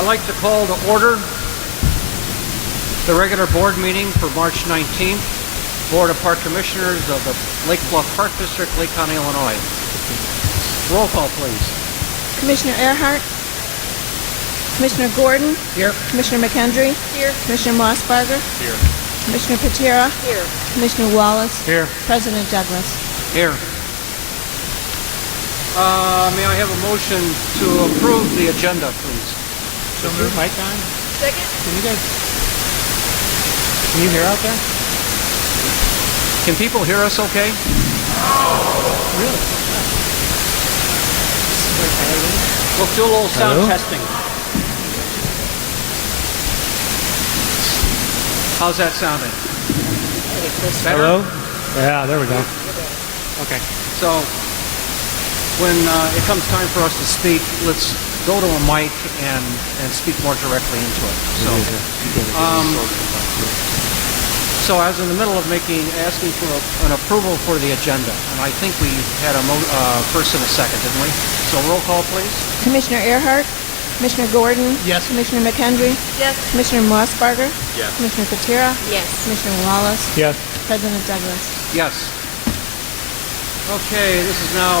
I'd like to call to order the regular board meeting for March 19th, Board of Park Commissioners of the Lake Bluff Park District, Lake County, Illinois. Roll call, please. Commissioner Earhart. Commissioner Gordon. Here. Commissioner McHenry. Here. Commissioner Mossbarger. Here. Commissioner Patera. Here. Commissioner Wallace. Here. President Douglas. Here. May I have a motion to approve the agenda, please? So moved. Mic on? Second. Can you hear out there? Can people hear us okay? Really? We'll do a little sound Hello? testing. How's that sounding? Better? Hello? Yeah, there we go. Okay. So when it comes time for us to speak, let's go to a mic and speak more directly into it. So I was in the middle of asking for an approval for the agenda, and I think we had a first and a second, didn't we? So roll call, please. Commissioner Earhart. Commissioner Gordon. Yes. Commissioner McHenry. Yes. Commissioner Mossbarger. Yes. Commissioner Patera. Yes. Commissioner Wallace. Yes. President Douglas. Yes. Okay, this is now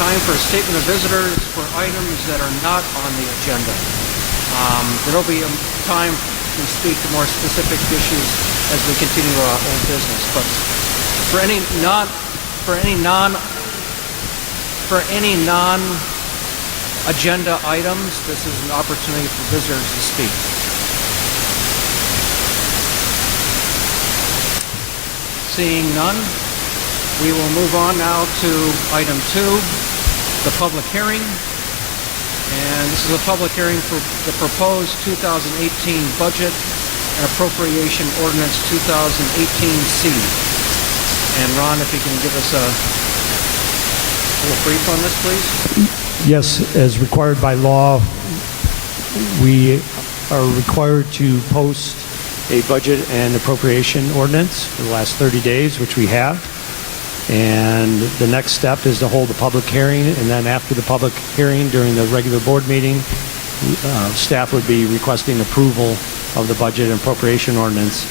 time for a statement of visitors for items that are not on the agenda. There will be a time to speak to more specific issues as we continue our old business. But for any non-agenda items, this is an opportunity for visitors to speak. Seeing none, we will move on now to item 2, the public hearing. And this is a public hearing for the proposed 2018 budget and appropriation ordinance 2018C. And Ron, if you can give us a little brief on this, please. Yes, as required by law, we are required to post a budget and appropriation ordinance for the last 30 days, which we have. And the next step is to hold a public hearing, and then after the public hearing during the regular board meeting, staff would be requesting approval of the budget and appropriation ordinance.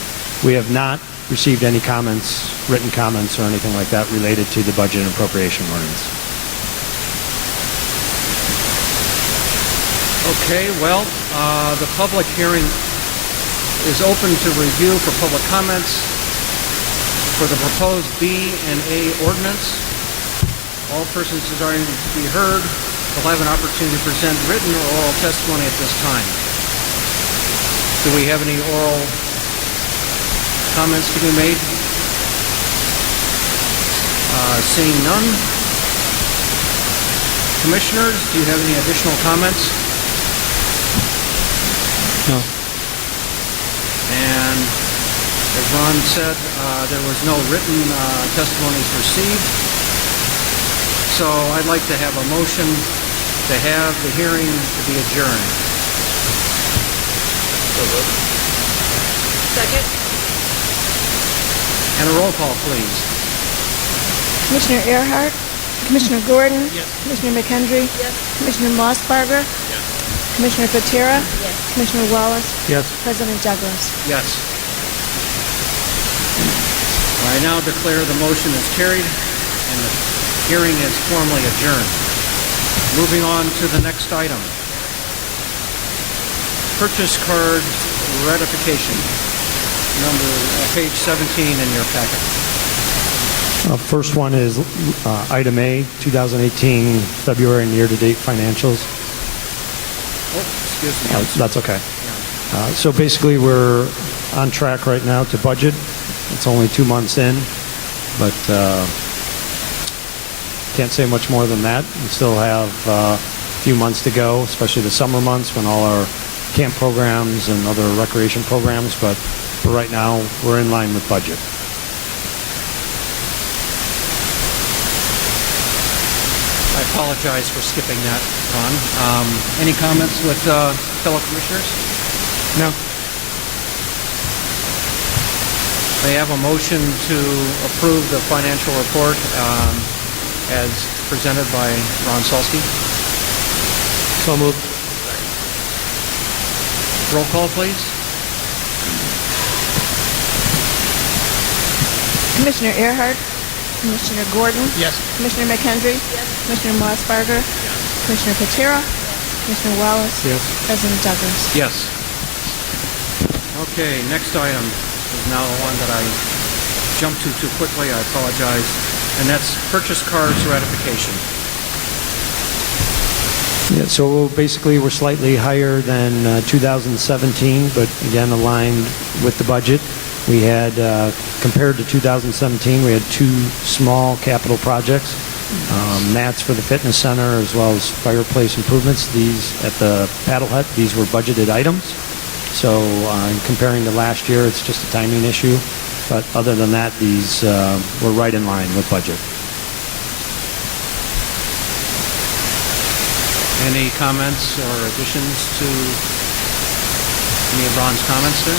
We have not received any comments, written comments or anything like that related to the budget and appropriation ordinance. Okay, well, the public hearing is open to review for public comments for the proposed B and A ordinance. All persons desiring to be heard will have an opportunity to present written or oral testimony at this time. Do we have any oral comments to be made? Seeing none. Commissioners, do you have any additional comments? No. And as Ron said, there was no written testimonies received. So I'd like to have a motion to have the hearing to be adjourned. Second. And a roll call, please. Commissioner Earhart. Commissioner Gordon. Yes. Commissioner McHenry. Yes. Commissioner Mossbarger. Yes. Commissioner Patera. Yes. Commissioner Wallace. Yes. President Douglas. Yes. I now declare the motion is carried and the hearing is formally adjourned. Moving on to the next item. Purchase card ratification. Page 17 in your packet. First one is item A, 2018 February and year-to-date financials. Oh, excuse me. That's okay. So basically, we're on track right now to budget. It's only 2 months in, but can't say much more than that. We still have a few months to go, especially the summer months when all our camp programs and other recreation programs, but for right now, we're in line with budget. I apologize for skipping that, Ron. Any comments with fellow commissioners? No. May I have a motion to approve the financial report as presented by Ron Salsky? So moved. Roll call, please. Commissioner Earhart? Commissioner Gordon? Yes. Commissioner McHenry? Yes. Commissioner Mossberger? Yes. Commissioner Patera? Commissioner Wallace? Yes. President Douglas? Yes. Okay, next item is now the one that I jumped to too quickly. I apologize. And that's purchase cards ratification. Yeah, so basically, we're slightly higher than 2017, but again, aligned with the budget. We had, compared to 2017, we had two small capital projects. Mats for the fitness center as well as fireplace improvements. These at the paddle hut, these were budgeted items. So in comparing to last year, it's just a timing issue. But other than that, these were right in line with budget. Any comments or additions to any of Ron's comments there?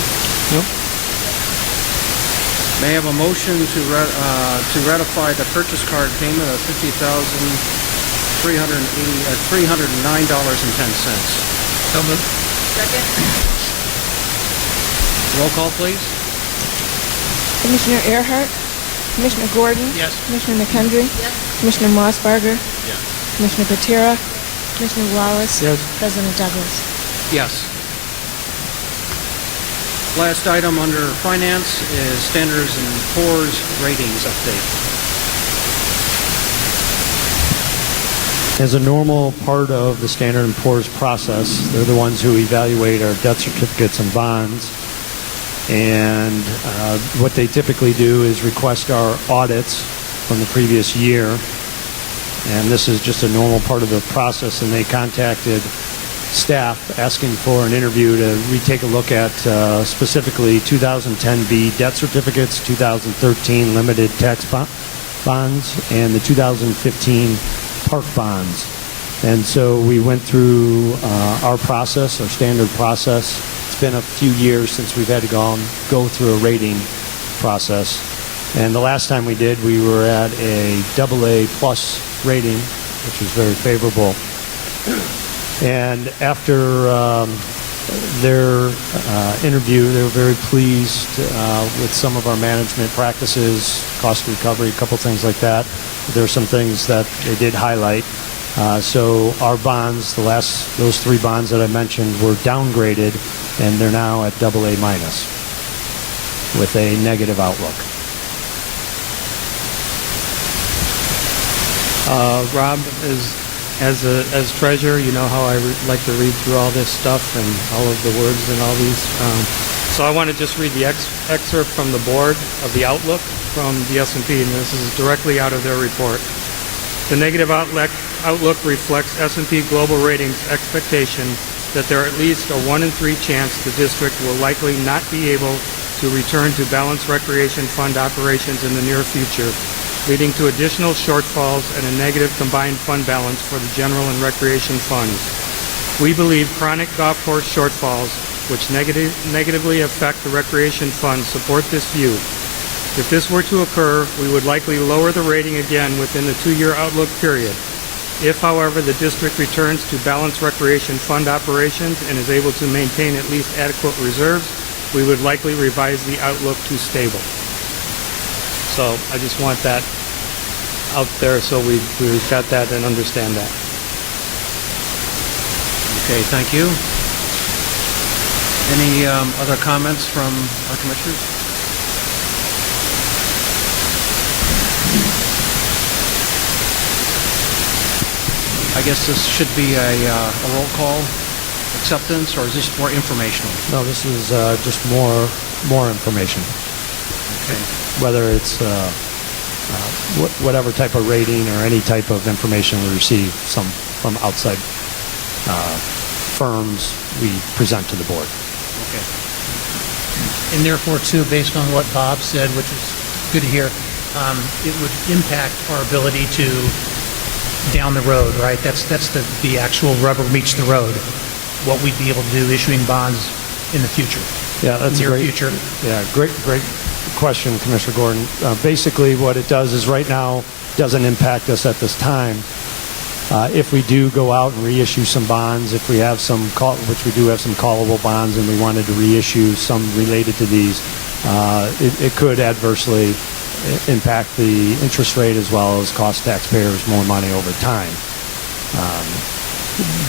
Nope. May I have a motion to ratify the purchase card payment of $309.10. So moved. Second. Roll call, please. Commissioner Earhart? Commissioner Gordon? Yes. Commissioner McHenry? Yes. Commissioner Mossberger? Yes. Commissioner Patera? Commissioner Wallace? Yes. President Douglas? Yes. Last item under finance is Standards and Poor's ratings update. As a normal part of the Standard & Poor's process, they're the ones who evaluate our debt certificates and bonds. And what they typically do is request our audits from the previous year. And this is just a normal part of the process. And they contacted staff asking for an interview to retake a look at specifically 2010B debt certificates, 2013 limited tax bonds, and the 2015 park bonds. And so we went through our process, our standard process. It's been a few years since we've had to go through a rating process. And the last time we did, we were at a AA plus rating, which was very favorable. And after their interview, they were very pleased with some of our management practices, cost recovery, a couple things like that. There are some things that they did highlight. So our bonds, those three bonds that I mentioned, were downgraded, and they're now at AA minus with a negative outlook. Rob, as treasurer, you know how I like to read through all this stuff and all of the words and all these. So I want to just read the excerpt from the board of the outlook from the S&P, and this is directly out of their report. The negative outlook reflects S&P Global Ratings' expectation that there are at least a 1 in 3 chance the district will likely not be able to return to balanced recreation fund operations in the near future, leading to additional shortfalls and a negative combined fund balance for the general and recreation funds. We believe chronic golf course shortfalls, which negatively affect the recreation fund, support this view. If this were to occur, we would likely lower the rating again within the 2-year outlook period. If, however, the district returns to balanced recreation fund operations and is able to maintain at least adequate reserves, we would likely revise the outlook to stable. So I just want that out there so we've got that and understand that. Okay, thank you. Any other comments from our commissioners? I guess this should be a roll call acceptance, or is this more informational? No, this is just more information. Okay. Whether it's whatever type of rating or any type of information we receive from outside firms, we present to the board. Okay. And therefore, too, based on what Bob said, which is good to hear, it would impact our ability to down the road, right? That's the actual rubber meets the road. What we'd be able to do issuing bonds in the future. Yeah, that's near a great future. Yeah, great question, Commissioner Gordon. Basically, what it does is right now doesn't impact us at this time. If we do go out and reissue some bonds, if we have which we do have some callable bonds, and we wanted to reissue some related to these, it could adversely impact the interest rate as well as cost taxpayers more money over time.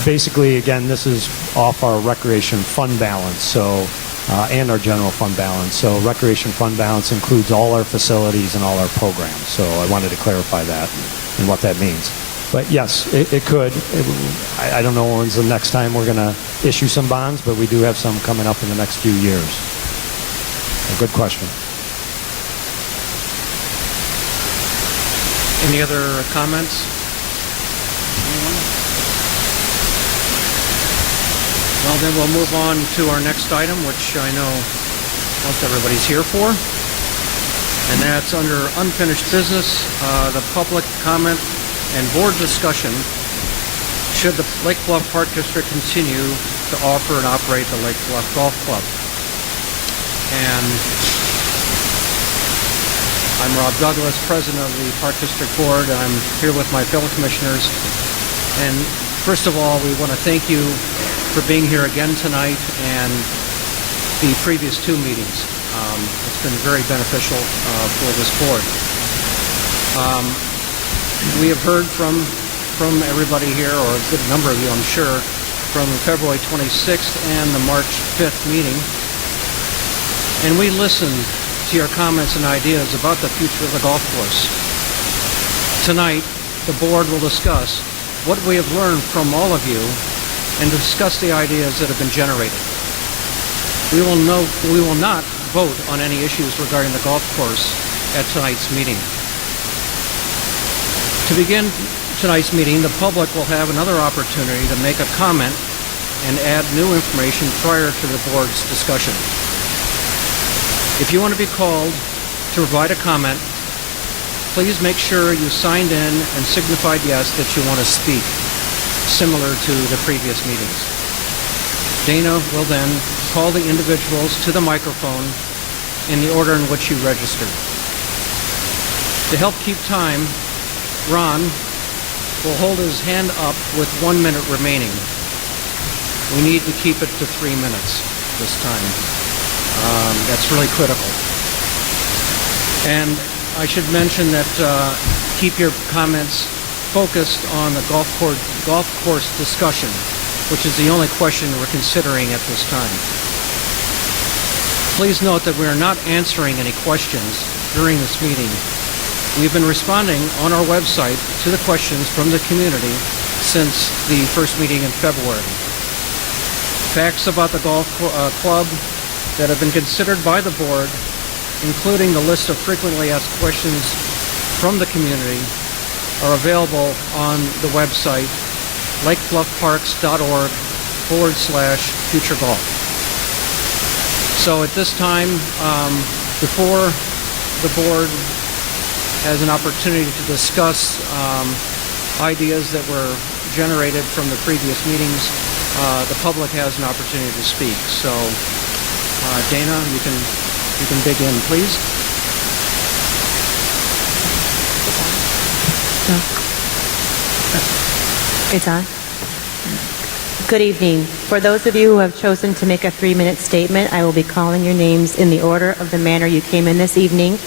Basically, again, this is off our recreation fund balance, and our general fund balance. So recreation fund balance includes all our facilities and all our programs. So I wanted to clarify that and what that means. But yes, it could. I don't know when's the next time we're going to issue some bonds, but we do have some coming up in the next few years. A good question. Any other comments? Anyone? Well, then we'll move on to our next item, which I know most everybody's here for. And that's under unfinished business, the public comment and board discussion. Should the Lake Bluff Park District continue to offer and operate the Lake Bluff Golf Club? And I'm Rob Douglas, President of the Park District Board, and I'm here with my fellow commissioners. And first of all, we want to thank you for being here again tonight and the previous two meetings. It's been very beneficial for this board. We have heard from everybody here, or a good number of you, I'm sure, from the February 26th and the March 5th meeting. And we listened to your comments and ideas about the future of the golf course. Tonight, the board will discuss what we have learned from all of you and discuss the ideas that have been generated. We will not vote on any issues regarding the golf course at tonight's meeting. To begin tonight's meeting, the public will have another opportunity to make a comment and add new information prior to the board's discussion. If you want to be called to provide a comment, please make sure you signed in and signified yes that you want to speak, similar to the previous meetings. Dana will then call the individuals to the microphone in the order in which you registered. To help keep time, Ron will hold his hand up with 1 minute remaining. We need to keep it to 3 minutes this time. That's really critical. And I should mention that keep your comments focused on the golf course discussion, which is the only question we're considering at this time. Please note that we are not answering any questions during this meeting. We've been responding on our website to the questions from the community since the first meeting in February. Facts about the golf club that have been considered by the board, including the list of frequently asked questions from the community, are available on the website lakebluffparks.org/futuregolf. So at this time, before the board has an opportunity to discuss ideas that were generated from the previous meetings, the public has an opportunity to speak. So, Dana, you can begin, please. No. It's on. Good evening. For those of you who have chosen to make a 3-minute statement, I will be calling your names in the order of the manner you came in this evening,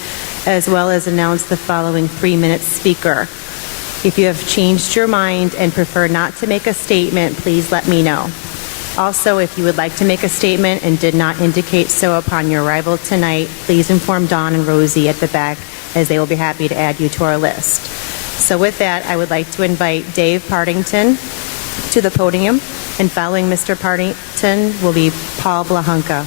as well as announce the following 3-minute speaker. If you have changed your mind and prefer not to make a statement, please let me know. Also, if you would like to make a statement and did not indicate so upon your arrival tonight, please inform Dawn and Rosie at the back, as they will be happy to add you to our list. So with that, I would like to invite Dave Partington to the podium, and following Mr. Partington will be Pablo Hukka.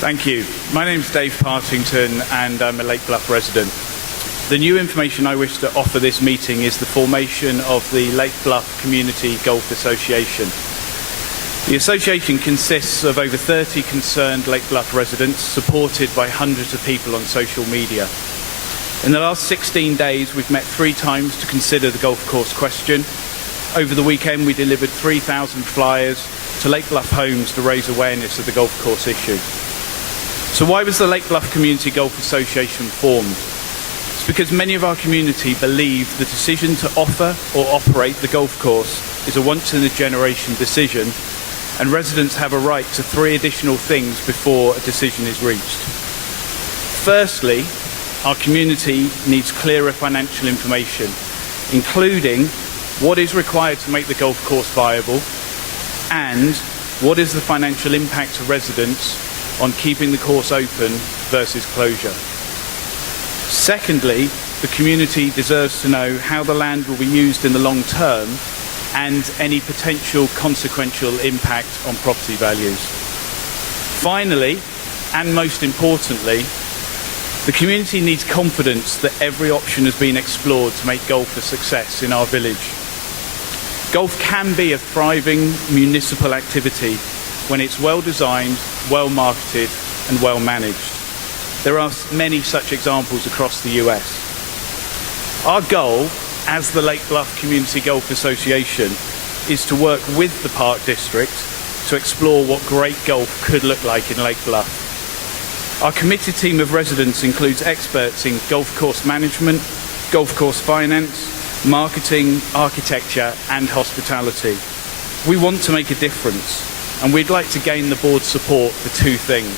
Thank you. My name is Dave Partington, and I'm a Lake Bluff resident. The new information I wish to offer this meeting is the formation of the Lake Bluff Community Golf Association. The association consists of over 30 concerned Lake Bluff residents, supported by hundreds of people on social media. In the last 16 days, we've met 3 times to consider the golf course question. Over the weekend, we delivered 3,000 flyers to Lake Bluff homes to raise awareness of the golf course issue. So why was the Lake Bluff Community Golf Association formed? It's because many of our community believe the decision to offer or operate the golf course is a once-in-a-generation decision, and residents have a right to 3 additional things before a decision is reached. Firstly, our community needs clearer financial information, including what is required to make the golf course viable and what is the financial impact to residents on keeping the course open versus closure. Secondly, the community deserves to know how the land will be used in the long term and any potential consequential impact on property values. Finally, and most importantly, the community needs confidence that every option has been explored to make golf a success in our village. Golf can be a thriving municipal activity when it's well designed, well marketed and well managed. There are many such examples across the US. Our goal as the Lake Bluff Community Golf Association is to work with the Park District to explore what great golf could look like in Lake Bluff. Our committed team of residents includes experts in golf course management, golf course finance, marketing, architecture and hospitality. We want to make a difference, and we'd like to gain the board's support for 2 things.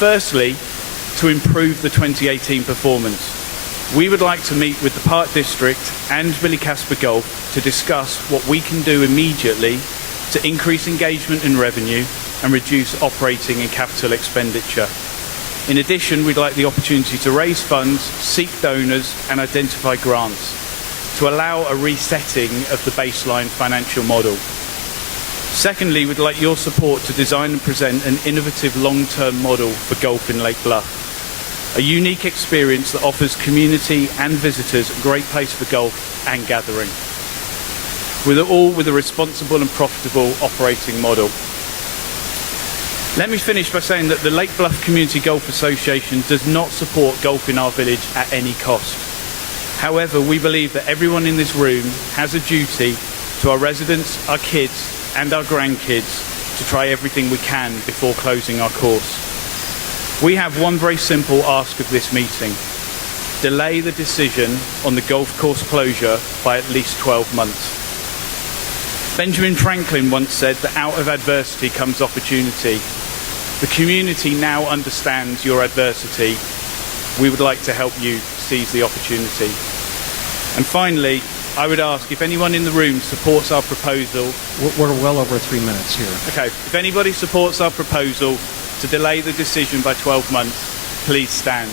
Firstly, to improve the 2018 performance. We would like to meet with the Park District and Billy Casper Golf to discuss what we can do immediately to increase engagement and revenue and reduce operating and capital expenditure. In addition, we'd like the opportunity to raise funds, seek donors and identify grants to allow a resetting of the baseline financial model. Secondly, we'd like your support to design and present an innovative long-term model for golf in Lake Bluff. A unique experience that offers community and visitors a great place for golf and gathering. With a responsible and profitable operating model. Let me finish by saying that the Lake Bluff Community Golf Association does not support golf in our village at any cost. However, we believe that everyone in this room has a duty to our residents, our kids and our grandkids to try everything we can before closing our course. We have one very simple ask of this meeting. Delay the decision on the golf course closure by at least 12 months. Benjamin Franklin once said that out of adversity comes opportunity. The community now understands your adversity. We would like to help you seize the opportunity. And finally, I would ask if anyone in the room supports our proposal. We're well over 3 minutes here. Okay, if anybody supports our proposal to delay the decision by 12 months, please stand.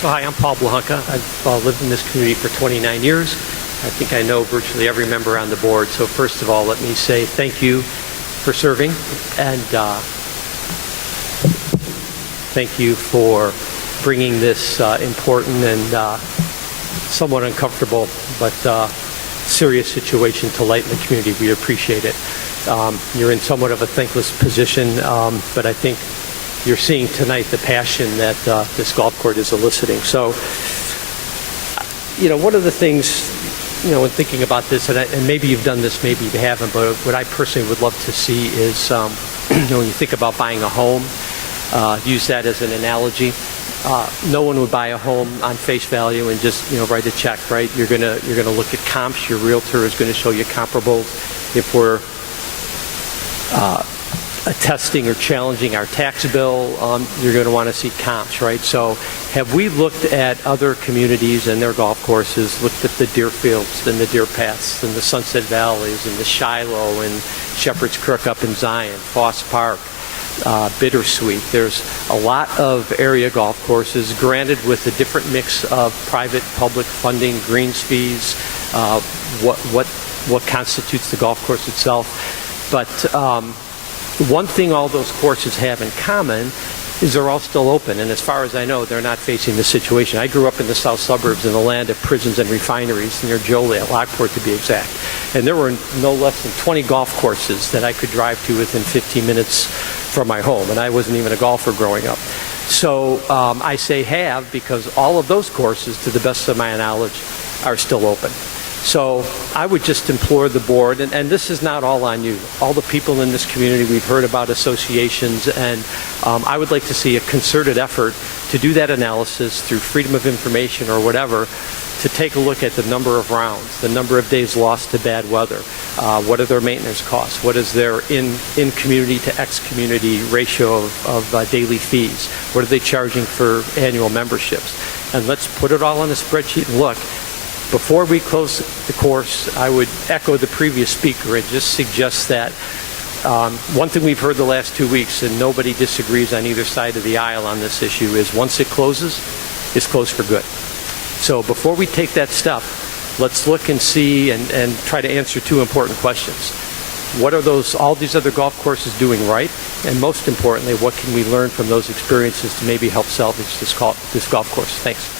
So hi, I'm Pablo Hukka. I've lived in this community for 29 years. I think I know virtually every member on the board. So first of all, let me say thank you for serving, and thank you for bringing this important and somewhat uncomfortable but serious situation to light in the community. We appreciate it. You're in somewhat of a thankless position, but I think you're seeing tonight the passion that this golf court is eliciting. So, one of the things, when thinking about this, and maybe you've done this, maybe you haven't, but what I personally would love to see is, when you think about buying a home, use that as an analogy. No one would buy a home on face value and just, write a check, right? You're gonna look at comps. Your realtor is going to show you comparables. If we're attesting or challenging our tax bill, you're going to want to see comps, right? So have we looked at other communities and their golf courses, looked at the Deerfields and the Deer Paths and the Sunset Valleys and the Shiloh and Shepherd's Crook up in Zion, Foss Park, Bittersweet? There's a lot of area golf courses, granted with a different mix of private, public funding, greens fees, what constitutes the golf course itself. But one thing all those courses have in common is they're all still open, and as far as I know, they're not facing this situation. I grew up in the south suburbs in the land of prisons and refineries near Joliet, Lockport to be exact, and there were no less than 20 golf courses that I could drive to within 15 minutes from my home, and I wasn't even a golfer growing up. So I say have because all of those courses, to the best of my knowledge, are still open. So I would just implore the board, and this is not all on you, all the people in this community, we've heard about associations, and I would like to see a concerted effort to do that analysis through freedom of information or whatever, to take a look at the number of rounds, the number of days lost to bad weather, what are their maintenance costs, what is their in-community to ex-community ratio of daily fees, what are they charging for annual memberships, and let's put it all on a spreadsheet and look. Before we close the course, I would echo the previous speaker and just suggest that one thing we've heard the last 2 weeks, and nobody disagrees on either side of the aisle on this issue, is once it closes, it's closed for good. So before we take that step, let's look and see and try to answer two important questions. What are all these other golf courses doing right? And most importantly, what can we learn from those experiences to maybe help salvage this golf course? Thanks.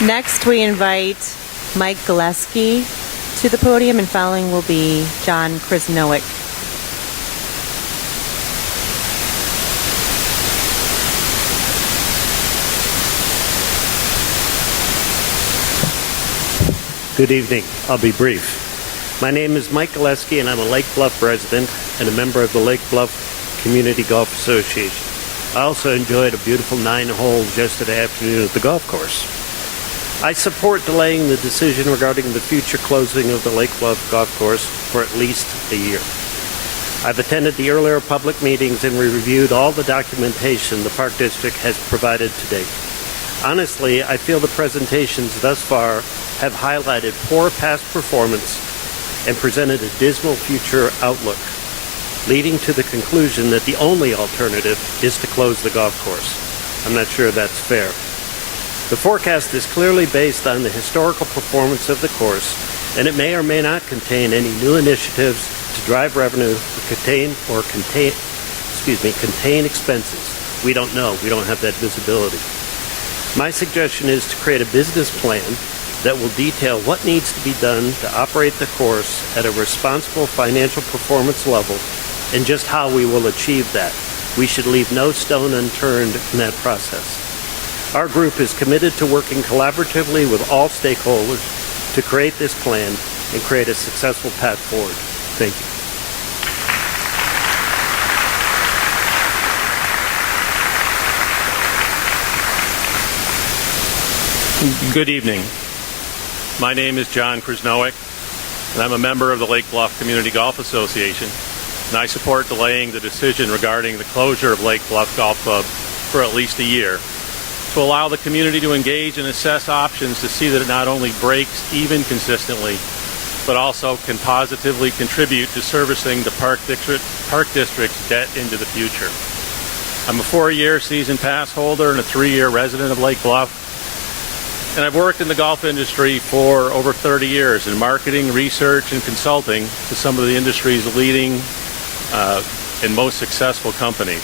Next, we invite Mike Gillespie to the podium, and following will be John Noack. Good evening. I'll be brief. My name is Mike Gillespie, and I'm a Lake Bluff resident and a member of the Lake Bluff Community Golf Association. I also enjoyed a beautiful 9 holes yesterday afternoon at the golf course. I support delaying the decision regarding the future closing of the Lake Bluff Golf Course for at least a year. I've attended the earlier public meetings and reviewed all the documentation the Park District has provided to date. Honestly, I feel the presentations thus far have highlighted poor past performance and presented a dismal future outlook, leading to the conclusion that the only alternative is to close the golf course. I'm not sure that's fair. The forecast is clearly based on the historical performance of the course, and it may or may not contain any new initiatives to drive revenue or contain expenses. We don't know. We don't have that visibility. My suggestion is to create a business plan that will detail what needs to be done to operate the course at a responsible financial performance level and just how we will achieve that. We should leave no stone unturned in that process. Our group is committed to working collaboratively with all stakeholders to create this plan and create a successful path forward. Thank you. Good evening. My name is John Noack, and I'm a member of the Lake Bluff Community Golf Association, and I support delaying the decision regarding the closure of Lake Bluff Golf Club for at least a year, to allow the community to engage and assess options to see that it not only breaks even consistently, but also can positively contribute to servicing the Park District's debt into the future. I'm a 4-year season pass holder and a 3-year resident of Lake Bluff, and I've worked in the golf industry for over 30 years in marketing, research, and consulting to some of the industry's leading and most successful companies.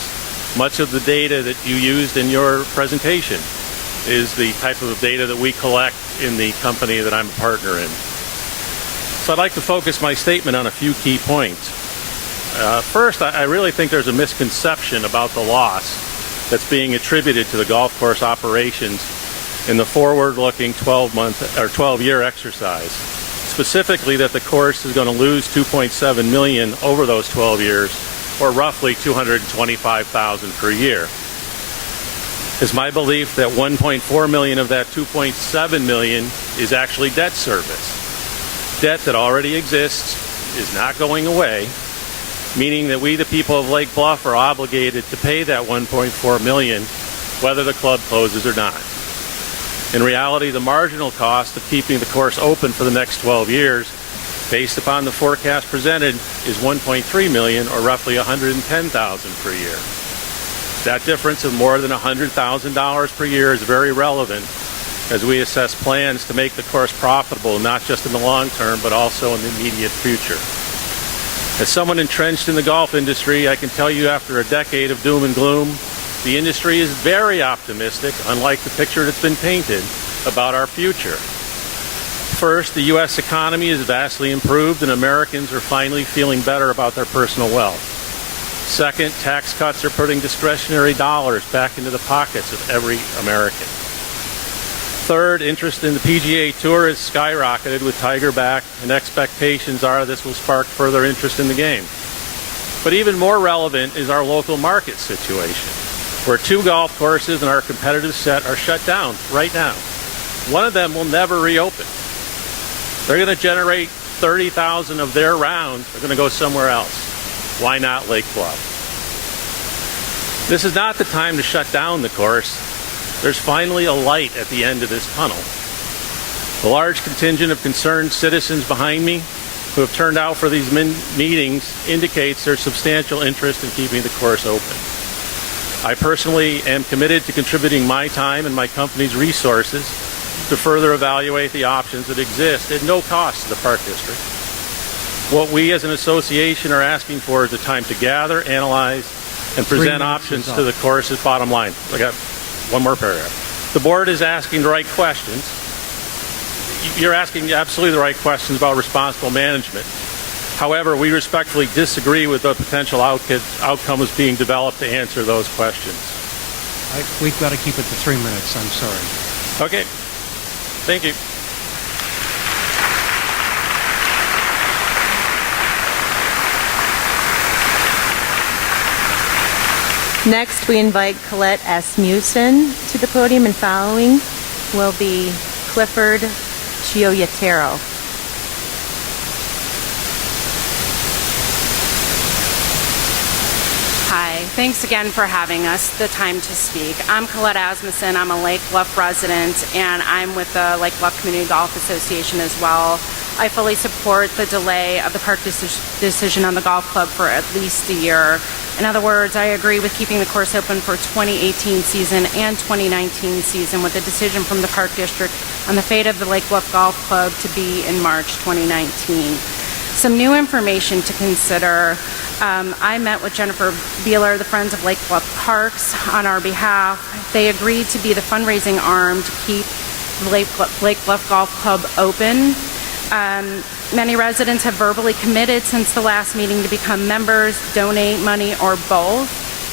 Much of the data that you used in your presentation is the type of data that we collect in the company that I'm a partner in. So I'd like to focus my statement on a few key points. First, I really think there's a misconception about the loss that's being attributed to the golf course operations in the forward-looking 12-year exercise. Specifically, that the course is going to lose $2.7 million over those 12 years, or roughly $225,000 per year. It's my belief that $1.4 million of that $2.7 million is actually debt service. Debt that already exists, is not going away, meaning that we, the people of Lake Bluff, are obligated to pay that $1.4 million whether the club closes or not. In reality, the marginal cost of keeping the course open for the next 12 years, based upon the forecast presented, is $1.3 million, or roughly $110,000 per year. That difference of more than $100,000 per year is very relevant as we assess plans to make the course profitable, not just in the long term, but also in the immediate future. As someone entrenched in the golf industry, I can tell you after a decade of doom and gloom, the industry is very optimistic, unlike the picture that's been painted, about our future. First, the U.S. economy is vastly improved and Americans are finally feeling better about their personal wealth. Second, tax cuts are putting discretionary dollars back into the pockets of every American. Third, interest in the PGA Tour has skyrocketed with Tiger back, and expectations are this will spark further interest in the game. But even more relevant is our local market situation, where 2 golf courses in our competitive set are shut down right now. One of them will never reopen. They're going to generate 30,000 of their rounds. They're going to go somewhere else. Why not Lake Bluff? This is not the time to shut down the course. There's finally a light at the end of this tunnel. The large contingent of concerned citizens behind me who have turned out for these meetings indicates there's substantial interest in keeping the course open. I personally am committed to contributing my time and my company's resources to further evaluate the options that exist at no cost to the Park District. What we as an association are asking for is the time to gather, analyze, and present options to the course's bottom line. I got one more paragraph. The board is asking the right questions. You're asking absolutely the right questions about responsible management. However, we respectfully disagree with the potential outcomes being developed to answer those questions. We've got to keep it to 3 minutes. I'm sorry. Okay. Thank you. Next, we invite Colette Asmussen to the podium, and following will be Clifford Chioyatero. Hi, thanks again for having us the time to speak. I'm Colette Asmussen. I'm a Lake Bluff resident, and I'm with the Lake Bluff Community Golf Association as well. I fully support the delay of the park decision on the golf club for at least a year. In other words, I agree with keeping the course open for 2018 season and 2019 season, with a decision from the Park District on the fate of the Lake Bluff Golf Club to be in March 2019. Some new information to consider. I met with Jennifer Beeler, the Friends of Lake Bluff Parks, on our behalf. They agreed to be the fundraising arm to keep the Lake Bluff Golf Club open. Many residents have verbally committed since the last meeting to become members, donate money, or both.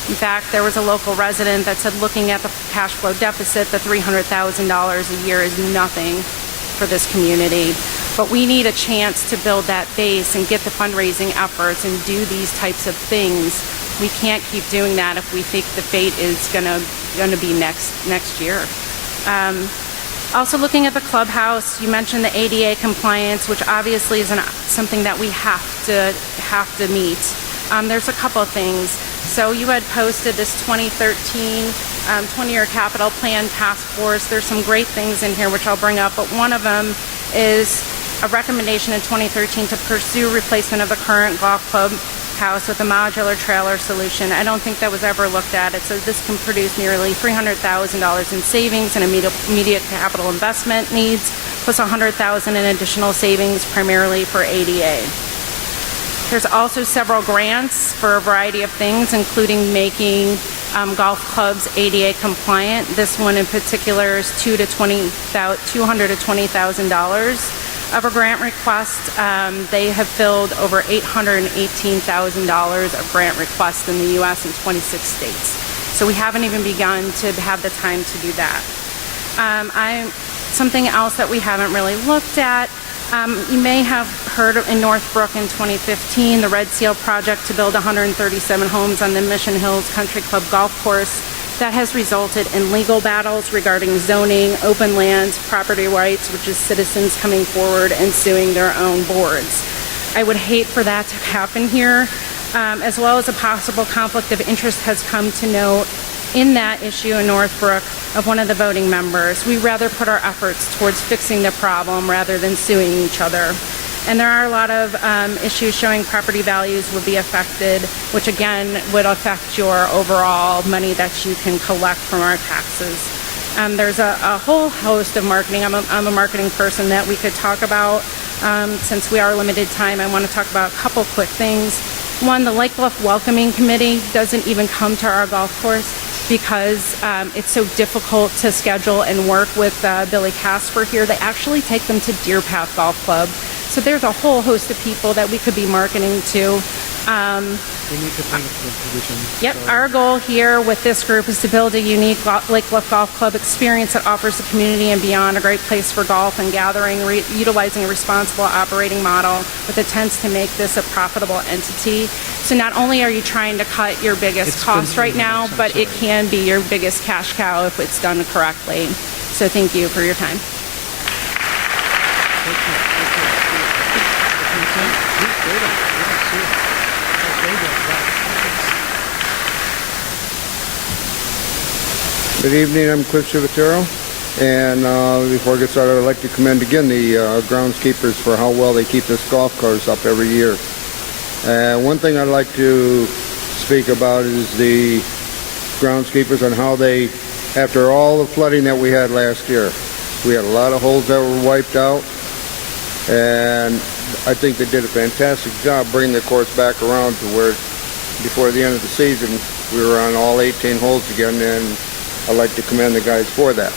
In fact, there was a local resident that said, looking at the cash flow deficit, the $300,000 a year is nothing for this community. But we need a chance to build that base and get the fundraising efforts and do these types of things. We can't keep doing that if we think the fate is going to be next year. Also, looking at the clubhouse, you mentioned the ADA compliance, which obviously is something that we have to meet. There's a couple of things. So you had posted this 2013 20-year capital plan task force. There's some great things in here which I'll bring up, but one of them is a recommendation in 2013 to pursue replacement of the current golf club house with a modular trailer solution. I don't think that was ever looked at. It says this can produce nearly $300,000 in savings and immediate capital investment needs, plus $100,000 in additional savings primarily for ADA. There's also several grants for a variety of things, including making golf clubs ADA compliant. This one in particular is $200,000 to $20,000 of a grant request. They have filled over $818,000 of grant requests in the U.S. in 26 states. So we haven't even begun to have the time to do that. Something else that we haven't really looked at, you may have heard in Northbrook in 2015, the Red Seal project to build 137 homes on the Mission Hills Country Club golf course. That has resulted in legal battles regarding zoning, open lands, property rights, which is citizens coming forward and suing their own boards. I would hate for that to happen here, as well as a possible conflict of interest has come to note in that issue in Northbrook of one of the voting members. We rather put our efforts towards fixing the problem rather than suing each other. And there are a lot of issues showing property values would be affected, which again would affect your overall money that you can collect from our taxes. There's a whole host of marketing. I'm a marketing person that we could talk about. Since we are limited time, I want to talk about a couple quick things. One, the Lake Bluff Welcoming Committee doesn't even come to our golf course. because it's so difficult to schedule and work with Billy Casper here. They actually take them to Deer Path Golf Club. So there's a whole host of people that we could be marketing to. We need to bring it to a position. Yep, our goal here with this group is to build a unique Lake Bluff Golf Club experience that offers the community and beyond a great place for golf and gathering, utilizing a responsible operating model with intents to make this a profitable entity. So not only are you trying to cut your biggest cost right now, but it can be your biggest cash cow if it's done correctly. So thank you for your time. Good evening, I'm Cliff Civatero, and before I get started, I'd like to commend again the groundskeepers for how well they keep this golf course up every year. One thing I'd like to speak about is the groundskeepers and how they, after all the flooding that we had last year, we had a lot of holes that were wiped out, and I think they did a fantastic job bringing the course back around to where before the end of the season we were on all 18 holes again, and I'd like to commend the guys for that.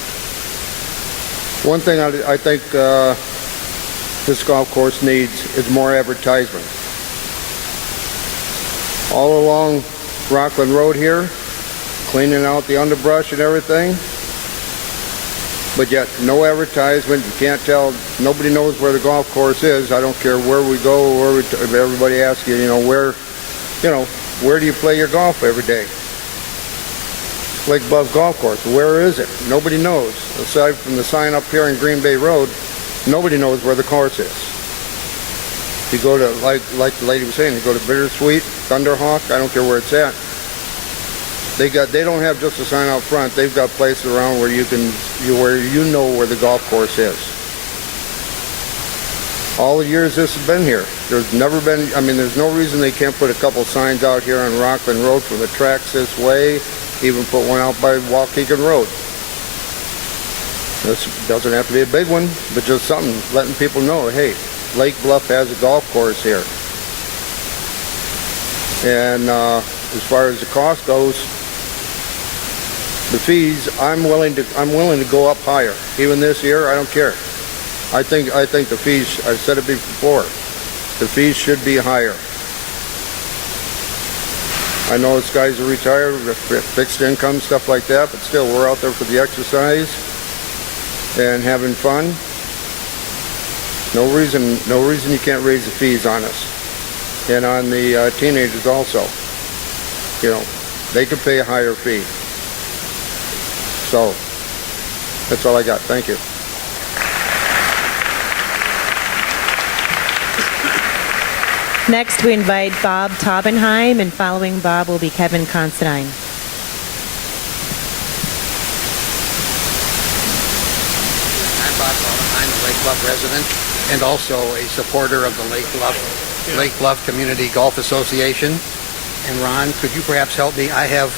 One thing I think this golf course needs is more advertisement. All along Rockland Road here, cleaning out the underbrush and everything, but yet no advertisement. You can't tell, nobody knows where the golf course is. I don't care where we go, everybody asks you, where do you play your golf every day? Lake Bluff Golf Course. Where is it? Nobody knows. Aside from the sign up here in Green Bay Road, nobody knows where the course is. You go to, like the lady was saying, you go to Bittersweet, Thunderhawk, I don't care where it's at. They don't have just a sign out front. They've got places around where you know where the golf course is. All the years this has been here, there's never been, there's no reason they can't put a couple signs out here on Rockland Road for the tracks this way. Even put one out by Waukegan Road. This doesn't have to be a big one, but just something letting people know, hey, Lake Bluff has a golf course here. And as far as the cost goes, the fees, I'm willing to go up higher. Even this year, I don't care. I think the fees, I've said it before, the fees should be higher. I know this guys are retired, fixed income, stuff like that, but still, we're out there for the exercise and having fun. No reason you can't raise the fees on us. And on the teenagers also. They could pay a higher fee. So, that's all I got. Thank you. Next, we invite Bob Taubenheim, and following Bob will be Kevin Considine. I'm Bob Taubenheim, a Lake Bluff resident, and also a supporter of the Lake Bluff Community Golf Association. And Ron, could you perhaps help me? I have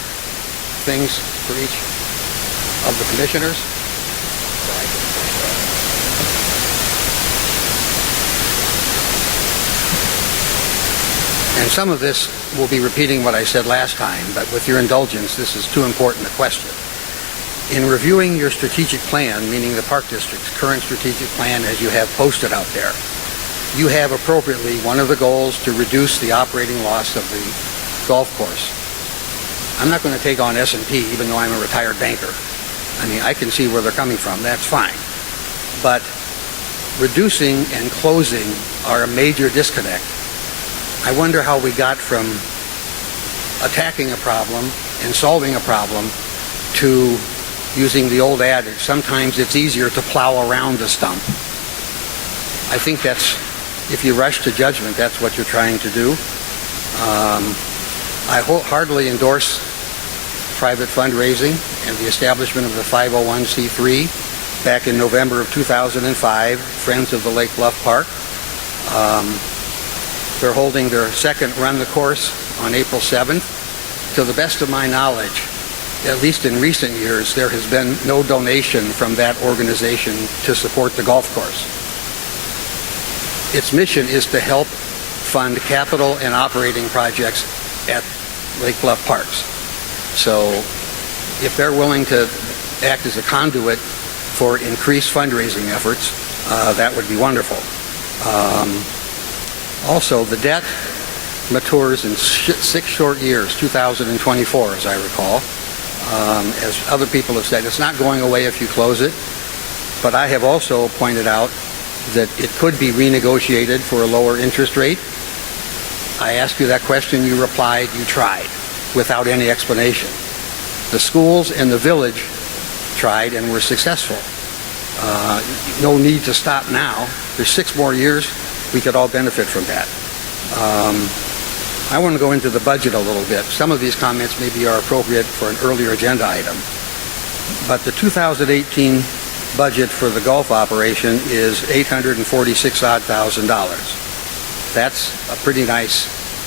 things for each of the commissioners. And some of this will be repeating what I said last time, but with your indulgence, this is too important a question. In reviewing your strategic plan, meaning the Park District's current strategic plan as you have posted out there, you have appropriately one of the goals to reduce the operating loss of the golf course. I'm not going to take on S&P, even though I'm a retired banker. I can see where they're coming from. That's fine. But reducing and closing are a major disconnect. I wonder how we got from attacking a problem and solving a problem to using the old adage, sometimes it's easier to plow around a stump. I think that's, if you rush to judgment, that's what you're trying to do. I wholeheartedly endorse private fundraising and the establishment of the 501c3 back in November of 2005, Friends of the Lake Bluff Park. They're holding their second Run the Course on April 7th. To the best of my knowledge, at least in recent years, there has been no donation from that organization to support the golf course. Its mission is to help fund capital and operating projects at Lake Bluff Parks. So if they're willing to act as a conduit for increased fundraising efforts, that would be wonderful. Also, the debt matures in 6 short years, 2024, as I recall. As other people have said, it's not going away if you close it, but I have also pointed out that it could be renegotiated for a lower interest rate. I asked you that question, you replied, you tried, without any explanation. The schools and the village tried and were successful. No need to stop now. There's 6 more years. We could all benefit from that. I want to go into the budget a little bit. Some of these comments maybe are appropriate for an earlier agenda item. But the 2018 budget for the golf operation is $846,000. That's a pretty nice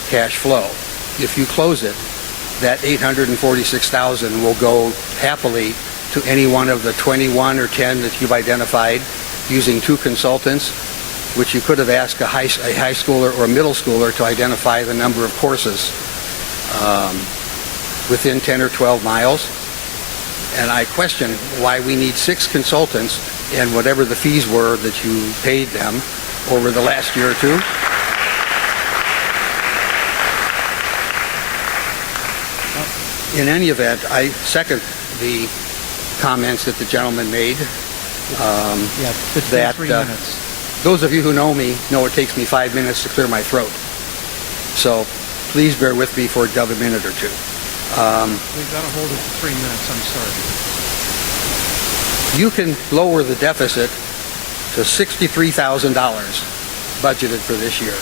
cash flow. If you close it, that $846,000 will go happily to any one of the 21 or 10 that you've identified using 2 consultants, which you could have asked a high schooler or a middle schooler to identify the number of courses within 10 or 12 miles. And I question why we need 6 consultants and whatever the fees were that you paid them over the last year or two. In any event, I second the comments that the gentleman made. That 3 minutes. those of you who know me know it takes me 5 minutes to clear my throat. So please bear with me for another minute or two. We've got to hold it for 3 minutes, I'm sorry. You can lower the deficit to $63,000 budgeted for this year.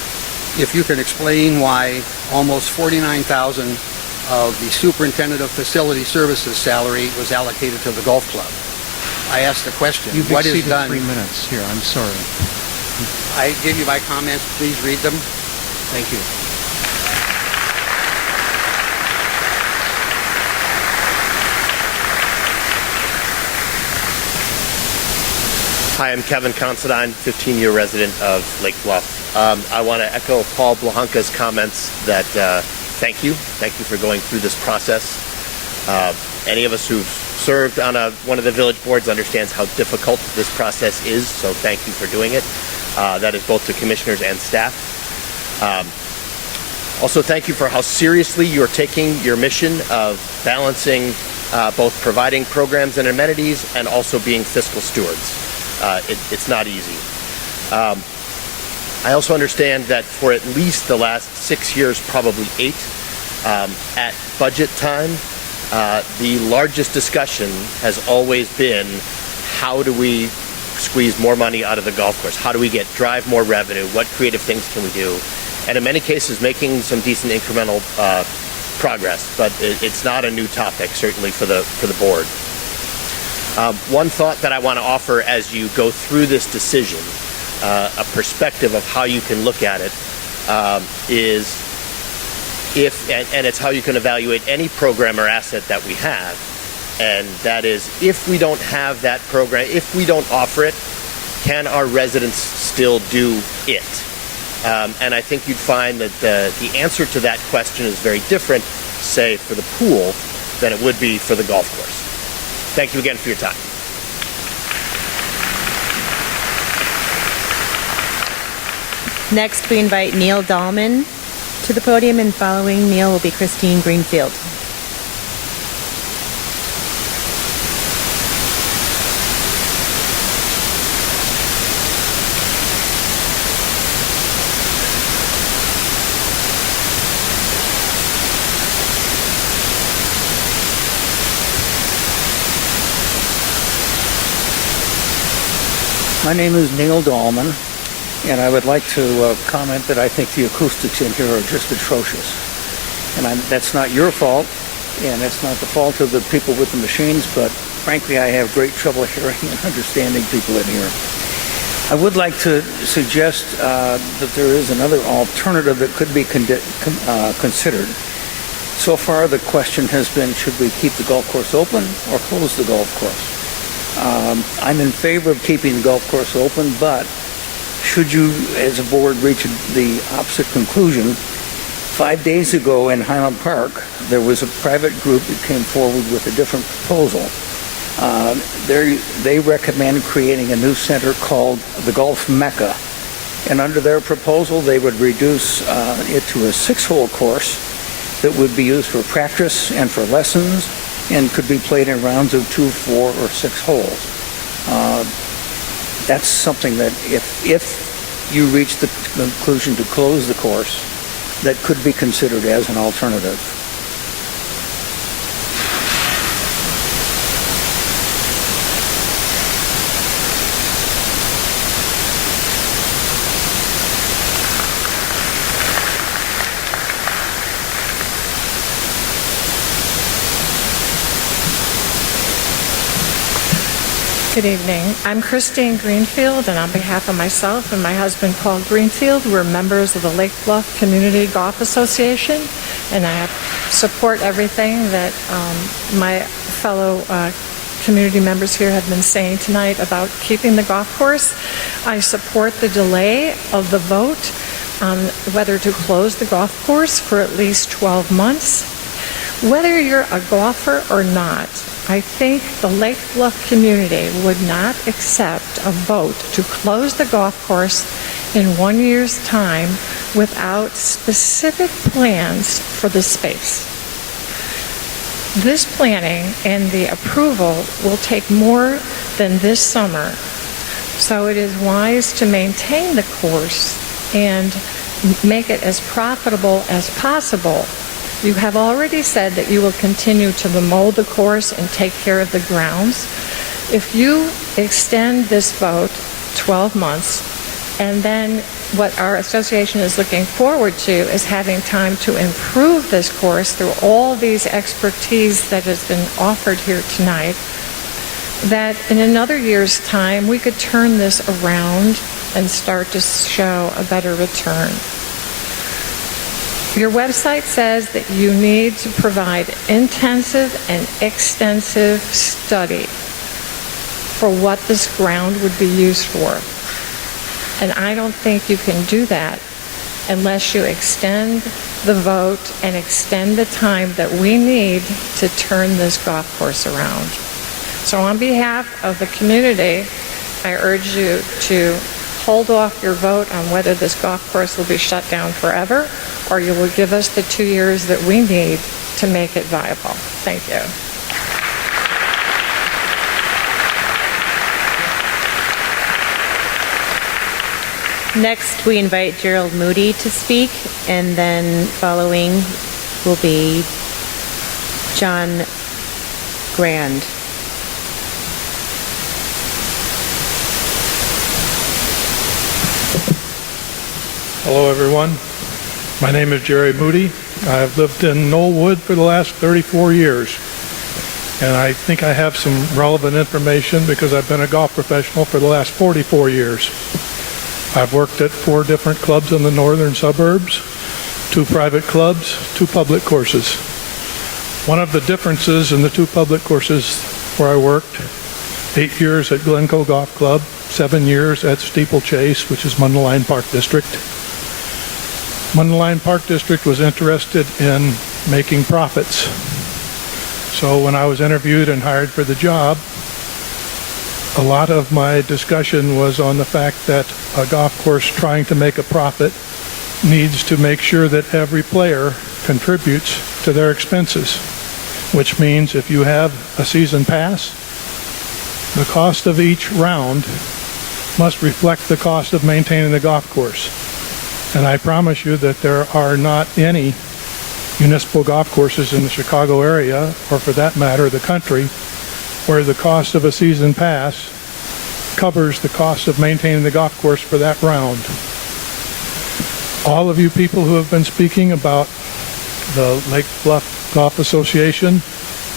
If you can explain why almost $49,000 of the superintendent of facility services salary was allocated to the golf club. I asked the question, You've what is exceeded done? 3 minutes here, I'm sorry. I gave you my comments, please read them. Thank you. Hi, I'm Kevin Considine, 15-year resident of Lake Bluff. I want to echo Pablo Hukka's comments that thank you for going through this process. Any of us who've served on one of the village boards understands how difficult this process is, so thank you for doing it. That is both to commissioners and staff. Also, thank you for how seriously you're taking your mission of balancing both providing programs and amenities and also being fiscal stewards. It's not easy. I also understand that for at least the last 6 years, probably 8, at budget time, the largest discussion has always been how do we squeeze more money out of the golf course? How do we drive more revenue? What creative things can we do? And in many cases, making some decent incremental progress, but it's not a new topic, certainly for the board. One thought that I want to offer as you go through this decision, a perspective of how you can look at it, is and it's how you can evaluate any program or asset that we have, and that is if we don't have that program, if we don't offer it, can our residents still do it? And I think you'd find that the answer to that question is very different, say, for the pool than it would be for the golf course. Thank you again for your time. Next, we invite Neil Dallman to the podium, and following Neil will be Kristine Greenfield. My name is Neil Dallman, and I would like to comment that I think the acoustics in here are just atrocious. And that's not your fault, and that's not the fault of the people with the machines, but frankly, I have great trouble hearing and understanding people in here. I would like to suggest that there is another alternative that could be considered. So far, the question has been, should we keep the golf course open or close the golf course? I'm in favor of keeping the golf course open, but should you, as a board, reach the opposite conclusion, 5 days ago in Heim Park, there was a private group that came forward with a different proposal. They recommend creating a new center called the Golf Mecca. And under their proposal, they would reduce it to a 6-hole course that would be used for practice and for lessons and could be played in rounds of 2, 4, or 6 holes. That's something that if you reach the conclusion to close the course, that could be considered as an alternative. Good evening. I'm Kristine Greenfield, and on behalf of myself and my husband, Paul Greenfield, we're members of the Lake Bluff Community Golf Association, and I support everything that my fellow community members here have been saying tonight about keeping the golf course. I support the delay of the vote on whether to close the golf course for at least 12 months. Whether you're a golfer or not, I think the Lake Bluff community would not accept a vote to close the golf course in 1 year's time without specific plans for the space. This planning and the approval will take more than this summer, so it is wise to maintain the course and make it as profitable as possible. You have already said that you will continue to mold the course and take care of the grounds. If you extend this vote 12 months, and then what our association is looking forward to is having time to improve this course through all these expertise that has been offered here tonight, that in another year's time we could turn this around and start to show a better return. Your website says that you need to provide intensive and extensive study for what this ground would be used for. And I don't think you can do that unless you extend the vote and extend the time that we need to turn this golf course around. So on behalf of the community, I urge you to hold off your vote on whether this golf course will be shut down forever, or you will give us the 2 years that we need to make it viable. Thank you. Next, we invite Gerald Moody to speak, and then following will be John Grande. Hello, everyone. My name is Jerry Moody. I've lived in Knollwood for the last 34 years, and I think I have some relevant information because I've been a golf professional for the last 44 years. I've worked at 4 different clubs in the northern suburbs, 2 private clubs, 2 public courses. One of the differences in the 2 public courses where I worked, 8 years at Glencoe Golf Club, 7 years at Steeplechase, which is Mundelein Park District. Mundelein Park District was interested in making profits. So when I was interviewed and hired for the job, a lot of my discussion was on the fact that a golf course trying to make a profit needs to make sure that every player contributes to their expenses, which means if you have a season pass, the cost of each round must reflect the cost of maintaining the golf course. And I promise you that there are not any municipal golf courses in the Chicago area, or for that matter, the country, where the cost of a season pass covers the cost of maintaining the golf course for that round. All of you people who have been speaking about the Lake Bluff Golf Association,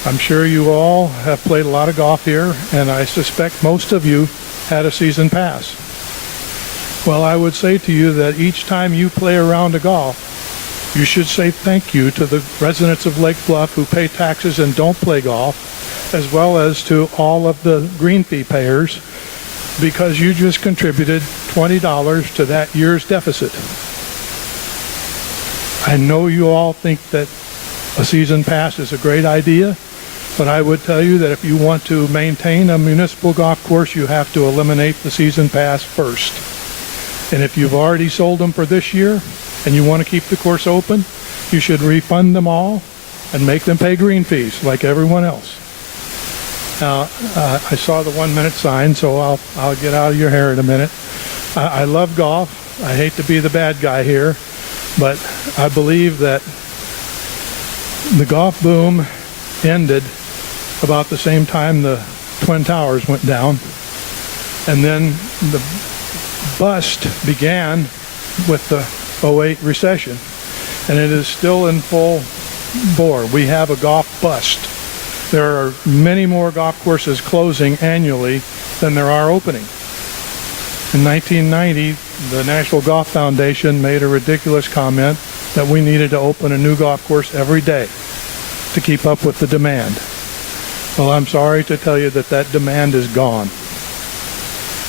I'm sure you all have played a lot of golf here, and I suspect most of you had a season pass. Well, I would say to you that each time you play a round of golf, you should say thank you to the residents of Lake Bluff who pay taxes and don't play golf, as well as to all of the green fee payers, because you just contributed $20 to that year's deficit. I know you all think that a season pass is a great idea, but I would tell you that if you want to maintain a municipal golf course, you have to eliminate the season pass first. And if you've already sold them for this year and you want to keep the course open, you should refund them all and make them pay green fees like everyone else. Now, I saw the 1 minute sign, so I'll get out of your hair in a minute. I love golf. I hate to be the bad guy here, but I believe that the golf boom ended about the same time the Twin Towers went down, and then the bust began with the 08 recession, and it is still in full bore. We have a golf bust. There are many more golf courses closing annually than there are opening. In 1990, the National Golf Foundation made a ridiculous comment that we needed to open a new golf course every day to keep up with the demand. Well, I'm sorry to tell you that that demand is gone.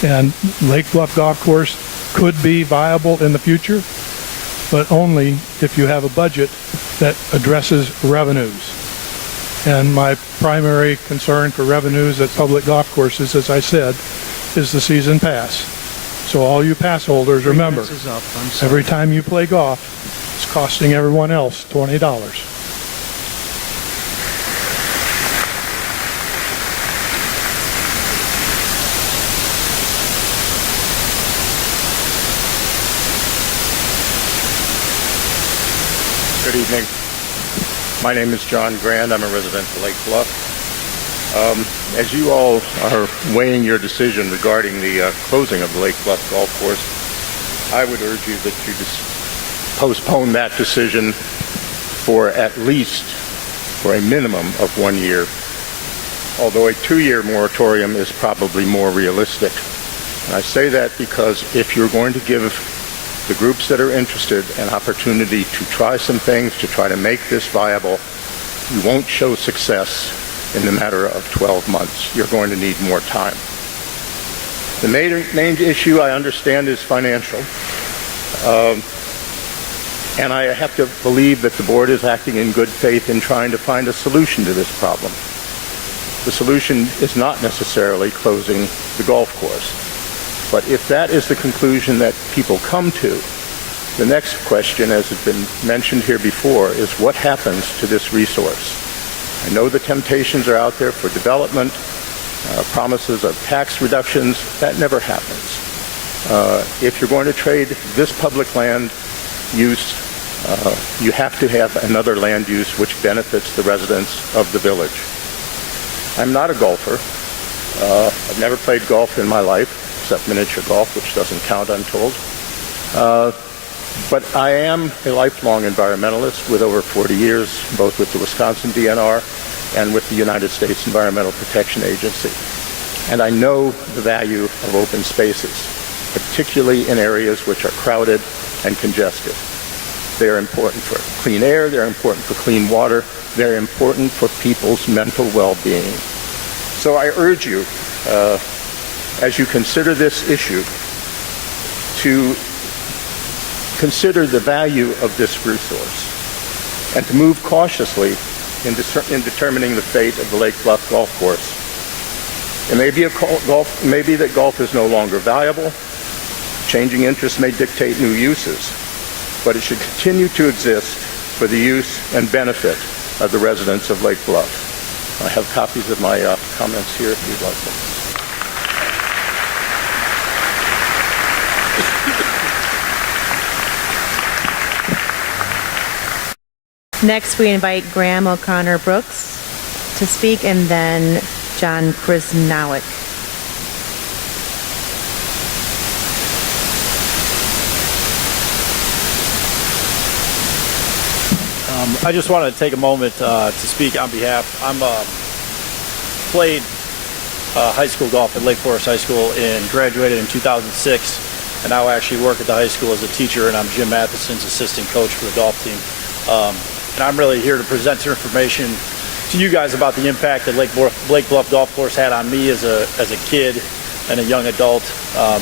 And Lake Bluff Golf Course could be viable in the future, but only if you have a budget that addresses revenues. And my primary concern for revenues at public golf courses, as I said, is the season pass. So all you pass holders, remember, every time you play golf, it's costing everyone else $20. Good evening. My name is John Grande. I'm a resident of Lake Bluff. As you all are weighing your decision regarding the closing of the Lake Bluff Golf Course, I would urge you that you just postpone that decision for at least for a minimum of 1 year, although a 2-year moratorium is probably more realistic. And I say that because if you're going to give the groups that are interested an opportunity to try some things, to try to make this viable, you won't show success in the matter of 12 months. You're going to need more time. The main issue I understand is financial. And I have to believe that the board is acting in good faith in trying to find a solution to this problem. The solution is not necessarily closing the golf course. But if that is the conclusion that people come to, the next question, as has been mentioned here before, is what happens to this resource? I know the temptations are out there for development, promises of tax reductions. That never happens. If you're going to trade this public land use, you have to have another land use which benefits the residents of the village. I'm not a golfer. I've never played golf in my life, except miniature golf, which doesn't count, I'm told. But I am a lifelong environmentalist with over 40 years, both with the Wisconsin DNR and with the United States Environmental Protection Agency. And I know the value of open spaces, particularly in areas which are crowded and congested. They're important for clean air, they're important for clean water, they're important for people's mental well-being. So I urge you, as you consider this issue, to consider the value of this resource and to move cautiously in determining the fate of the Lake Bluff Golf Course. It may be that golf is no longer valuable. Changing interests may dictate new uses, but it should continue to exist for the use and benefit of the residents of Lake Bluff. I have copies of my comments here if you'd like them. Next, we invite Graham O'Connor Brooks to speak, and then John Noack. I just wanted to take a moment to speak on behalf. I'm played high school golf at Lake Forest High School and graduated in 2006, and now I actually work at the high school as a teacher, and I'm Jim Matheson's assistant coach for the golf team. And I'm really here to present some information to you guys about the impact that Lake Bluff Golf Course had on me as a kid and a young adult,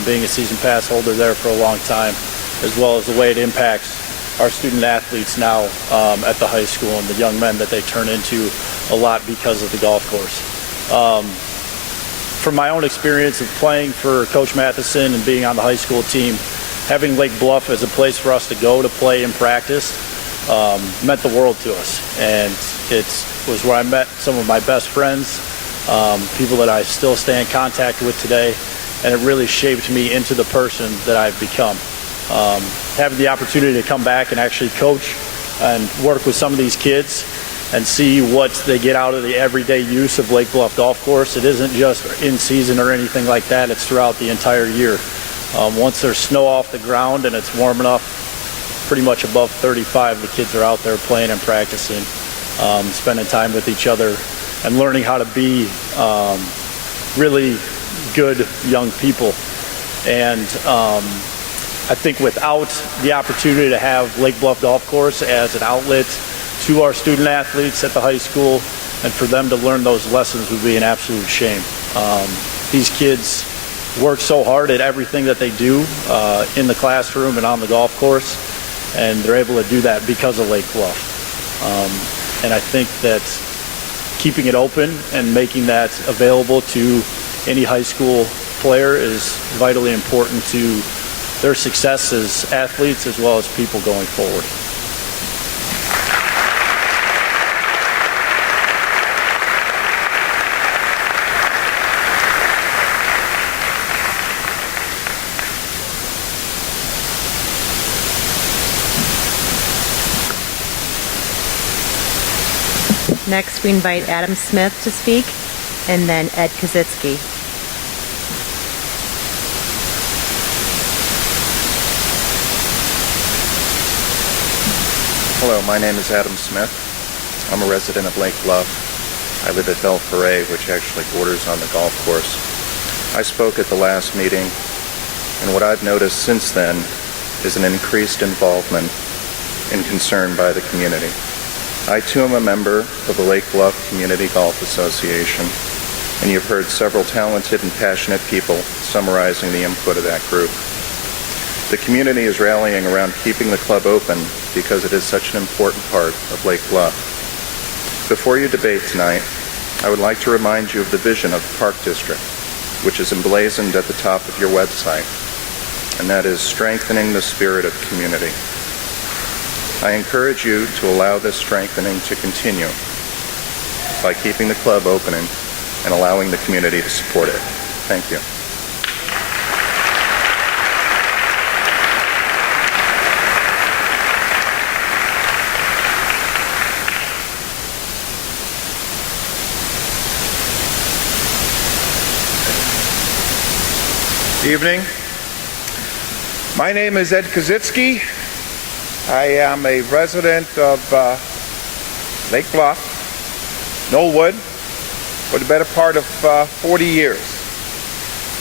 being a season pass holder there for a long time, as well as the way it impacts our student athletes now at the high school and the young men that they turn into a lot because of the golf course. From my own experience of playing for Coach Matheson and being on the high school team, having Lake Bluff as a place for us to go to play and practice meant the world to us. And it was where I met some of my best friends, people that I still stay in contact with today, and it really shaped me into the person that I've become. Having the opportunity to come back and actually coach and work with some of these kids and see what they get out of the everyday use of Lake Bluff Golf Course. It isn't just in season or anything like that, it's throughout the entire year. Once there's snow off the ground and it's warm enough, pretty much above 35, the kids are out there playing and practicing, spending time with each other and learning how to be really good young people. And I think without the opportunity to have Lake Bluff Golf Course as an outlet to our student athletes at the high school and for them to learn those lessons would be an absolute shame. These kids work so hard at everything that they do in the classroom and on the golf course, and they're able to do that because of Lake Bluff. And I think that keeping it open and making that available to any high school player is vitally important to their success as athletes as well as people going forward. Next, we invite Adam Smith to speak, and then Ed Kaczynski. Hello, my name is Adam Smith. I'm a resident of Lake Bluff. I live at Belforet, which actually borders on the golf course. I spoke at the last meeting, and what I've noticed since then is an increased involvement and concern by the community. I too am a member of the Lake Bluff Community Golf Association, and you've heard several talented and passionate people summarizing the input of that group. The community is rallying around keeping the club open because it is such an important part of Lake Bluff. Before you debate tonight, I would like to remind you of the vision of the Park District, which is emblazoned at the top of your website, and that is strengthening the spirit of community. I encourage you to allow this strengthening to continue by keeping the club open and allowing the community to support it. Thank you. Evening. My name is Ed Kaczynski. I am a resident of Lake Bluff, Knollwood, for the better part of 40 years.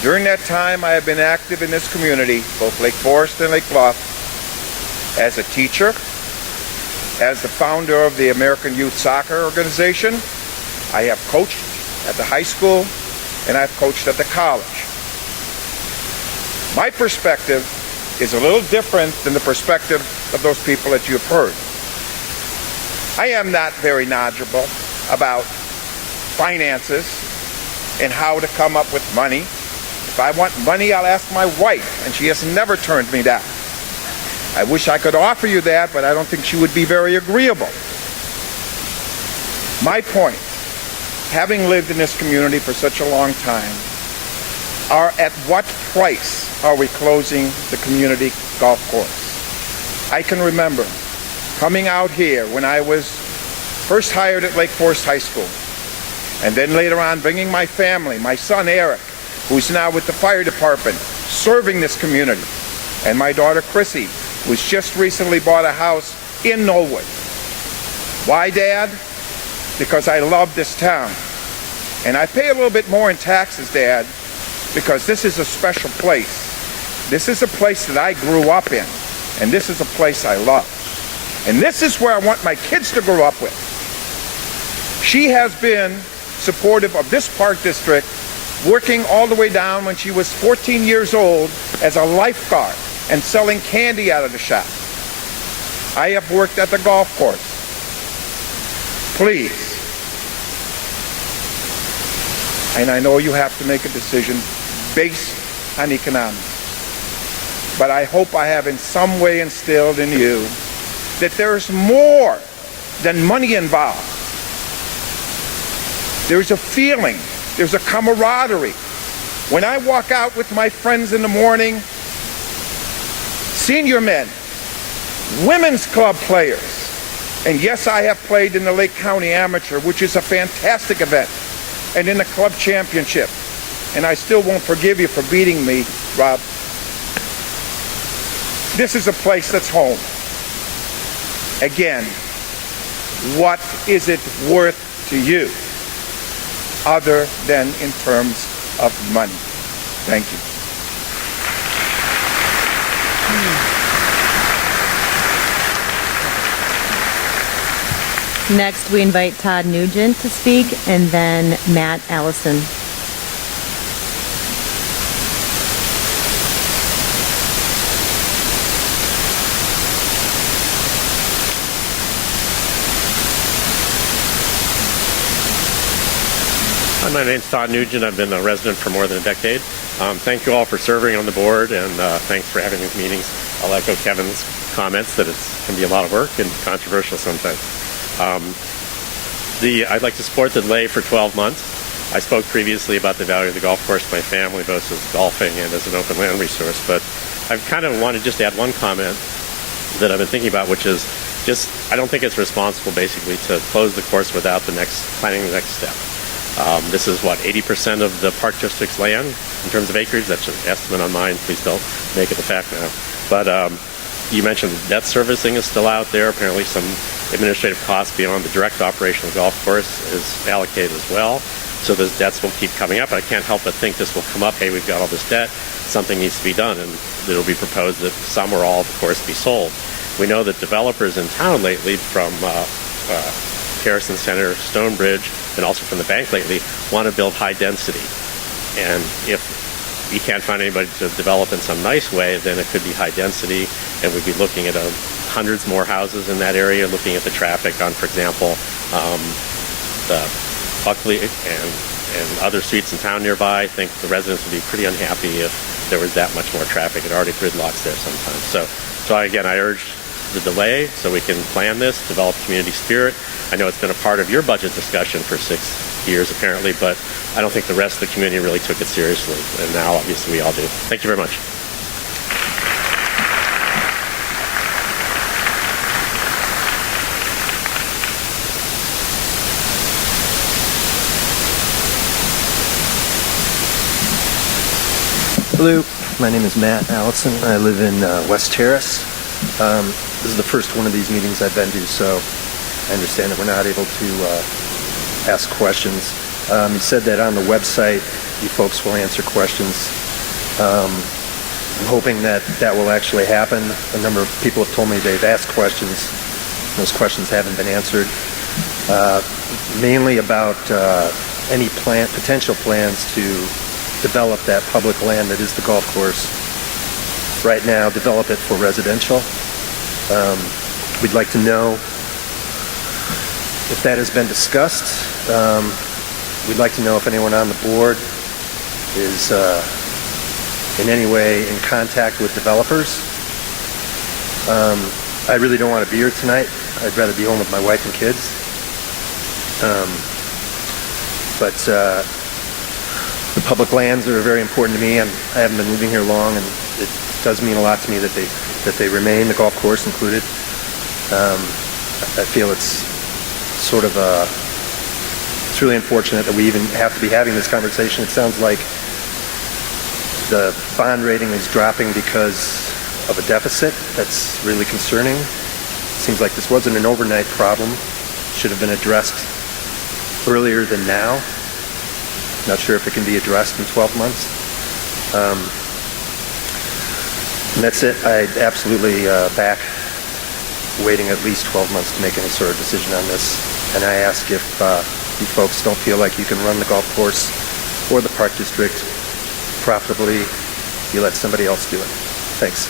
During that time, I have been active in this community, both Lake Forest and Lake Bluff, as a teacher, as the founder of the American Youth Soccer Organization. I have coached at the high school, and I've coached at the college. My perspective is a little different than the perspective of those people that you've heard. I am not very knowledgeable about finances and how to come up with money. If I want money, I'll ask my wife, and she has never turned me down. I wish I could offer you that, but I don't think she would be very agreeable. My point, having lived in this community for such a long time, are at what price are we closing the community golf course? I can remember coming out here when I was first hired at Lake Forest High School, and then later on bringing my family, my son Eric, who's now with the fire department, serving this community, and my daughter Chrissy, who's just recently bought a house in Knollwood. Why, Dad? Because I love this town. And I pay a little bit more in taxes, Dad, because this is a special place. This is a place that I grew up in, and this is a place I love. And this is where I want my kids to grow up with. She has been supportive of this park district, working all the way down when she was 14 years old as a lifeguard and selling candy out of the shop. I have worked at the golf course. Please, and I know you have to make a decision based on economics, but I hope I have in some way instilled in you that there's more than money involved. There's a feeling, there's a camaraderie. When I walk out with my friends in the morning, senior men, women's club players, and yes, I have played in the Lake County Amateur, which is a fantastic event, and in the club championship. And I still won't forgive you for beating me, Rob. This is a place that's home. Again, what is it worth to you other than in terms of money? Thank you. Next, we invite Todd Nugent to speak, and then Matt Allison. Hi, my name's Todd Nugent. I've been a resident for more than a decade. Thank you all for serving on the board, and thanks for having these meetings. I'll echo Kevin's comments that it can be a lot of work and controversial sometimes. I'd like to support the delay for 12 months. I spoke previously about the value of the golf course to my family, both as golfing and as an open land resource, but I kind of wanted just to add one comment that I've been thinking about, which is just, I don't think it's responsible basically to close the course without planning the next step. This is 80% of the park district's land in terms of acreage. That's an estimate on mine. Please don't make it a fact now. But you mentioned debt servicing is still out there. Apparently some administrative costs beyond the direct operation of the golf course is allocated as well. So those debts will keep coming up. I can't help but think this will come up. Hey, we've got all this debt. Something needs to be done. And it will be proposed that some or all of the course be sold. We know that developers in town lately from Harrison Center, Stonebridge, and also from the bank lately, want to build high density. And if we can't find anybody to develop in some nice way, then it could be high density, and we'd be looking at hundreds more houses in that area, looking at the traffic on, for example, the Buckley and other streets in town nearby. I think the residents would be pretty unhappy if there was that much more traffic. It already gridlocks there sometimes. So again, I urge the delay so we can plan this, develop community spirit. I know it's been a part of your budget discussion for 6 years apparently, but I don't think the rest of the community really took it seriously, and now obviously we all do. Thank you very much. Hello, my name is Matt Allison. I live in West Terrace. This is the first one of these meetings I've been to, so I understand that we're not able to ask questions. You said that on the website you folks will answer questions. I'm hoping that that will actually happen. A number of people have told me they've asked questions. Those questions haven't been answered. Mainly about any potential plans to develop that public land that is the golf course. Right now, develop it for residential. We'd like to know if that has been discussed. We'd like to know if anyone on the board is in any way in contact with developers. I really don't want to be here tonight. I'd rather be home with my wife and kids. But the public lands are very important to me. I haven't been living here long, and it does mean a lot to me that they remain, the golf course included. I feel it's sort of it's really unfortunate that we even have to be having this conversation. It sounds like the bond rating is dropping because of a deficit. That's really concerning. It seems like this wasn't an overnight problem. It should have been addressed earlier than now. Not sure if it can be addressed in 12 months. And that's it. I'd absolutely back waiting at least 12 months to make any sort of decision on this. And I ask if you folks don't feel like you can run the golf course or the park district profitably, you let somebody else do it. Thanks.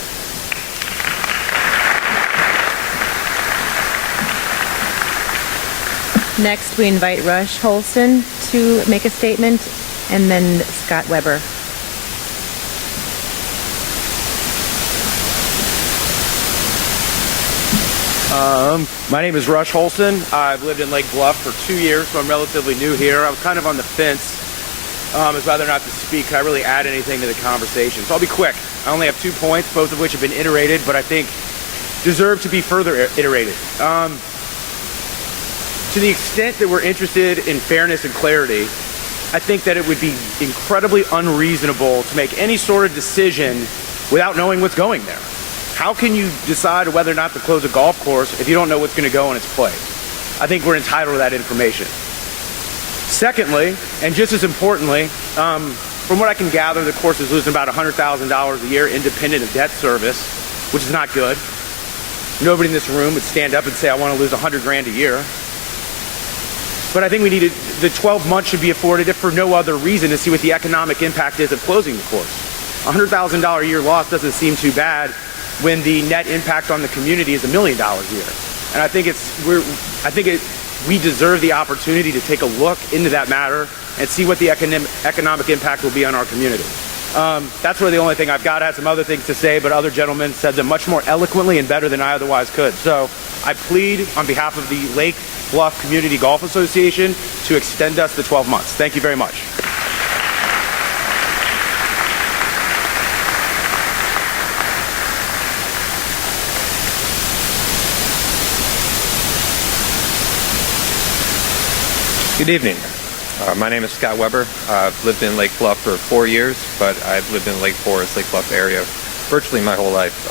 Next, we invite Rush Holston to make a statement, and then Scott Weber. My name is Rush Holston. I've lived in Lake Bluff for 2 years, so I'm relatively new here. I was kind of on the fence as whether or not to speak. Can I really add anything to the conversation? So I'll be quick. I only have 2 points, both of which have been iterated, but I think deserve to be further iterated. To the extent that we're interested in fairness and clarity, I think that it would be incredibly unreasonable to make any sort of decision without knowing what's going there. How can you decide whether or not to close a golf course if you don't know what's going to go in its place? I think we're entitled to that information. Secondly, and just as importantly, from what I can gather, the course is losing about $100,000 a year independent of debt service, which is not good. Nobody in this room would stand up and say, I want to lose $100,000 a year. But I think we need the 12 months should be afforded if for no other reason to see what the economic impact is of closing the course. $100,000 a year loss doesn't seem too bad when the net impact on the community is $1 million a year. And I think we deserve the opportunity to take a look into that matter and see what the economic impact will be on our community. That's really the only thing I've got. I had some other things to say, but other gentlemen said them much more eloquently and better than I otherwise could. So I plead on behalf of the Lake Bluff Community Golf Association to extend us the 12 months. Thank you very much. Good evening. My name is Scott Weber. I've lived in Lake Bluff for 4 years, but I've lived in Lake Forest, Lake Bluff area virtually my whole life.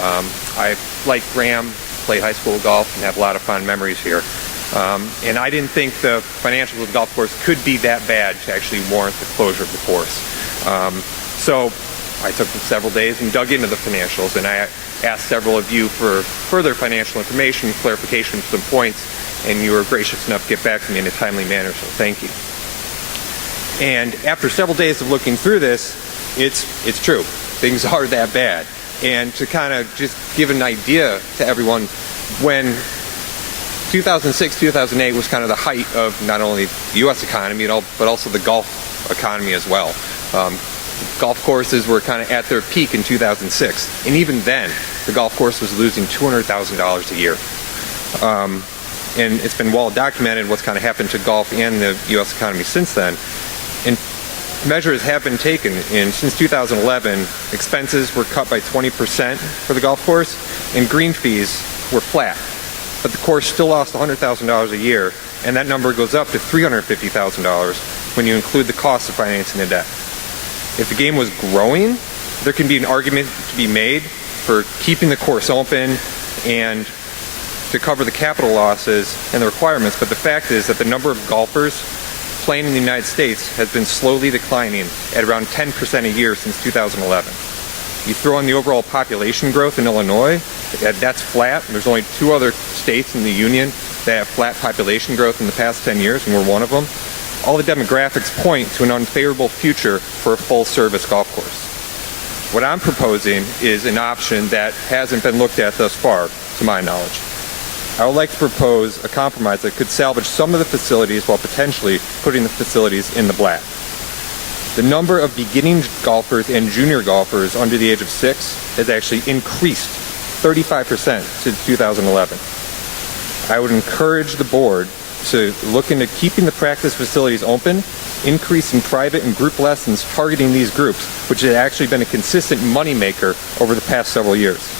I, like Graham, played high school golf and have a lot of fond memories here. And I didn't think the financials of the golf course could be that bad to actually warrant the closure of the course. So I took several days and dug into the financials, and I asked several of you for further financial information, clarification of some points, and you were gracious enough to get back to me in a timely manner, so thank you. And after several days of looking through this, it's true. Things are that bad. And to kind of just give an idea to everyone, when 2006, 2008 was kind of the height of not only the U.S. economy, but also the golf economy as well. Golf courses were kind of at their peak in 2006. And even then, the golf course was losing $200,000 a year. And it's been well documented what's kind of happened to golf and the U.S. economy since then. And measures have been taken. And since 2011, expenses were cut by 20% for the golf course, and green fees were flat. But the course still lost $100,000 a year, and that number goes up to $350,000 when you include the cost of financing the debt. If the game was growing, there can be an argument to be made for keeping the course open and to cover the capital losses and the requirements, but the fact is that the number of golfers playing in the United States has been slowly declining at around 10% a year since 2011. You throw in the overall population growth in Illinois, that's flat. There's only 2 other states in the union that have flat population growth in the past 10 years, and we're one of them. All the demographics point to an unfavorable future for a full-service golf course. What I'm proposing is an option that hasn't been looked at thus far, to my knowledge. I would like to propose a compromise that could salvage some of the facilities while potentially putting the facilities in the black. The number of beginning golfers and junior golfers under the age of 6 has actually increased 35% since 2011. I would encourage the board to look into keeping the practice facilities open, increasing private and group lessons targeting these groups, which has actually been a consistent moneymaker over the past several years.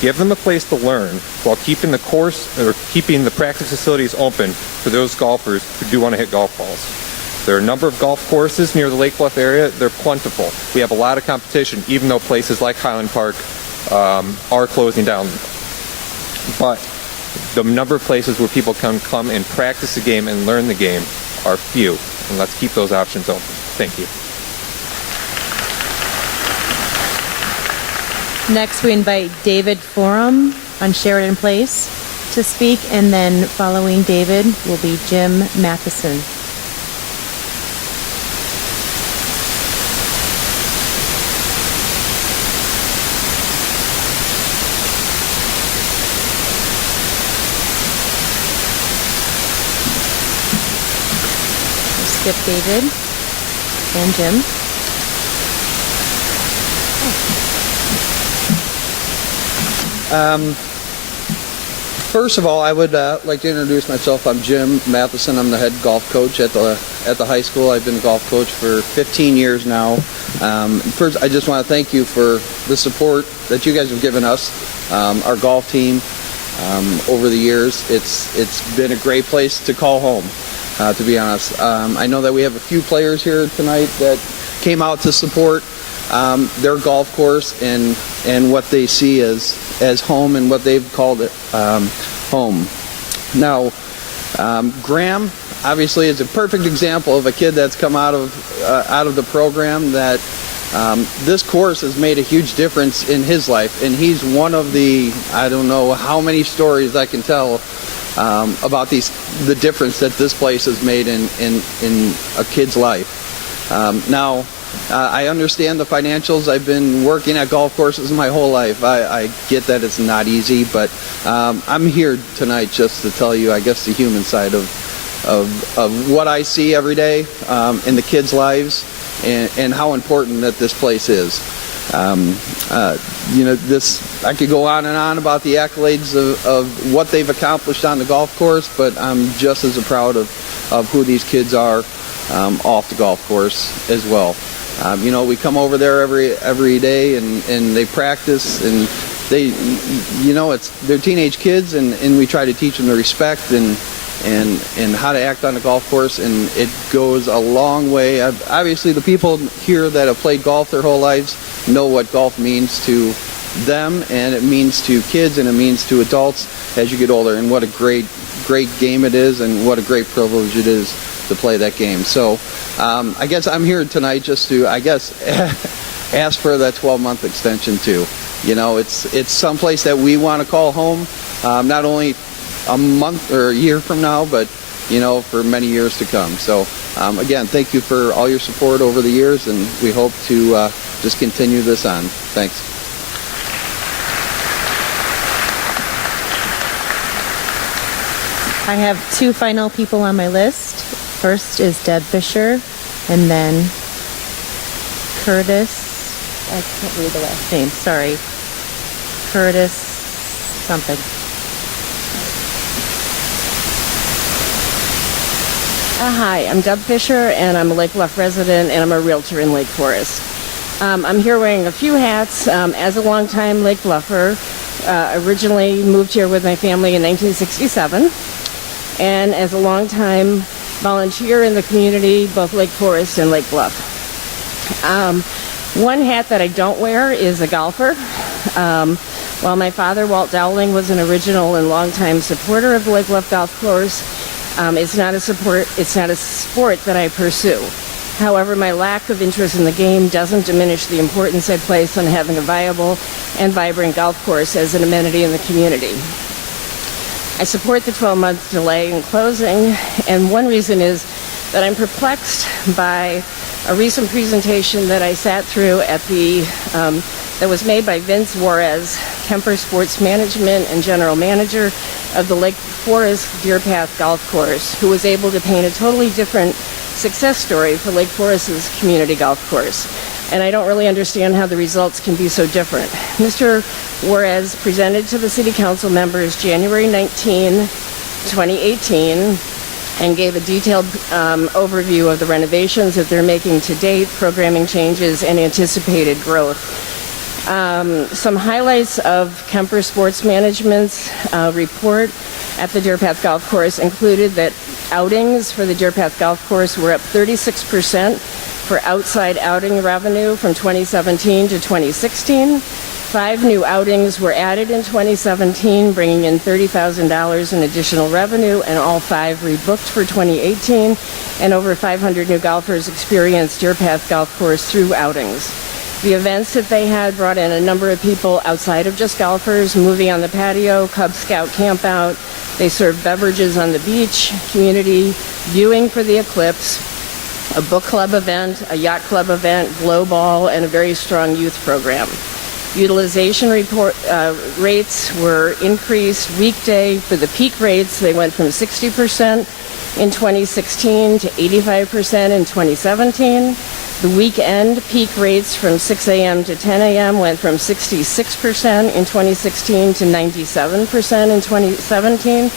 Give them a place to learn while keeping the course or keeping the practice facilities open for those golfers who do want to hit golf balls. There are a number of golf courses near the Lake Bluff area. They're plentiful. We have a lot of competition, even though places like Highland Park are closing down. But the number of places where people can come and practice the game and learn the game are few. And let's keep those options open. Thank you. Next, we invite David Forum on Sheridan Place to speak, and then following David will be Jim Matheson. Skip David, and Jim. First of all, I would like to introduce myself. I'm Jim Matheson. I'm the head golf coach at the high school. I've been a golf coach for 15 years now. First, I just want to thank you for the support that you guys have given us, our golf team, over the years. It's been a great place to call home, to be honest. I know that we have a few players here tonight that came out to support their golf course and what they see as home and what they've called it home. Now, Graham obviously is a perfect example of a kid that's come out of the program that this course has made a huge difference in his life, and he's one of the, I don't know how many stories I can tell about the difference that this place has made in a kid's life. Now, I understand the financials. I've been working at golf courses my whole life. I get that it's not easy, but I'm here tonight just to tell you, I guess, the human side of what I see every day in the kids' lives and how important that this place is. I could go on and on about the accolades of what they've accomplished on the golf course, but I'm just as proud of who these kids are off the golf course as well. We come over there every day and they practice, and they're teenage kids, and we try to teach them the respect and how to act on the golf course, and it goes a long way. Obviously, the people here that have played golf their whole lives know what golf means to them, and it means to kids, and it means to adults as you get older, and what a great game it is, and what a great privilege it is to play that game. So I guess I'm here tonight just to, ask for that 12-month extension too. It's someplace that we want to call home, not only a month or a year from now, but for many years to come. So again, thank you for all your support over the years, and we hope to just continue this on. Thanks. I have two final people on my list. First is Deb Fisher, and then Curtis. I can't read the last name, sorry. Curtis something. Hi, I'm Deb Fisher, and I'm a Lake Bluff resident, and I'm a realtor in Lake Forest. I'm here wearing a few hats. As a longtime Lake Bluffer, originally moved here with my family in 1967, and as a longtime volunteer in the community, both Lake Forest and Lake Bluff. One hat that I don't wear is a golfer. While my father, Walt Dowling, was an original and longtime supporter of the Lake Bluff Golf Course, it's not a sport that I pursue. However, my lack of interest in the game doesn't diminish the importance I place on having a viable and vibrant golf course as an amenity in the community. I support the 12-month delay in closing, and one reason is that I'm perplexed by a recent presentation that I sat through at that was made by Vince Juarez, Kemper Sports Management and General Manager of the Lake Forest Deer Path Golf Course, who was able to paint a totally different success story for Lake Forest's community golf course. And I don't really understand how the results can be so different. Mr. Juarez presented to the City Council members January 19, 2018, and gave a detailed overview of the renovations that they're making to date, programming changes, and anticipated growth. Some highlights of Kemper Sports Management's report at the Deer Path Golf Course included that outings for the Deer Path Golf Course were up 36% for outside outing revenue from 2017 to 2016. 5 new outings were added in 2017, bringing in $30,000 in additional revenue, and all 5 rebooked for 2018, and over 500 new golfers experienced Deer Path Golf Course through outings. The events that they had brought in a number of people outside of just golfers, movie on the patio, Cub Scout campout. They served beverages on the beach, community viewing for the eclipse, a book club event, a yacht club event, glow ball, and a very strong youth program. Utilization rates were increased weekday. For the peak rates, they went from 60% in 2016 to 85% in 2017. The weekend peak rates from 6 a.m. to 10 a.m. went from 66% in 2016 to 97% in 2017.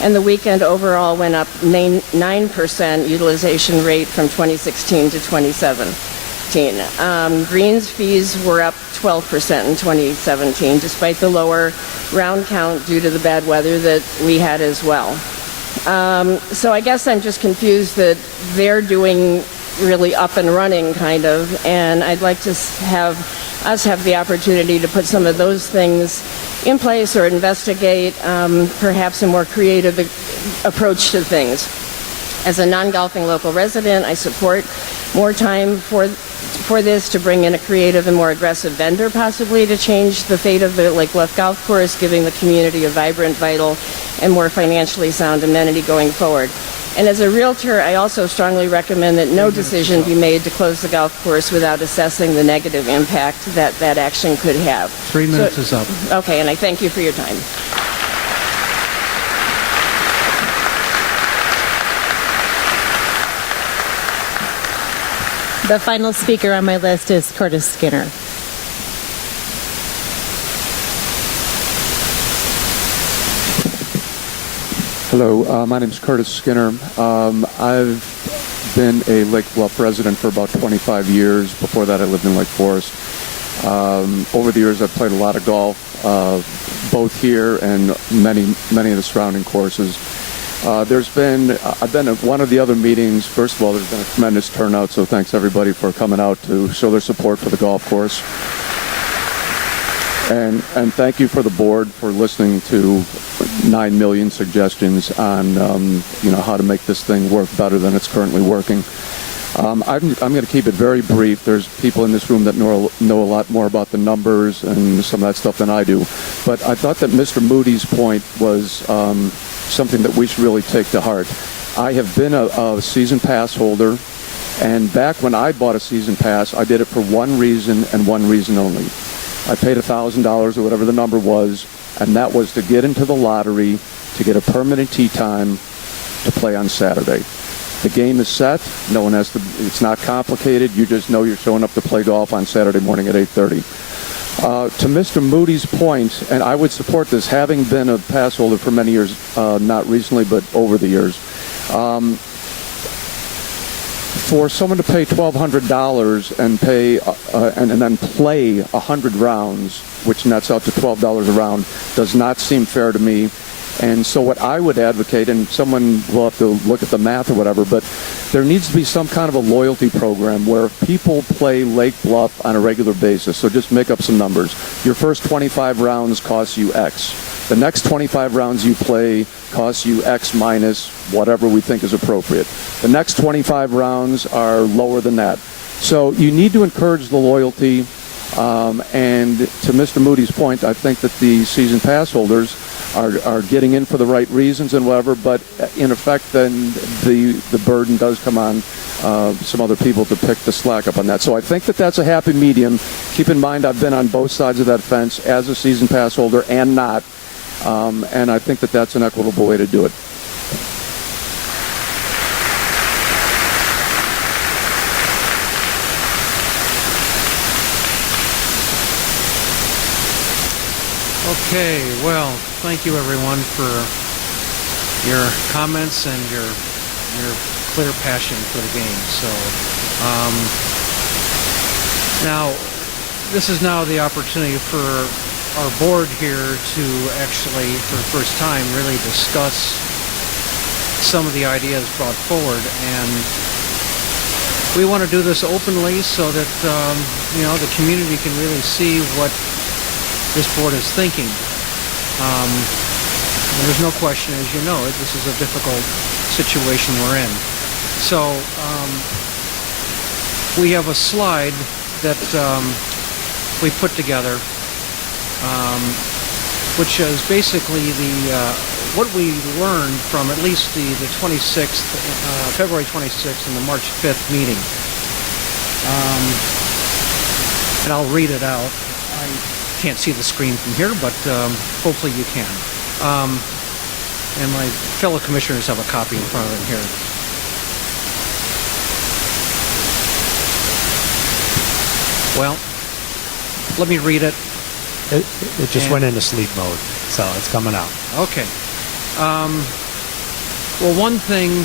And the weekend overall went up 9% utilization rate from 2016 to 2017. Greens fees were up 12% in 2017, despite the lower round count due to the bad weather that we had as well. So I guess I'm just confused that they're doing really up and running, kind of, and I'd like to have us have the opportunity to put some of those things in place or investigate perhaps a more creative approach to things. As a non-golfing local resident, I support more time for this to bring in a creative and more aggressive vendor possibly to change the fate of the Lake Bluff Golf Course, giving the community a vibrant, vital, and more financially sound amenity going forward. And as a realtor, I also strongly recommend that no decision be made to close the golf course without assessing the negative impact that that action could have. 3 minutes is up. Okay, and I thank you for your time. The final speaker on my list is Curtis Skinner. Hello, my name is Curtis Skinner. I've been a Lake Bluff resident for about 25 years. Before that, I lived in Lake Forest. Over the years, I've played a lot of golf, both here and many of the surrounding courses. I've been at one of the other meetings. First of all, there's been a tremendous turnout, so thanks everybody for coming out to show their support for the golf course. And thank you for the board for listening to 9 million suggestions on how to make this thing work better than it's currently working. I'm going to keep it very brief. There's people in this room that know a lot more about the numbers and some of that stuff than I do. But I thought that Mr. Moody's point was something that we should really take to heart. I have been a season pass holder, and back when I bought a season pass, I did it for one reason and one reason only. I paid $1,000 or whatever the number was, and that was to get into the lottery to get a permanent tee time to play on Saturday. The game is set. No one has to. It's not complicated. You just know you're showing up to play golf on Saturday morning at 8:30. To Mr. Moody's point, and I would support this, having been a pass holder for many years, not recently but over the years. For someone to pay $1,200 and pay and then play 100 rounds, which nets out to $12 a round, does not seem fair to me. And so what I would advocate, and someone will have to look at the math or whatever, but there needs to be some kind of a loyalty program where people play Lake Bluff on a regular basis. So just make up some numbers. Your first 25 rounds costs you X. The next 25 rounds you play costs you X minus whatever we think is appropriate. The next 25 rounds are lower than that. So you need to encourage the loyalty. And to Mr. Moody's point, I think that the season pass holders are getting in for the right reasons and whatever, but in effect then the burden does come on some other people to pick the slack up on that. So I think that that's a happy medium. Keep in mind I've been on both sides of that fence as a season pass holder and not, and I think that that's an equitable way to do it. Okay, well, thank you everyone for your comments and your clear passion for the game. So now this is now the opportunity for our board here to actually, for the first time, really discuss some of the ideas brought forward, and we want to do this openly so that the community can really see what this board is thinking. There's no question, as you know, this is a difficult situation we're in. So we have a slide that we put together, which is basically what we learned from at least the 26th, February 26th and the March 5th meeting. And I'll read it out. I can't see the screen from here, but hopefully you can. And my fellow commissioners have a copy in front of them here. Well, let me read it. It just went into sleep mode, so it's coming out. Okay. Well, one thing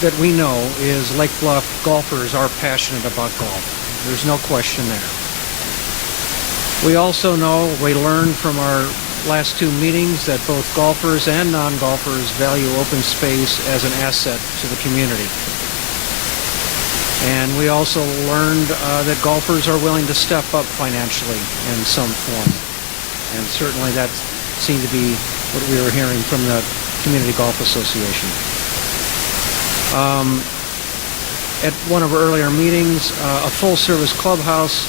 that we know is Lake Bluff golfers are passionate about golf. There's no question there. We also know, we learned from our last two meetings, that both golfers and non-golfers value open space as an asset to the community. And we also learned that golfers are willing to step up financially in some form. And certainly that seemed to be what we were hearing from the Community Golf Association. At one of our earlier meetings, a full-service clubhouse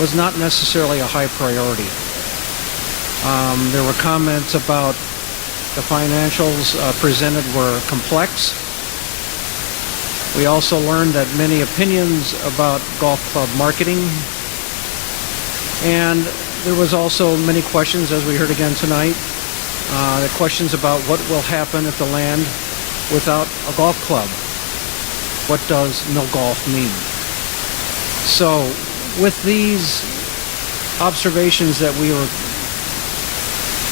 was not necessarily a high priority. There were comments about the financials presented were complex. We also learned that many opinions about golf club marketing, and there was also many questions, as we heard again tonight, the questions about what will happen if the land without a golf club. What does no golf mean? So with these observations that we were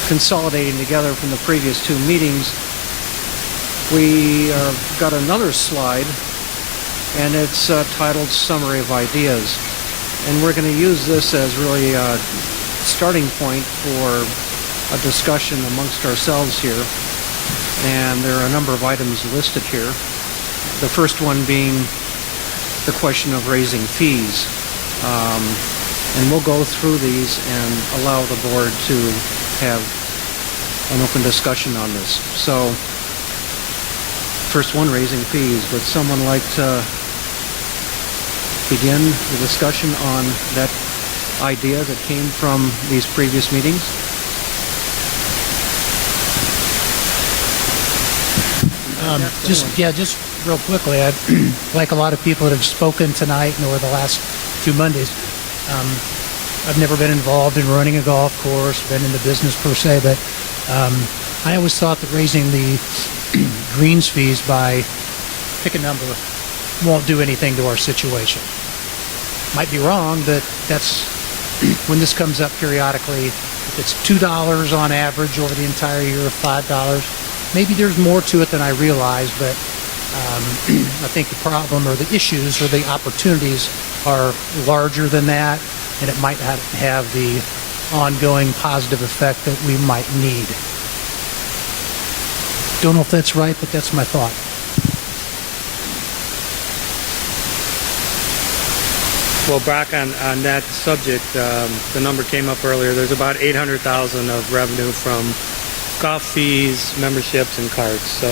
consolidating together from the previous two meetings, we got another slide, and it's titled Summary of Ideas. And we're going to use this as really a starting point for a discussion amongst ourselves here. And there are a number of items listed here. The first one being the question of raising fees. And we'll go through these and allow the board to have an open discussion on this. So, first one, raising fees. Would someone like to begin the discussion on that idea that came from these previous meetings? Just real quickly, like a lot of people that have spoken tonight and over the last 2 Mondays, I've never been involved in running a golf course, been in the business per se, but I always thought that raising the greens fees by pick a number won't do anything to our situation. Might be wrong, but that's when this comes up periodically. If it's $2 on average over the entire year, $5, maybe there's more to it than I realize, but I think the problem or the issues or the opportunities are larger than that, and it might not have the ongoing positive effect that we might need. Don't know if that's right, but that's my thought. Well, back on that subject, the number came up earlier. There's about $800,000 of revenue from golf fees, memberships, and cards. So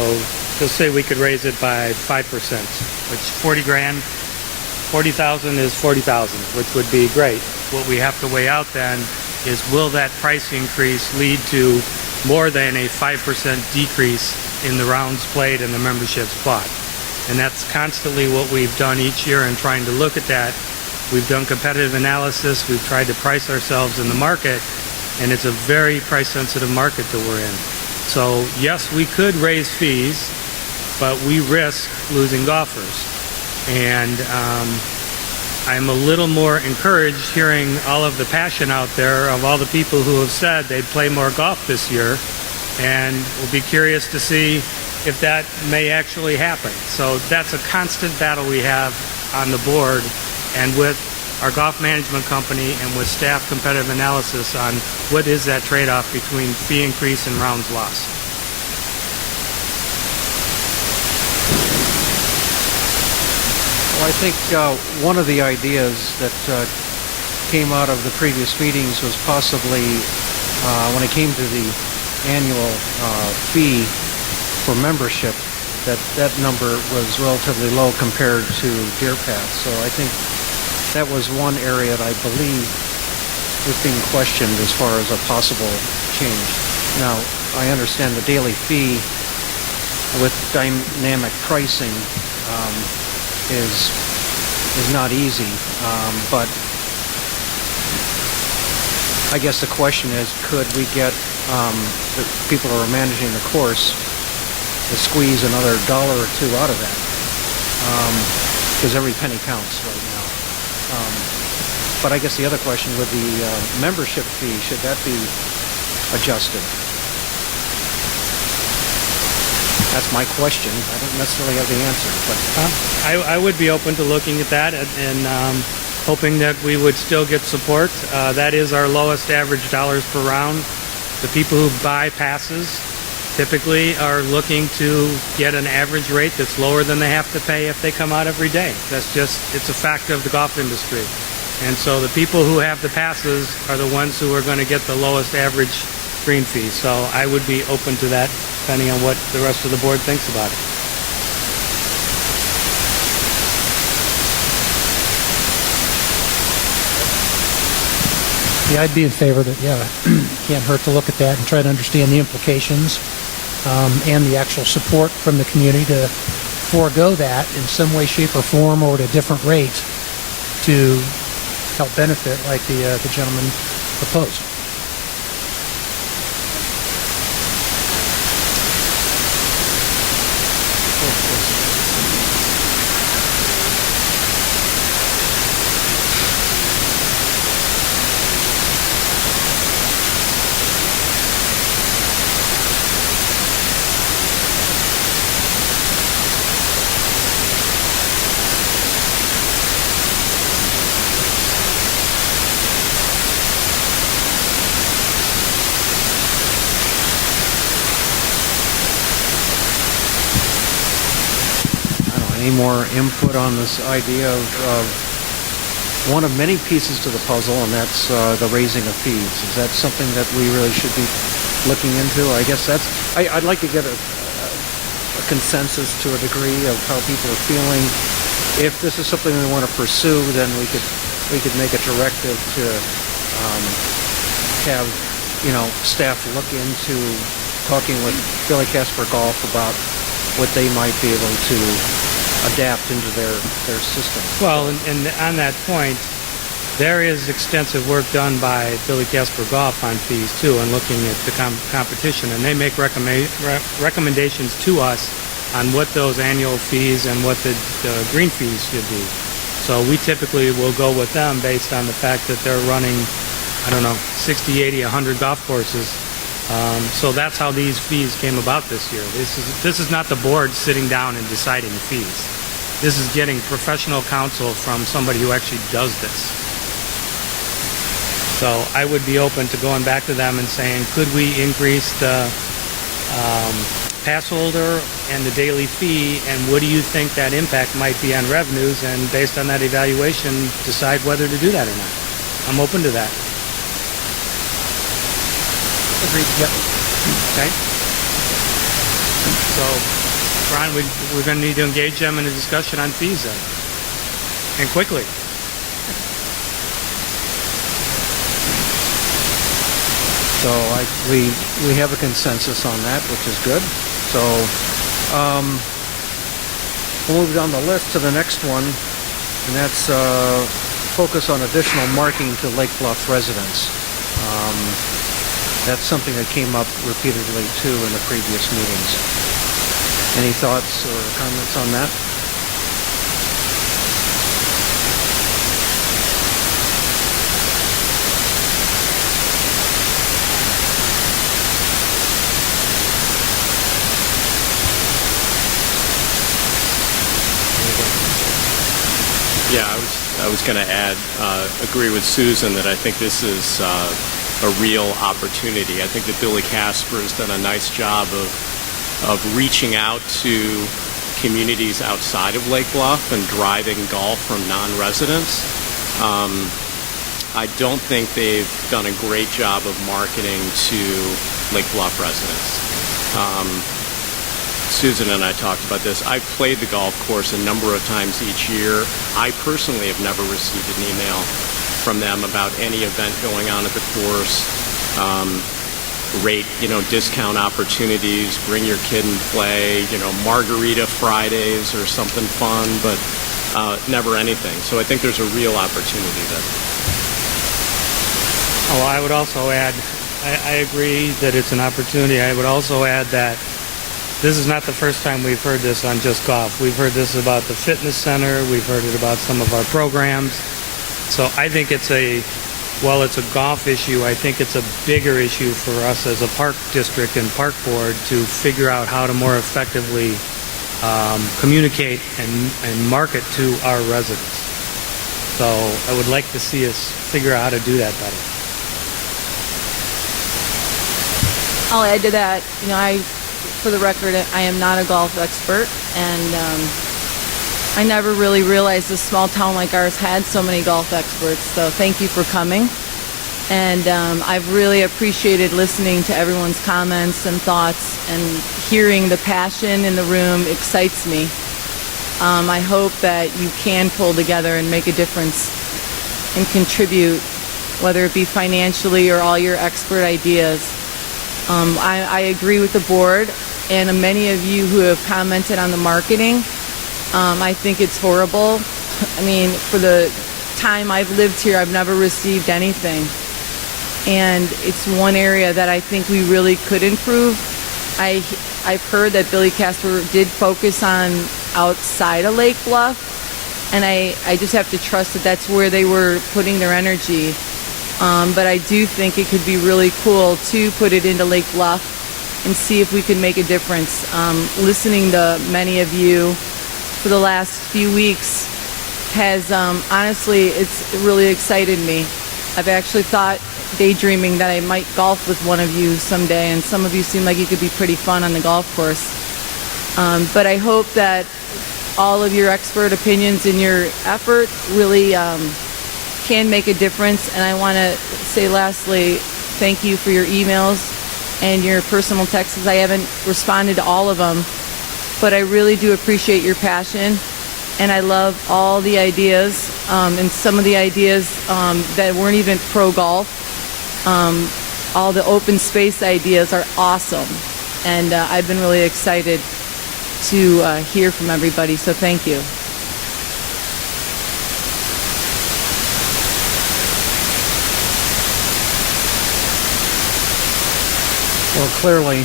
let's say we could raise it by 5%, which 40 grand, 40,000 is 40,000, which would be great. What we have to weigh out then is, will that price increase lead to more than a 5% decrease in the rounds played and the memberships bought? And that's constantly what we've done each year in trying to look at that. We've done competitive analysis. We've tried to price ourselves in the market, and it's a very price-sensitive market that we're in. So yes, we could raise fees, but we risk losing golfers. And I'm a little more encouraged hearing all of the passion out there of all the people who have said they'd play more golf this year, and we'll be curious to see if that may actually happen. So that's a constant battle we have on the board and with our golf management company and with staff competitive analysis on what is that trade-off between fee increase and rounds lost. Well, I think one of the ideas that came out of the previous meetings was possibly when it came to the annual fee for membership, that number was relatively low compared to Deer Path. So I think that was one area that I believe was being questioned as far as a possible change. Now, I understand the daily fee with dynamic pricing is not easy, but I guess the question is, could we get the people who are managing the course to squeeze another $1 or $2 out of that? Because every penny counts right now. But I guess the other question with the membership fee, should that be adjusted? That's my question. I don't necessarily have the answer, but I would be open to looking at that and hoping that we would still get support. That is our lowest average dollars per round. The people who buy passes typically are looking to get an average rate that's lower than they have to pay if they come out every day. That's just, it's a fact of the golf industry. And so the people who have the passes are the ones who are going to get the lowest average green fee. So I would be open to that, depending on what the rest of the board thinks about it. Yeah, I'd be in favor of it. Yeah, can't hurt to look at that and try to understand the implications and the actual support from the community to forego that in some way, shape, or form, or at a different rate to help benefit, like the gentleman proposed. Any more input on this idea of one of many pieces to the puzzle, and that's the raising of fees? Is that something that we really should be looking into? I guess that's, I'd like to get a consensus to a degree of how people are feeling. If this is something we want to pursue, then we could make a directive to have, staff look into talking with Billy Casper Golf about what they might be able to adapt into their system. Well, and on that point, there is extensive work done by Billy Casper Golf on fees too, and looking at the competition, and they make recommendations to us on what those annual fees and what the green fees should be. So we typically will go with them based on the fact that they're running, 60, 80, 100 golf courses. So that's how these fees came about this year. This is not the board sitting down and deciding fees. This is getting professional counsel from somebody who actually does this. So I would be open to going back to them and saying, could we increase the pass holder and the daily fee, and what do you think that impact might be on revenues, and based on that evaluation, decide whether to do that or not. I'm open to that. Agreed. Yep. Okay. So, Ron, we're going to need to engage them in a discussion on fees then, and quickly. So we have a consensus on that, which is good. So we'll move down the list to the next one, and that's focus on additional marking to Lake Bluff residents. That's something that came up repeatedly too in the previous meetings. Any thoughts or comments on that? Yeah, I was going to add, agree with Susan that I think this is a real opportunity. I think that Billy Casper has done a nice job of reaching out to communities outside of Lake Bluff and driving golf from non-residents. I don't think they've done a great job of marketing to Lake Bluff residents. Susan and I talked about this. I've played the golf course a number of times each year. I personally have never received an email from them about any event going on at the course. Rate, discount opportunities, bring your kid and play, Margarita Fridays or something fun, but never anything. So I think there's a real opportunity there. Oh, I would also add, I agree that it's an opportunity. I would also add that this is not the first time we've heard this on Just Golf. We've heard this about the fitness center. We've heard it about some of our programs. So I think while it's a golf issue, I think it's a bigger issue for us as a park district and park board to figure out how to more effectively communicate and market to our residents. So I would like to see us figure out how to do that better. I'll add to that. For the record, I am not a golf expert, and I never really realized a small town like ours had so many golf experts. So thank you for coming. And I've really appreciated listening to everyone's comments and thoughts, and hearing the passion in the room excites me. I hope that you can pull together and make a difference and contribute, whether it be financially or all your expert ideas. I agree with the board and many of you who have commented on the marketing. I think it's horrible. I mean, for the time I've lived here, I've never received anything. And it's one area that I think we really could improve. I've heard that Billy Casper did focus on outside of Lake Bluff, and I just have to trust that that's where they were putting their energy. But I do think it could be really cool to put it into Lake Bluff and see if we can make a difference. Listening to many of you for the last few weeks has, honestly, it's really excited me. I've actually thought, daydreaming, that I might golf with one of you someday, and some of you seem like you could be pretty fun on the golf course. But I hope that all of your expert opinions and your effort really can make a difference. And I want to say lastly, thank you for your emails and your personal texts. I haven't responded to all of them, but I really do appreciate your passion, and I love all the ideas, and some of the ideas that weren't even pro-golf. All the open space ideas are awesome, and I've been really excited to hear from everybody, so thank you. Well, clearly,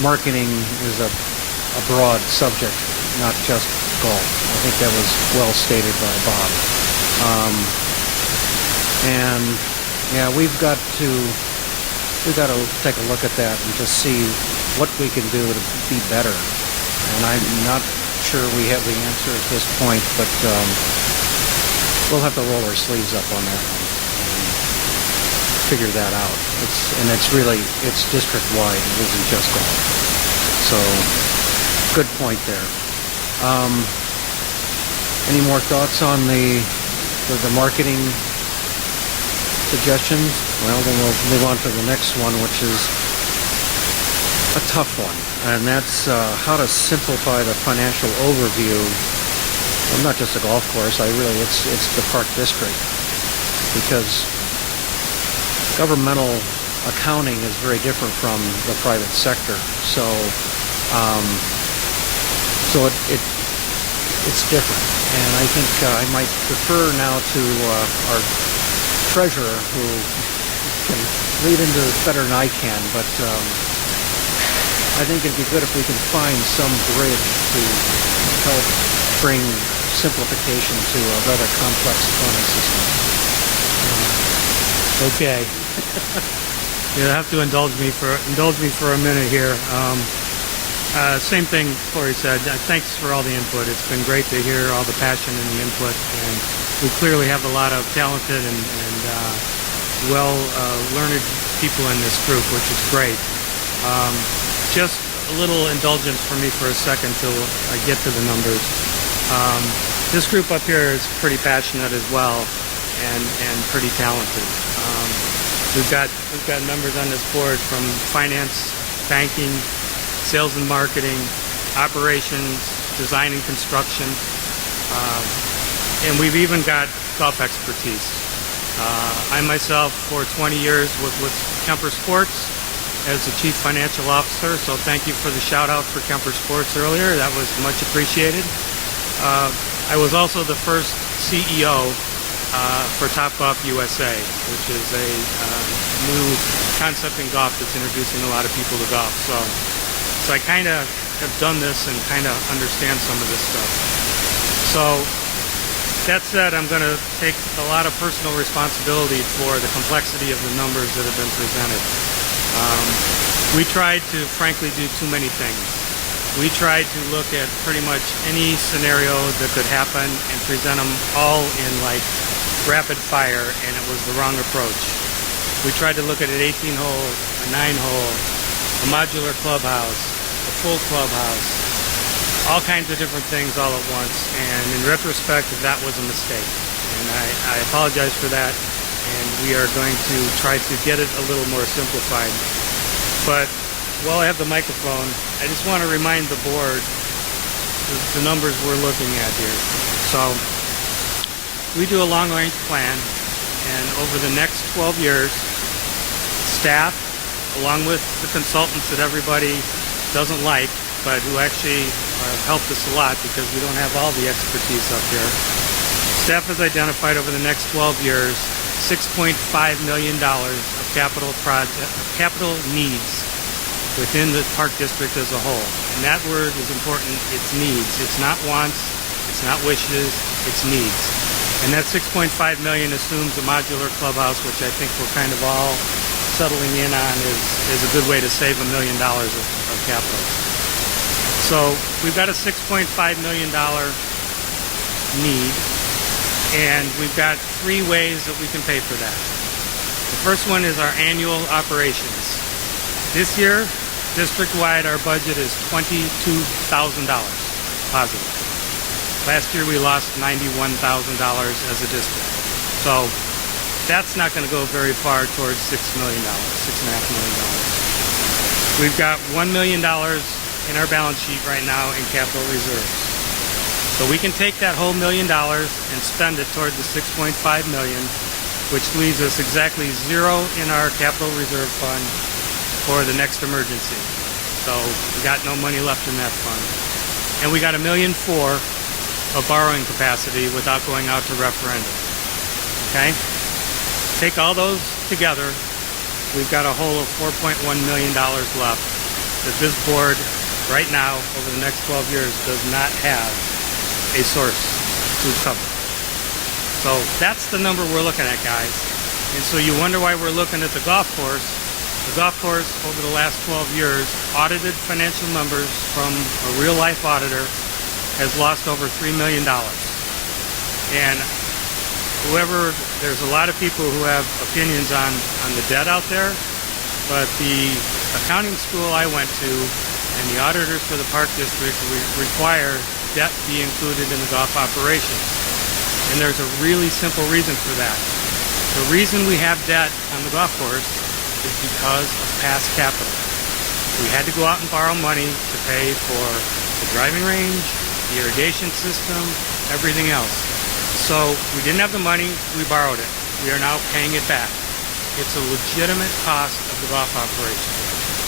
marketing is a broad subject, not just golf. I think that was well stated by Bob. And yeah, we've got to take a look at that and just see what we can do to be better. And I'm not sure we have the answer at this point, but we'll have to roll our sleeves up on that one and figure that out. It's district-wide. It isn't just golf. So, good point there. Any more thoughts on the marketing suggestions? Well, then we'll move on to the next one, which is a tough one, and that's how to simplify the financial overview. Well, not just a golf course. It's the park district, because governmental accounting is very different from the private sector. So, it's different, and I think I might defer now to our treasurer, who can lead into it better than I can, but I think it'd be good if we can find some bridge to help bring simplification to a rather complex accounting system. Okay. You'll have to indulge me for a minute here. Same thing Corey said. Thanks for all the input. It's been great to hear all the passion and the input, and we clearly have a lot of talented and well-learned people in this group, which is great. Just a little indulgence for me for a second till I get to the numbers. This group up here is pretty passionate as well, and pretty talented. We've got members on this board from finance, banking, sales and marketing, operations, design and construction, and we've even got golf expertise. I myself, for 20 years, was with Kemper Sports as the chief financial officer, so thank you for the shout out for Kemper Sports earlier. That was much appreciated. I was also the first CEO for Topgolf USA, which is a new concept in golf that's introducing a lot of people to golf. So I kind of have done this and kind of understand some of this stuff. So that said, I'm going to take a lot of personal responsibility for the complexity of the numbers that have been presented. We tried to, frankly, do too many things. We tried to look at pretty much any scenario that could happen and present them all in like rapid fire, and it was the wrong approach. We tried to look at an 18-hole, a 9-hole, a modular clubhouse, a full clubhouse, all kinds of different things all at once, and in retrospect, that was a mistake. And I apologize for that, and we are going to try to get it a little more simplified. But while I have the microphone, I just want to remind the board the numbers we're looking at here. So we do a long-range plan, and over the next 12 years, staff, along with the consultants that everybody doesn't like, but who actually have helped us a lot because we don't have all the expertise up here. Staff has identified over the next 12 years $6.5 million of capital needs within the park district as a whole. And that word is important. It's needs. It's not wants. It's not wishes. It's needs. And that $6.5 million assumes a modular clubhouse, which I think we're kind of all settling in on is a good way to save $1 million of capital. So we've got a $6.5 million need, and we've got three ways that we can pay for that. The first one is our annual operations. This year, district-wide, our budget is $22,000 positive. Last year, we lost $91,000 as a district. So that's not going to go very far towards $6 million, $6.5 million. We've got $1 million in our balance sheet right now in capital reserves. So we can take that whole $1 million and spend it toward the $6.5 million, which leaves us exactly zero in our capital reserve fund for the next emergency. So we got no money left in that fund. And we got $1.4 million of borrowing capacity without going out to referendum. Okay? Take all those together, we've got a whole of $4.1 million left that this board right now over the next 12 years does not have a source to cover. So that's the number we're looking at, guys. And so you wonder why we're looking at the golf course. The golf course over the last 12 years, audited financial numbers from a real-life auditor, has lost over $3 million. And there's a lot of people who have opinions on the debt out there, but the accounting school I went to and the auditors for the park district require debt be included in the golf operations. And there's a really simple reason for that. The reason we have debt on the golf course is because of past capital. We had to go out and borrow money to pay for the driving range, the irrigation system, everything else. So we didn't have the money, we borrowed it. We are now paying it back. It's a legitimate cost of the golf operation.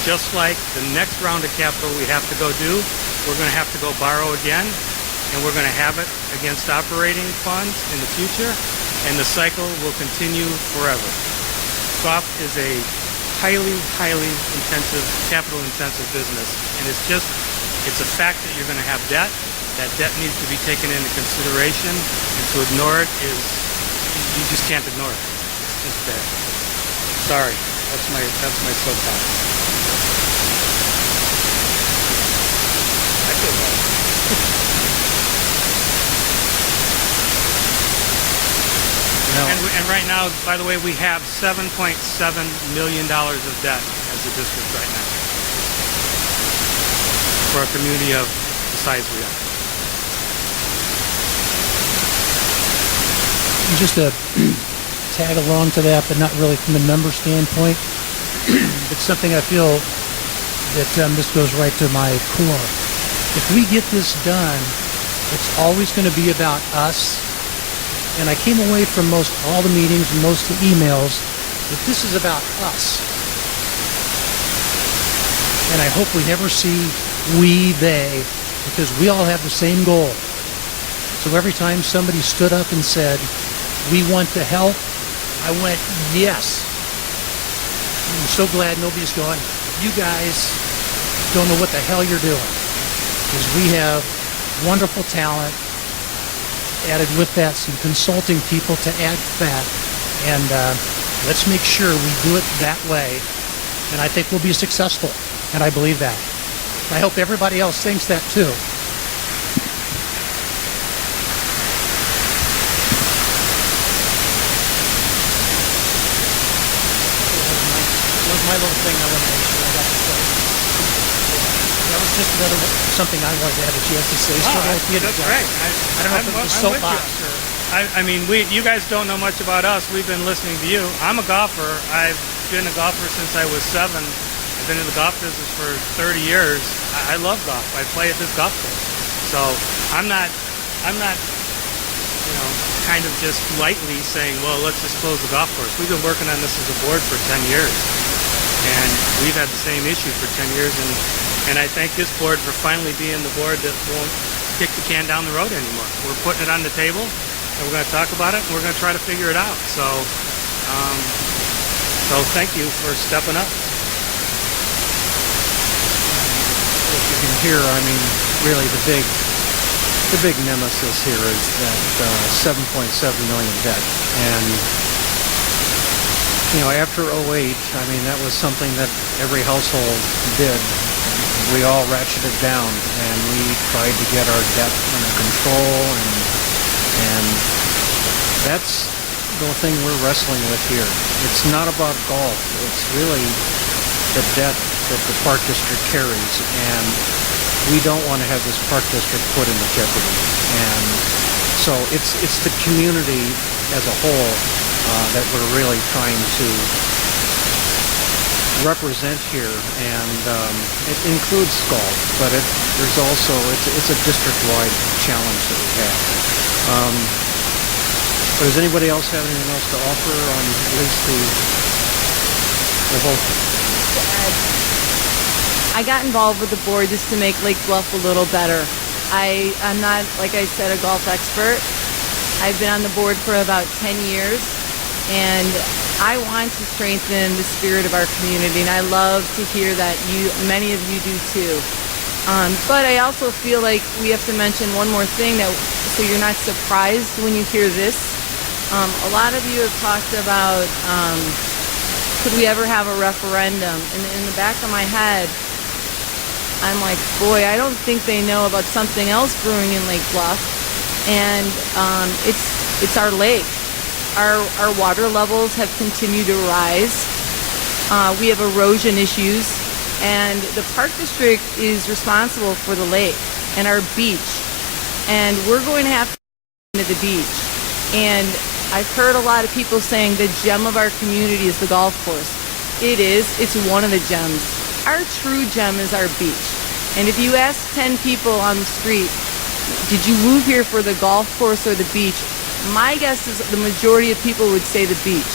Just like the next round of capital we have to go do, we're going to have to go borrow again, and we're going to have it against operating funds in the future, and the cycle will continue forever. Golf is a highly intensive, capital-intensive business, and it's a fact that you're going to have debt. That debt needs to be taken into consideration, and to ignore it is, you just can't ignore it. It's just bad. Sorry, that's my soapbox. I feel bad. And right now, by the way, we have $7.7 million of debt as a district right now for a community of the size we are. Just to tag along to that, but not really from the member standpoint, it's something I feel that this goes right to my core. If we get this done, it's always going to be about us. And I came away from most all the meetings and most of the emails that this is about us. And I hope we never see we, they, because we all have the same goal. So every time somebody stood up and said, we want to help. I went, yes. I'm so glad nobody's going, you guys don't know what the hell you're doing. Because we have wonderful talent, added with that some consulting people to add to that. And let's make sure we do it that way. And I think we'll be successful. And I believe that. I hope everybody else thinks that too. My little thing I want to make sure I got to say. That was just something I wanted to have a chance to say. So that's great. I don't know if it was a soapbox or... I mean, you guys don't know much about us. We've been listening to you. I'm a golfer. I've been a golfer since I was 7. I've been in the golf business for 30 years. I love golf. I play at this golf course. So I'm not, you know, kind of just lightly saying, well, let's just close the golf course. We've been working on this as a board for 10 years. And we've had the same issue for 10 years. And I thank this board for finally being the board that won't kick the can down the road anymore. We're putting it on the table, and we're going to talk about it, and we're going to try to figure it out. So thank you for stepping up. As you can hear, I mean, really the big nemesis here is that 7.7 million debt. And you know, after 08, I mean, that was something that every household did. We all ratcheted down, and we tried to get our debt under control, and that's the thing we're wrestling with here. It's not about golf. It's really the debt that the Park District carries, and we don't want to have this Park District put into jeopardy. And so it's the community as a whole that we're really trying to represent here, and it includes golf, but there's also it's a district-wide challenge that we have. But does anybody else have anything else to offer on at least the whole? I got involved with the board just to make Lake Bluff a little better. I'm not, like I said, a golf expert. I've been on the board for about 10 years. And I want to strengthen the spirit of our community, and I love to hear that many of you do too. But I also feel like we have to mention one more thing, so you're not surprised when you hear this. A lot of you have talked about could we ever have a referendum? And in the back of my head, I'm like, boy, I don't think they know about something else brewing in Lake Bluff, and it's our lake. Our water levels have continued to rise. We have erosion issues, and the Park District is responsible for the lake and our beach. And we're going to have to get into the beach. And I've heard a lot of people saying the gem of our community is the golf course. It is. It's one of the gems. Our true gem is our beach. And if you ask 10 people on the street, did you move here for the golf course or the beach? My guess is the majority of people would say the beach.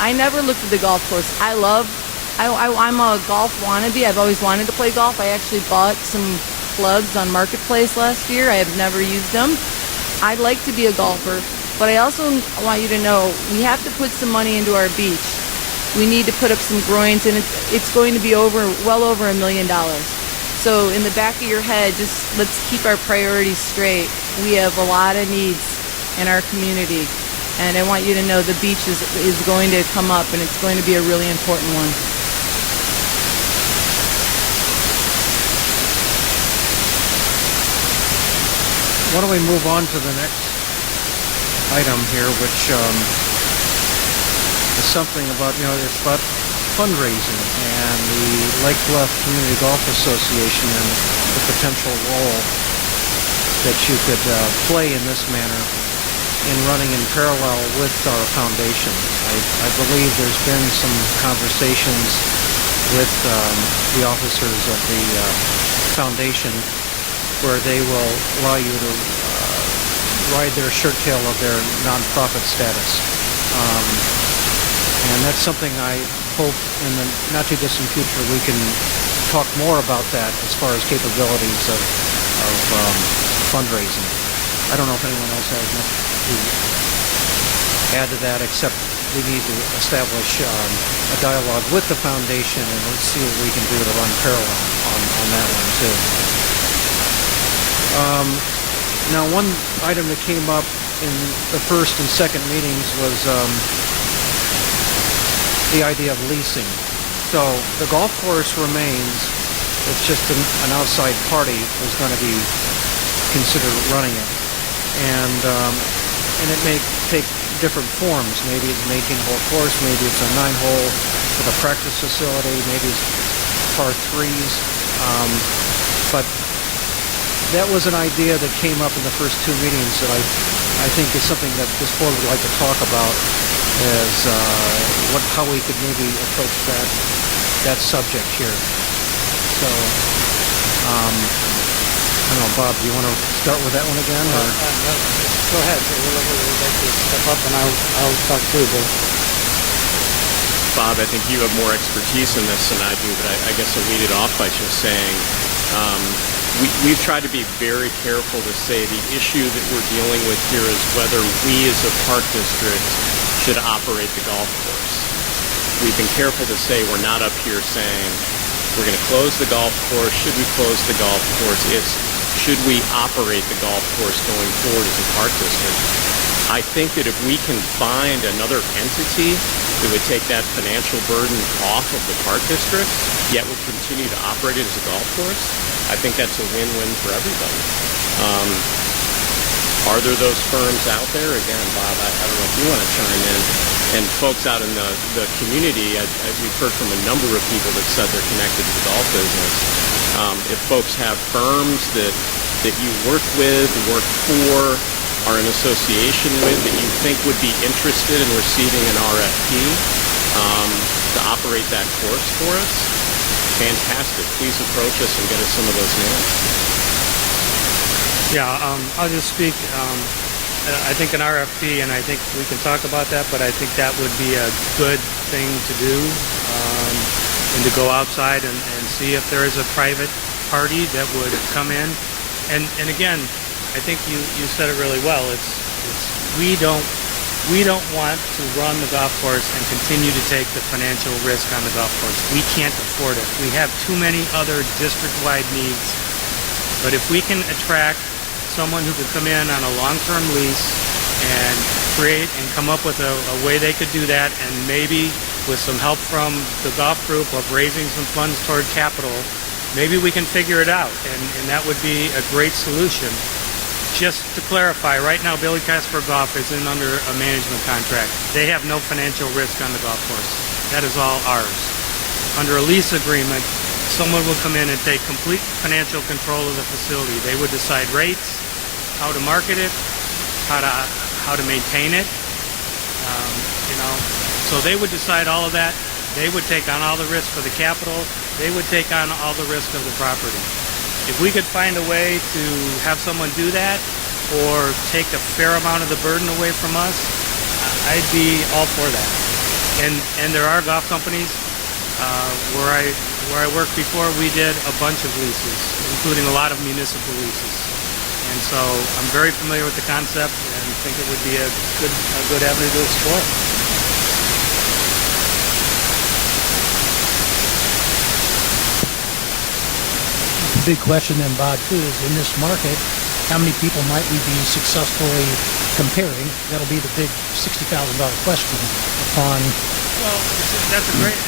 I never looked at the golf course. I'm a golf wannabe. I've always wanted to play golf. I actually bought some clubs on Marketplace last year. I have never used them. I'd like to be a golfer, but I also want you to know we have to put some money into our beach. We need to put up some groins, and it's going to be well over $1 million. So in the back of your head, just let's keep our priorities straight. We have a lot of needs in our community, and I want you to know the beach is going to come up, and it's going to be a really important one. Why don't we move on to the next item here, which is something about, it's about fundraising and the Lake Bluff Community Golf Association and the potential role that you could play in this manner in running in parallel with our foundation. I believe there's been some conversations with the officers of the foundation where they will allow you to ride their shirt tail of their nonprofit status. And that's something I hope in the not too distant future we can talk more about that as far as capabilities of fundraising. I don't know if anyone else has much to add to that, except we need to establish a dialogue with the foundation, and let's see what we can do to run parallel on that one too. Now, one item that came up in the first and second meetings was the idea of leasing. So the golf course remains. It's just an outside party is going to be considered running it, and it may take different forms. Maybe it's an 18-hole course. Maybe it's a 9-hole with a practice facility. Maybe it's par threes. But that was an idea that came up in the first two meetings that I think is something that this board would like to talk about, as how we could maybe approach that subject here. So, I don't know, Bob, do you want to start with that one again? Or? Go ahead. Whoever would like to step up, and I'll talk too. But Bob, I think you have more expertise in this than I do, but I guess I'll lead it off by just saying we've tried to be very careful to say the issue that we're dealing with here is whether we as a park district should operate the golf course. We've been careful to say we're not up here saying we're going to close the golf course. Should we close the golf course? It's should we operate the golf course going forward as a park district? I think that if we can find another entity that would take that financial burden off of the park district, yet would continue to operate it as a golf course, I think that's a win-win for everybody. Are there those firms out there? Again, Bob, I don't know if you want to chime in. And folks out in the community, we've heard from a number of people that said they're connected to the golf business. If folks have firms that you work with, work for, are in association with, that you think would be interested in receiving an RFP to operate that course for us, fantastic. Please approach us and get us some of those names. yeah, I'll just speak. I think an RFP, and I think we can talk about that, but I think that would be a good thing to do, and to go outside and see if there is a private party that would come in. And again, I think you said it really well. It's we don't want to run the golf course and continue to take the financial risk on the golf course. We can't afford it. We have too many other district-wide needs. But if we can attract someone who could come in on a long-term lease and create and come up with a way they could do that, and maybe with some help from the golf group of raising some funds toward capital, maybe we can figure it out, and that would be a great solution. Just to clarify, right now Billy Casper Golf is in under a management contract. They have no financial risk on the golf course. That is all ours. Under a lease agreement, someone will come in and take complete financial control of the facility. They would decide rates, how to market it, how to maintain it. So they would decide all of that. They would take on all the risk for the capital. They would take on all the risk of the property. If we could find a way to have someone do that, or take a fair amount of the burden away from us, I'd be all for that. And there are golf companies where I worked before. We did a bunch of leases, including a lot of municipal leases. And so I'm very familiar with the concept and think it would be a good avenue to explore. The big question then, Bob, too, is in this market, how many people might we be successfully comparing? That'll be the big $60,000 question upon... Well,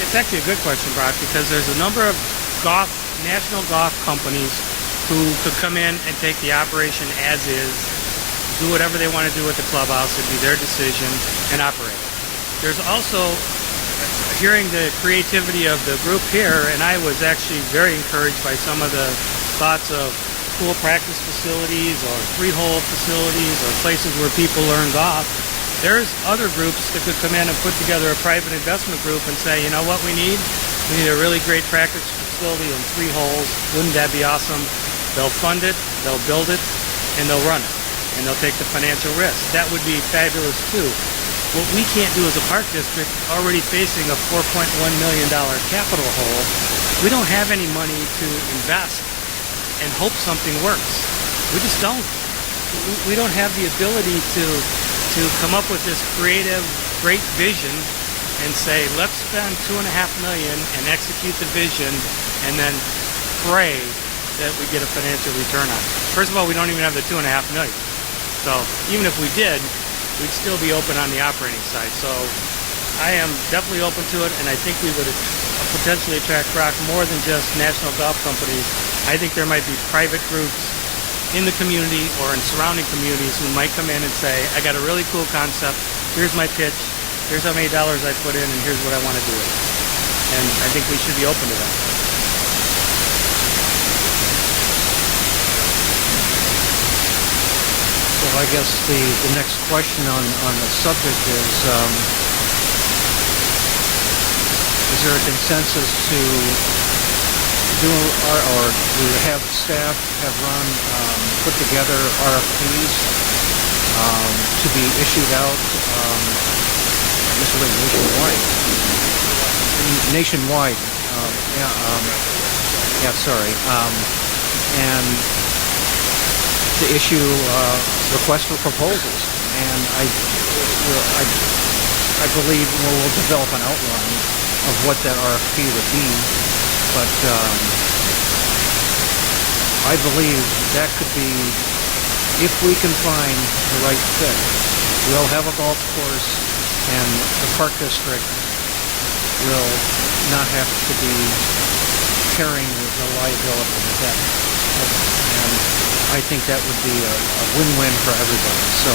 it's actually a good question, Brock, because there's a number of national golf companies who could come in and take the operation as is, do whatever they want to do with the clubhouse, it'd be their decision, and operate. There's also, hearing the creativity of the group here, and I was actually very encouraged by some of the thoughts of pool practice facilities or 3-hole facilities or places where people learn golf. There's other groups that could come in and put together a private investment group and say, you know what we need? We need a really great practice facility and 3 holes. Wouldn't that be awesome? They'll fund it, they'll build it, and they'll run it. And they'll take the financial risk. That would be fabulous too. What we can't do as a park district, already facing a $4.1 million capital hole, we don't have any money to invest and hope something works. We just don't. We don't have the ability to to come up with this creative, great vision and say, let's spend $2.5 million and execute the vision and then pray that we get a financial return on it. First of all, we don't even have the $2.5 million. So even if we did, we'd still be open on the operating side. So I am definitely open to it, and I think we would potentially attract more than just national golf companies. I think there might be private groups in the community or in surrounding communities who might come in and say, I got a really cool concept, here's my pitch, here's how many dollars I put in, and here's what I want to do with it. And I think we should be open to that. So I guess the next question on the subject is there a consensus to do or to have staff have put together RFPs to be issued out, I guess really nationwide. And to issue requests for proposals. And I believe we'll develop an outline of what that RFP would be. But I believe that could be, if we can find the right fit, we'll have a golf course and the park district will not have to be carrying the liability of that. And I think that would be a win-win for everybody. So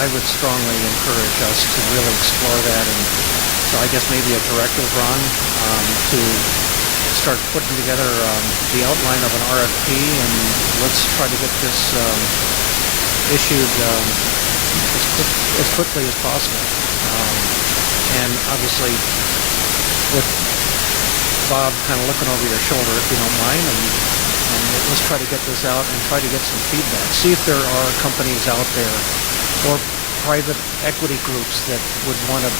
I would strongly encourage us to really explore that, and so I guess maybe a directive, Ron, to start putting together the outline of an RFP, and let's try to get this issued as quickly as possible. And obviously, with Bob kind of looking over your shoulder, if you don't mind, and let's try to get this out and try to get some feedback. See if there are companies out there or private equity groups that would want to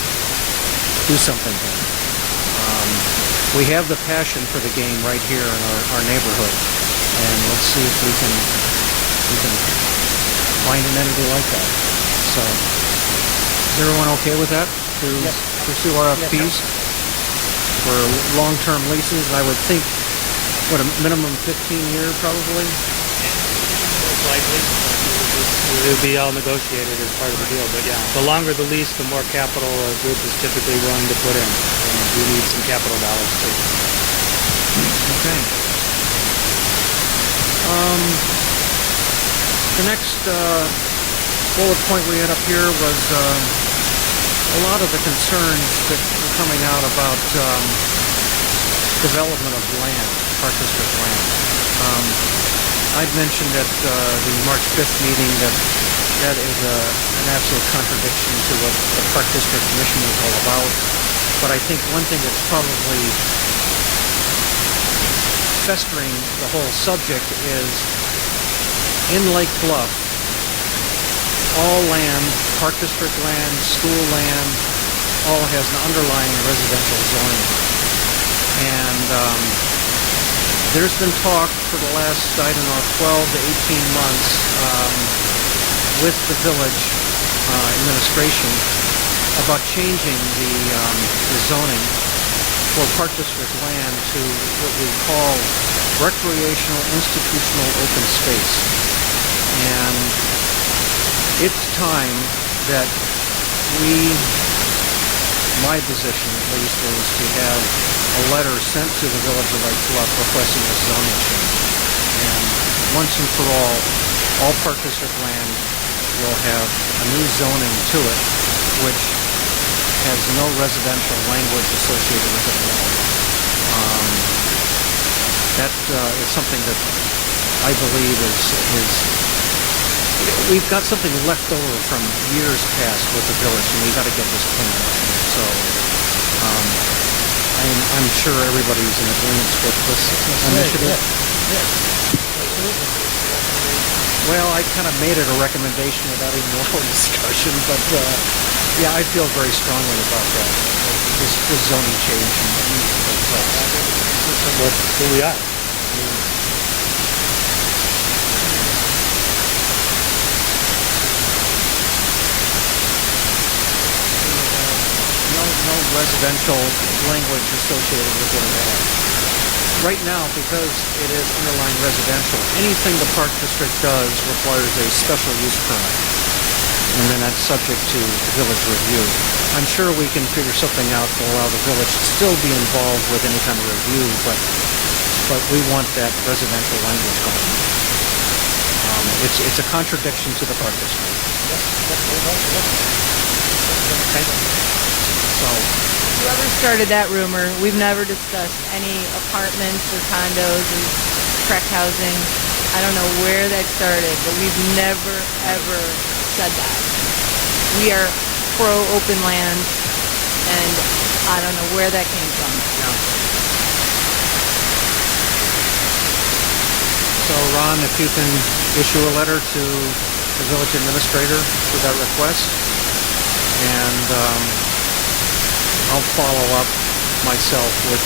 do something here. We have the passion for the game right here in our neighborhood, and let's see if we can find an entity like that. So, is everyone okay with that? To pursue RFPs for long-term leases? I would think, what, a minimum 15-year probably? Most likely. It would be all negotiated as part of the deal, but yeah, the longer the lease, the more capital a group is typically willing to put in. And we need some capital dollars too. Okay. The next bullet point we had up here was a lot of the concerns that were coming out about development of land, Park District land. I'd mentioned at the March 5th meeting that is an absolute contradiction to what the Park District Commission is all about. But I think one thing that's probably festering the whole subject is in Lake Bluff, all land, Park District land, school land, all has an underlying residential zoning. And there's been talk for the last, 12 to 18 months with the village administration about changing the zoning for Park District land to what we call recreational institutional open space. And it's time that my position at least, is to have a letter sent to the village of Lake Bluff requesting a zoning change. And once and for all Park District land will have a new zoning to it, which has no residential language associated with it at all. That is something that I believe is we've got something left over from years past with the village, and we've got to get this cleaned up. So I'm sure everybody's in agreement with this initiative. Well, I kind of made it a recommendation without even a little discussion, but yeah, I feel very strongly about that. This zoning change needs to take place. That's who we are. residential language associated with it at all. Right now, because it is underlying residential, anything the Park District does requires a special use permit. And then that's subject to village review. I'm sure we can figure something out to allow the village to still be involved with any kind of review, but we want that residential language going. It's a contradiction to the Park District. Okay. So, whoever started that rumor, we've never discussed any apartments or condos or tract housing. I don't know where that started, but we've never, ever said that. We are pro-open land, and I don't know where that came from. Yeah. So, Ron, if you can issue a letter to the village administrator for that request, and I'll follow up myself with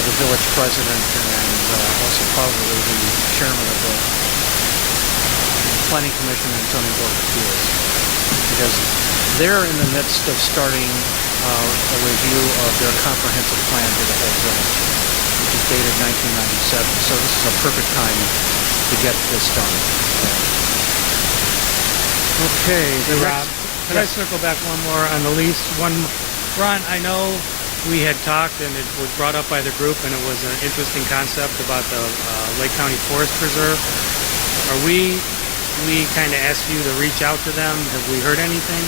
the village president and also probably the chairman of the Planning Commission and Zoning Board of Appeals, because they're in the midst of starting a review of their comprehensive plan for the whole village, which is dated 1997. So this is a perfect time to get this done. Okay, Rob, could I circle back one more on the lease? Ron, I know we had talked and it was brought up by the group and it was an interesting concept about the Lake County Forest Preserve. We kind of asked you to reach out to them. Have we heard anything?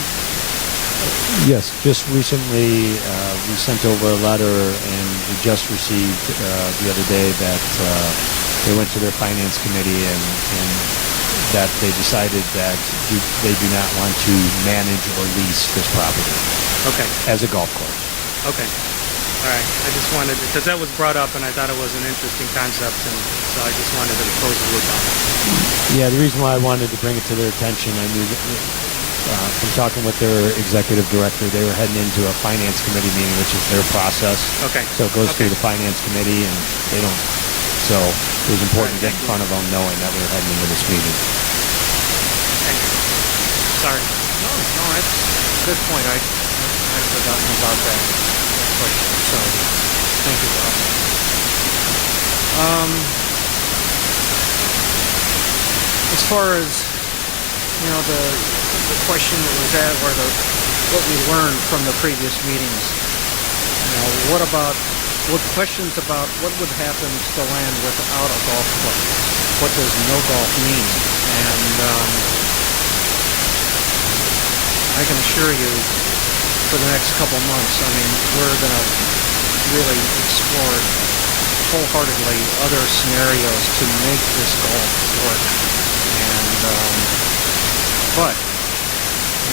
Yes, just recently we sent over a letter, and we just received the other day that they went to their finance committee and that they decided that they do not want to manage or lease this property. Okay. As a golf course. Okay. All right. I just wanted, because that was brought up and I thought it was an interesting concept, and so I just wanted to close the loop on it. Yeah, the reason why I wanted to bring it to their attention, I knew that from talking with their executive director, they were heading into a finance committee meeting, which is their process. Okay. So it goes through the finance committee, and they don't. So it was important to get in front of them, knowing that we were heading into this meeting. Thank you. Sorry. No, that's a good point. I'd forgotten about that question. So thank you, Rob. As far as the question that was asked, or what we learned from the previous meetings, what questions about what would happen to the land without a golf club? What does no golf mean? And I can assure you, for the next couple months, we're going to really explore wholeheartedly other scenarios to make this golf work. And but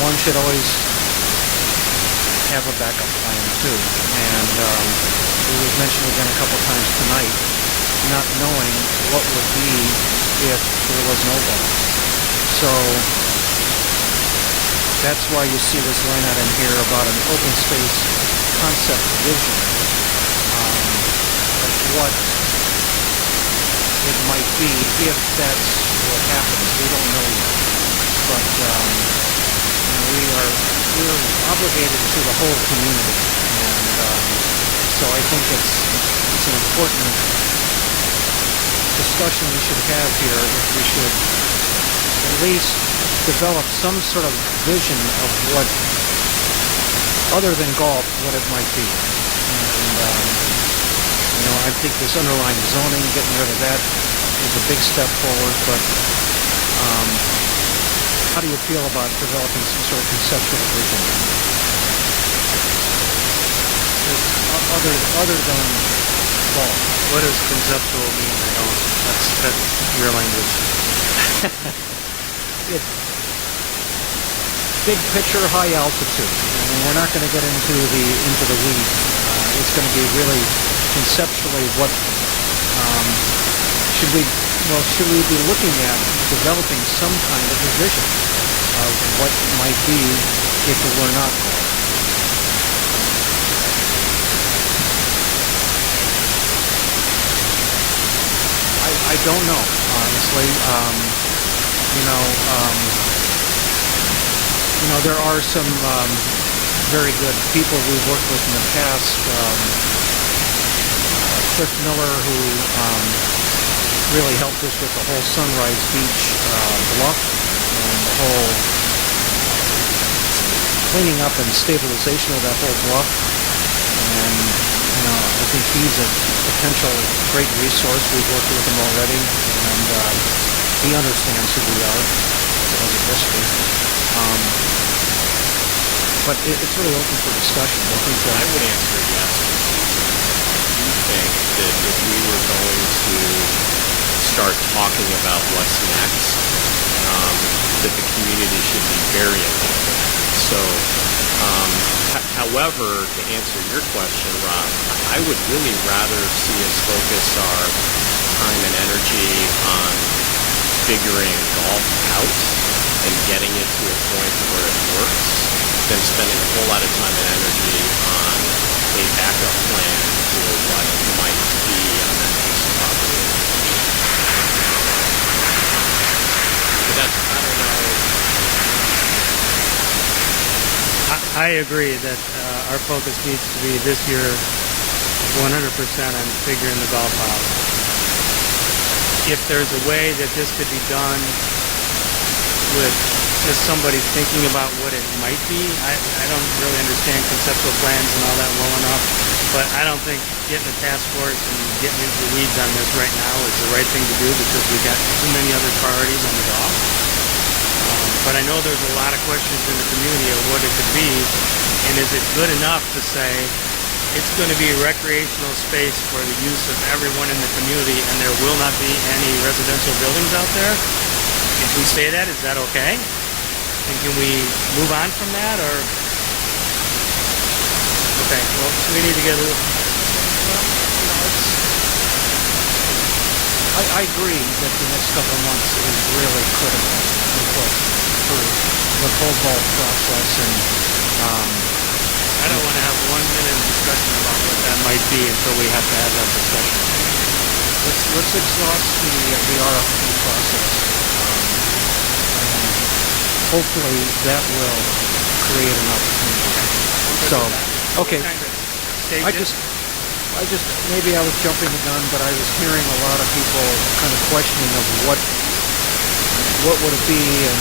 one should always have a backup plan too. And it was mentioned again a couple times tonight, not knowing what would be if there was no golf. So that's why you see this line out in here about an open space concept vision of what it might be if that's what happens. We don't know yet, but we're obligated to the whole community, and so I think it's an important discussion we should have here. If we should at least develop some sort of vision of what, other than golf, what it might be. And I think this underlying zoning, getting rid of that, is a big step forward. But how do you feel about developing some sort of conceptual vision? Other than golf. What does conceptual mean? I don't. That's your language. It's big picture, high altitude. We're not going to get into the weeds. It's going to be really conceptually what should we be looking at developing some kind of a vision of what might be if it were not golf. I don't know, honestly. There are some very good people we've worked with in the past. Cliff Miller, who really helped us with the whole Sunrise Beach bluff and the whole cleaning up and stabilization of that whole bluff. And, I think he's a potential great resource. We've worked with him already, and he understands who we are as a district. But it's really open for discussion. I think I would answer yes. Do you think that if we were going to start talking about what's next, that the community should be very involved? So, however, to answer your question, Rob, I would really rather see us focus our time and energy on figuring golf out and getting it to a point where it works than spending a whole lot of time and energy on a backup plan for what might be on that piece of property. But that's, I don't know. I agree that our focus needs to be this year 100% on figuring the golf out. If there's a way that this could be done with just somebody thinking about what it might be, I don't really understand conceptual plans and all that well enough, but I don't think getting a task force and getting into the weeds on this right now is the right thing to do because we got too many other priorities on the golf. But I know there's a lot of questions in the community of what it could be, and is it good enough to say it's going to be a recreational space for the use of everyone in the community and there will not be any residential buildings out there? If we say that, is that okay? And can we move on from that, or? Okay, well, we need to get a little... I agree that the next couple of months is really critical, for the whole golf process, and I don't want to have 1 minute of discussion about what that might be until we have to have that discussion. Let's exhaust the RFP process, and hopefully that will create an opportunity. So, okay, I just maybe I was jumping the gun, but I was hearing a lot of people kind of questioning of what would it be, and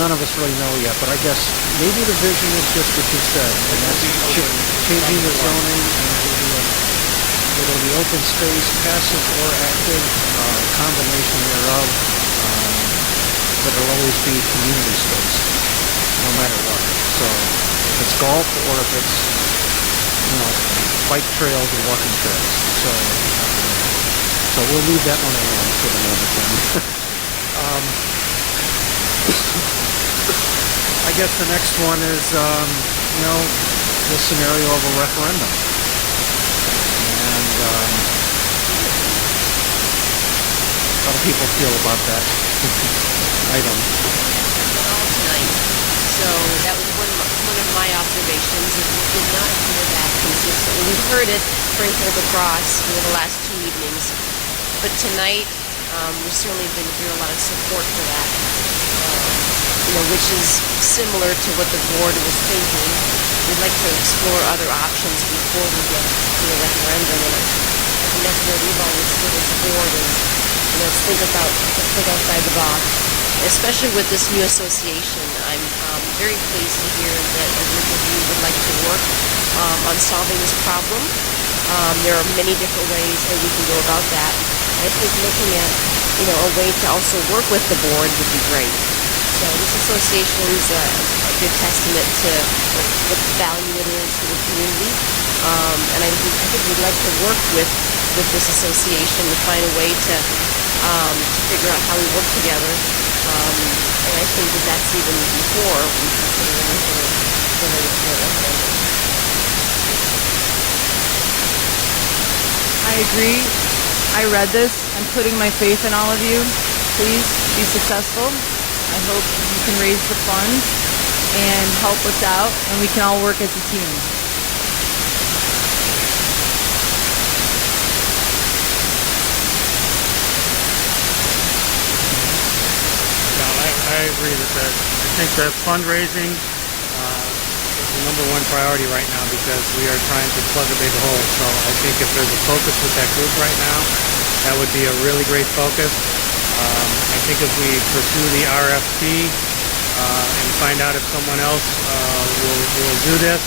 none of us really know yet, but I guess maybe the vision is just what you said, and that's changing the zoning, and it'll be open space, passive or active, combination thereof, but it'll always be community space, no matter what. So if it's golf or if it's, bike trails and walking trails. So we'll leave that one alone for the moment then. I guess the next one is, the scenario of a referendum. And how do people feel about that item? Tonight. So that was one of my observations, is we did not hear that consistently. We've heard it sprinkled across the last 2 evenings, but tonight we've certainly been hearing a lot of support for that. Which is similar to what the board was thinking. We'd like to explore other options before we get to a referendum, and I think that's where we've always stood as a board is, let's think outside the box. Especially with this new association, I'm very pleased to hear that a group of you would like to work on solving this problem. There are many different ways that we can go about that. I think looking at, a way to also work with the board would be great. So this association is a good testament to what value it is to the community. And I think we'd like to work with this association to find a way to figure out how we work together. And I think that's even before we consider anything related to a referendum. I agree. I read this. I'm putting my faith in all of you. Please be successful. I hope you can raise the funds and help us out, and we can all work as a team. I agree with that. I think that fundraising, the number one priority right now because we are trying to plug a big hole. So I think if there's a focus with that group right now, that would be a really great focus. I think if we pursue the RFP and find out if someone else will do this,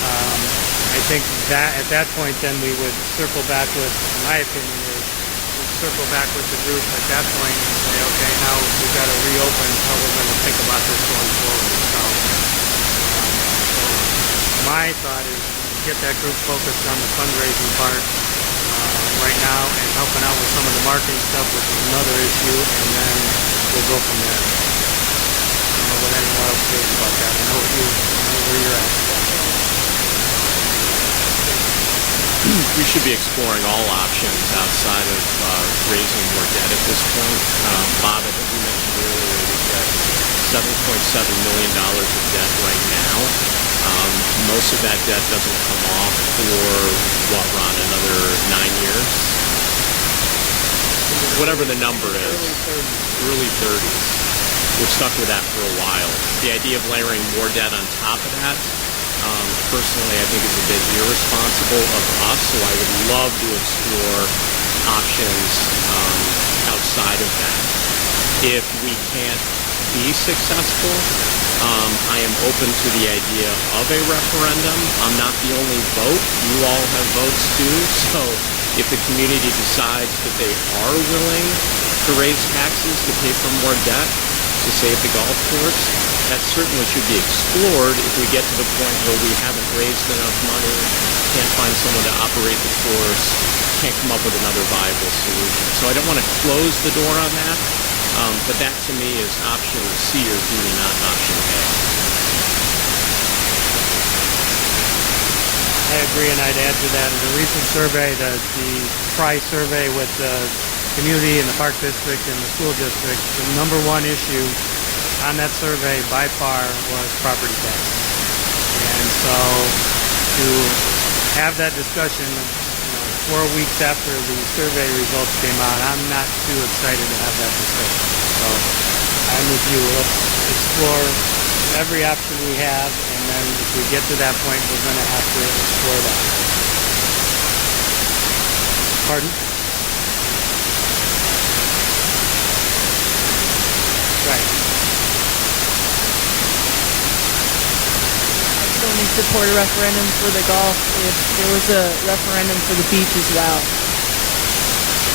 I think that at that point then we would circle back with, in my opinion, we'd circle back with the group at that point and say, okay, now we've got to reopen how we're going to think about this going forward. So my thought is get that group focused on the fundraising part right now and helping out with some of the marketing stuff, which is another issue, and then we'll go from there. I don't know what anyone else feels about that. I know where you're at. We should be exploring all options outside of raising more debt at this point. Bob, I think you mentioned earlier we've got $7.7 million of debt right now. Most of that debt doesn't come off for, what, Ron, another 9 years? Whatever the number is. Early 30s. We're stuck with that for a while. The idea of layering more debt on top of that, personally, I think is a bit irresponsible of us, so I would love to explore options outside of that. If we can't be successful, I am open to the idea of a referendum. I'm not the only vote. You all have votes too. So if the community decides that they are willing to raise taxes to pay for more debt to save the golf course, that certainly should be explored if we get to the point where we haven't raised enough money, can't find someone to operate the course, can't come up with another viable solution. So I don't want to close the door on that. But that to me is option C or D, not option A. I agree, and I'd add to that, in the recent survey, the tri-survey with the community and the park district and the school district, the number one issue on that survey by far was property tax. And so to have that discussion 4 weeks after the survey results came out, I'm not too excited to have that discussion. So I'm with you. Let's explore every option we have, and then if we get to that point, we're going to have to explore that. Pardon? Right. Only support a referendum for the golf if there was a referendum for the beach as well.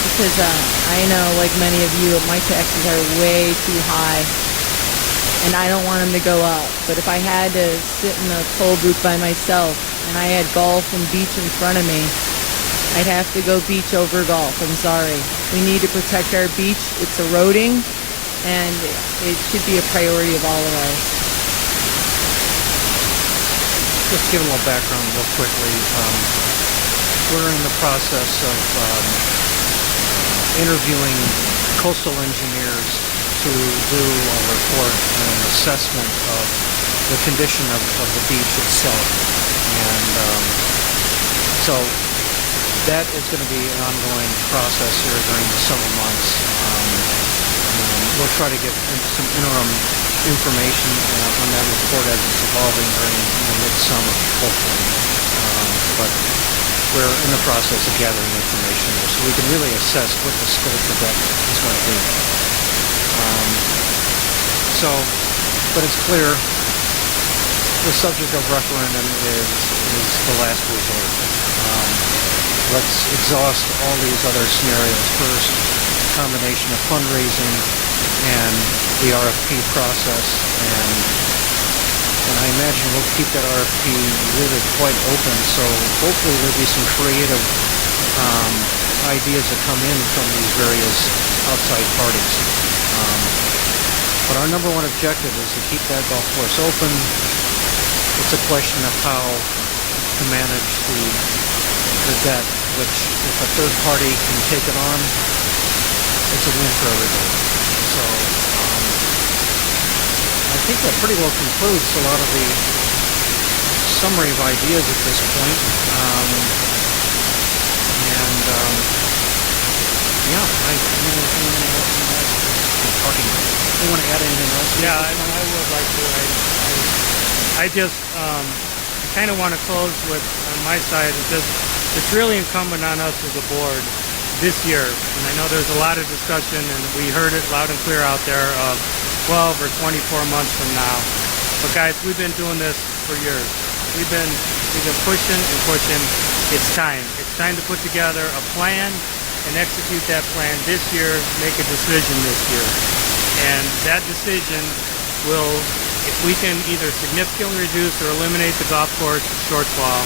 Because I know, like many of you, my taxes are way too high, and I don't want them to go up. But if I had to sit in a toll booth by myself and I had golf and beach in front of me, I'd have to go beach over golf. I'm sorry. We need to protect our beach. It's eroding, and it should be a priority of all of ours. Just to give a little background real quickly. We're in the process of interviewing coastal engineers to do a report and an assessment of the condition of the beach itself. And so that is going to be an ongoing process here during the summer months. We'll try to get some interim information on that report as it's evolving during midsummer, hopefully. But we're in the process of gathering information there so we can really assess what the scope of that is going to be. But it's clear the subject of referendum is the last resort. Let's exhaust all these other scenarios first, a combination of fundraising and the RFP process, and I imagine we'll keep that RFP really quite open, so hopefully there'll be some creative ideas that come in from these various outside parties. But our number one objective is to keep that golf course open. It's a question of how to manage the debt, which if a third party can take it on, it's a win for everybody. So I think that pretty well concludes a lot of the summary of ideas at this point. Yeah, I would like to. I just I kind of want to close with, on my side, it's really incumbent on us as a board this year, and I know there's a lot of discussion, and we heard it loud and clear out there of 12 or 24 months from now. But guys, we've been doing this for years. We've been pushing and pushing. It's time. It's time to put together a plan and execute that plan this year, make a decision this year. And that decision will, if we can either significantly reduce or eliminate the golf course shortfall,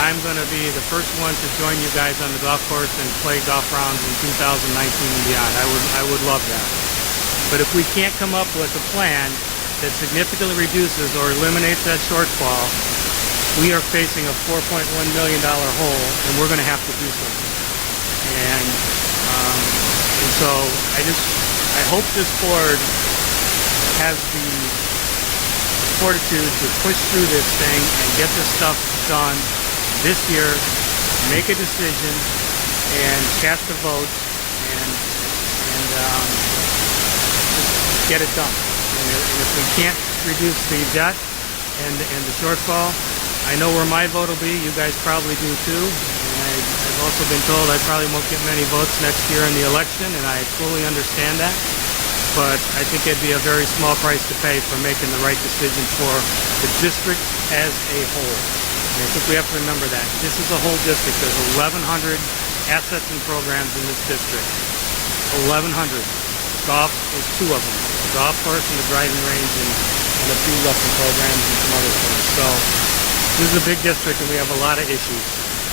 I'm going to be the first one to join you guys on the golf course and play golf rounds in 2019 and beyond. I would love that. But if we can't come up with a plan that significantly reduces or eliminates that shortfall, we are facing a $4.1 million hole, and we're going to have to do something. And so I hope this board has the fortitude to push through this thing and get this stuff done this year, make a decision, and cast a vote, and just get it done. And if we can't reduce the debt and the shortfall, I know where my vote will be. You guys probably do too. And I've also been told I probably won't get many votes next year in the election, and I fully understand that. But I think it'd be a very small price to pay for making the right decision for the district as a whole. And I think we have to remember that. This is a whole district. There's 1,100 assets and programs in this district. 1,100. Golf is 2 of them. The golf course and the driving range and a few lesson programs and some other things. So this is a big district and we have a lot of issues.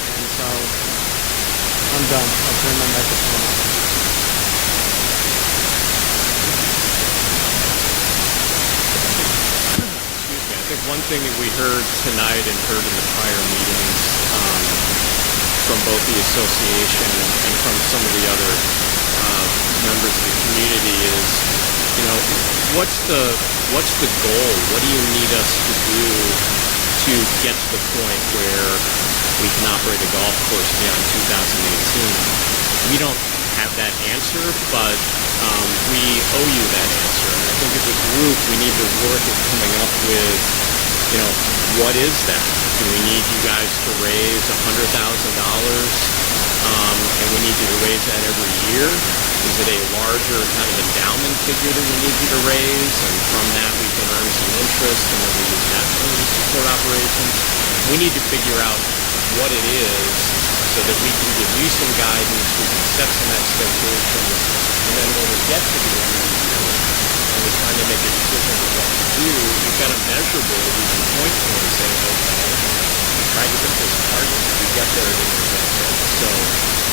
And so I'm done. I'll turn my microphone off. I think one thing that we heard tonight and heard in the prior meetings from both the association and from some of the other members of the community is, you know, what's the goal? What do you need us to do to get to the point where we can operate a golf course beyond 2018? We don't have that answer, but we owe you that answer. And I think as a group, we need to work at coming up with, you know, what is that? Do we need you guys to raise $100,000? And we need you to raise that every year? Is it a larger kind of endowment figure that we need you to raise? And from that, we can earn some interest, and then we use that to support operations. We need to figure out what it is so that we can give you some guidance, we can set some expectations, and then when we get to the end of the year and we're trying to make a decision on what to do, we've got a measurable that we can point to and say, okay, we tried to hit this target, we get there, it didn't get there. So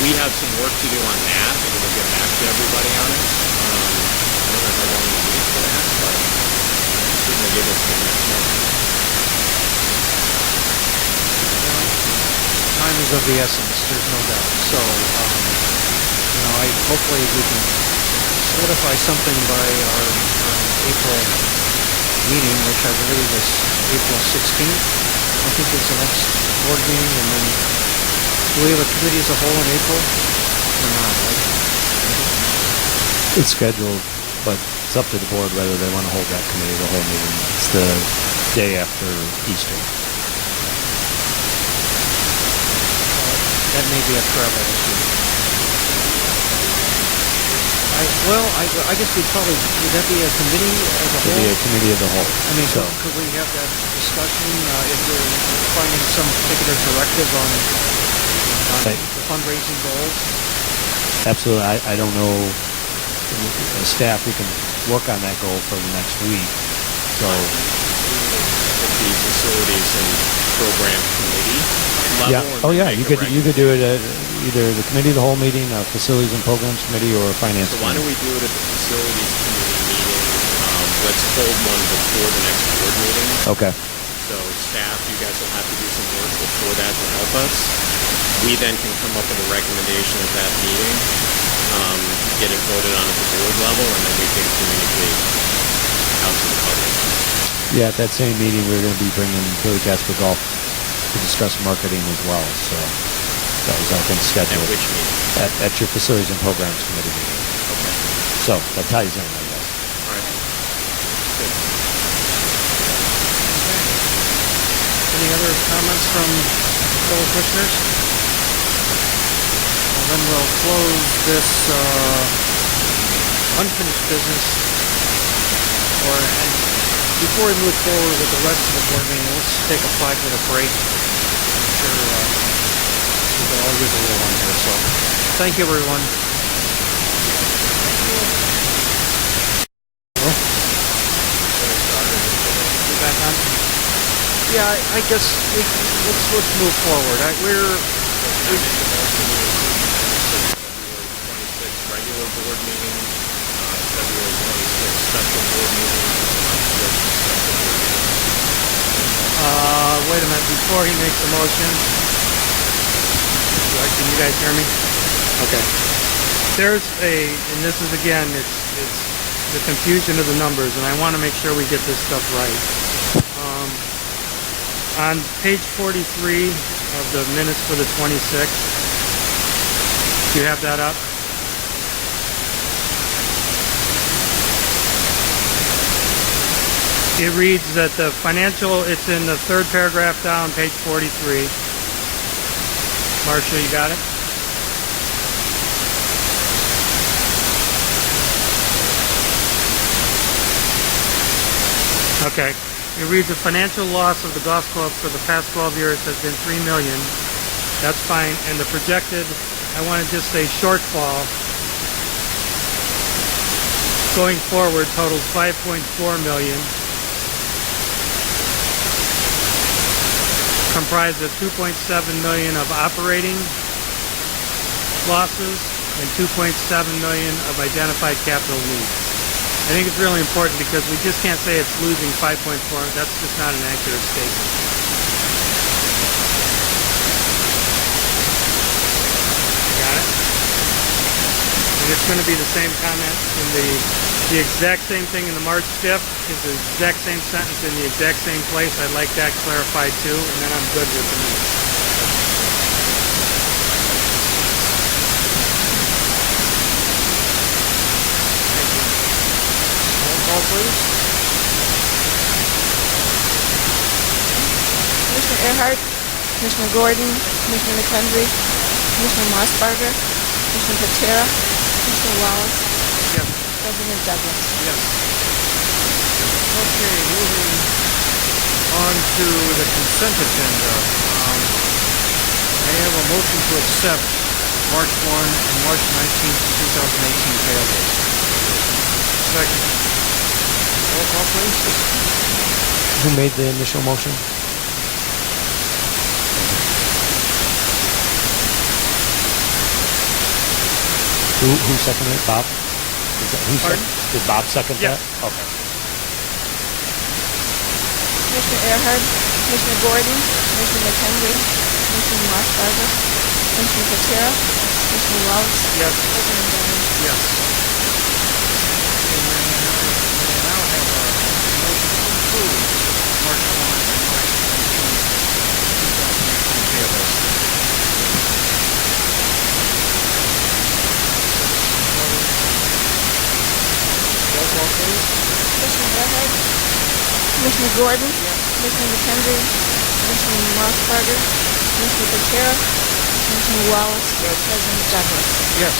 we have some work to do on that, and we'll get back to everybody on it. I don't know how long we need for that, but certainly give us the next month. Time is of the essence, there's no doubt. So, you know, hopefully we can solidify something by our April meeting, which I believe is April 16th. I think is the next board meeting, and then do we have a committee as a whole in April or not? It's scheduled, but it's up to the board whether they want to hold that committee, the whole meeting. It's the day after Easter. That may be a travel issue. I guess would that be a committee as a whole? It'd be a committee of the whole. I mean, so could we have that discussion if we're finding some particular directive on the fundraising goals? Absolutely. I don't know. As staff, we can work on that goal for the next week. So the facilities and program committee level. Yeah. Oh yeah. You could do it at either the committee of the whole meeting, facilities and programs committee, or finance. So why don't we do it at the facilities committee meeting? Let's hold one before the next board meeting. Okay. So staff, you guys will have to do some work before that to help us. We then can come up with a recommendation at that meeting, get it voted on at the board level, and then we can communicate out to the public. Yeah, at that same meeting, we're going to be bringing Billy Casper Golf to discuss marketing as well. So that was, I think, scheduled. At which meeting? At your facilities and programs committee meeting. Okay. So that ties in, I guess. All right. Good. Okay. 9 is of the essence. There's no doubt. So, you know, hopefully we can solidify something by our April meeting. We have some work to do on that. But I think other comments from fellow commissioners? Well, then we'll close this unfinished business. And before we move forward with the rest of the board meeting, let's take a 5-minute break. I'm sure we can all use a little one here. So, thank you, everyone. Back on? Yeah, I guess let's move forward. Regular board meeting, February 26th, special board meeting, Wait a minute, before he makes the motion, can you guys hear me? Okay. There's and this is again, it's the confusion of the numbers, and I want to make sure we get this stuff right. On page 43 of the minutes for the 26th, do you have that up? It reads that the financial, it's in the third paragraph down, page 43. Marcia, you got it? Okay. It reads the financial loss of the golf club for the past 12 years has been $3 million. That's fine. And the projected, I want to just say shortfall going forward totals $5.4 million, comprised of $2.7 million of operating losses and $2.7 million of identified capital needs. I think it's really important because we just can't say it's losing 5.4. That's just not an accurate statement. Got it? And it's going to be the same comment in the exact same thing in the March 5th is the exact same sentence in the exact same place. I'd like that clarified too, and then I'm good with the minutes. Call, please. Commissioner Earhart, Commissioner Gordon, Commissioner McHenry, Commissioner Mossbarger, Commissioner Patera, Commissioner Wallace. Yes. President Douglas. Yes. Okay, moving on to the consent agenda. I have a motion to accept March 1 and March 19th, 2018 payables. Second. Roll call, please. Who made the initial motion? Who seconded it? Bob? Did Bob second that? Okay. Commissioner Earhart, Commissioner Gordon, Commissioner McHenry, Commissioner Mossbarger, Commissioner Patera, Commissioner Wallace. Yes. President Douglas. Yes. March 1 and March 19th, 2018 payables. Roll call, please. Commissioner Earhart, Commissioner Gordon, Commissioner McHenry, Commissioner Mossbarger, Commissioner Patera, Commissioner Wallace. President Douglas. Yes.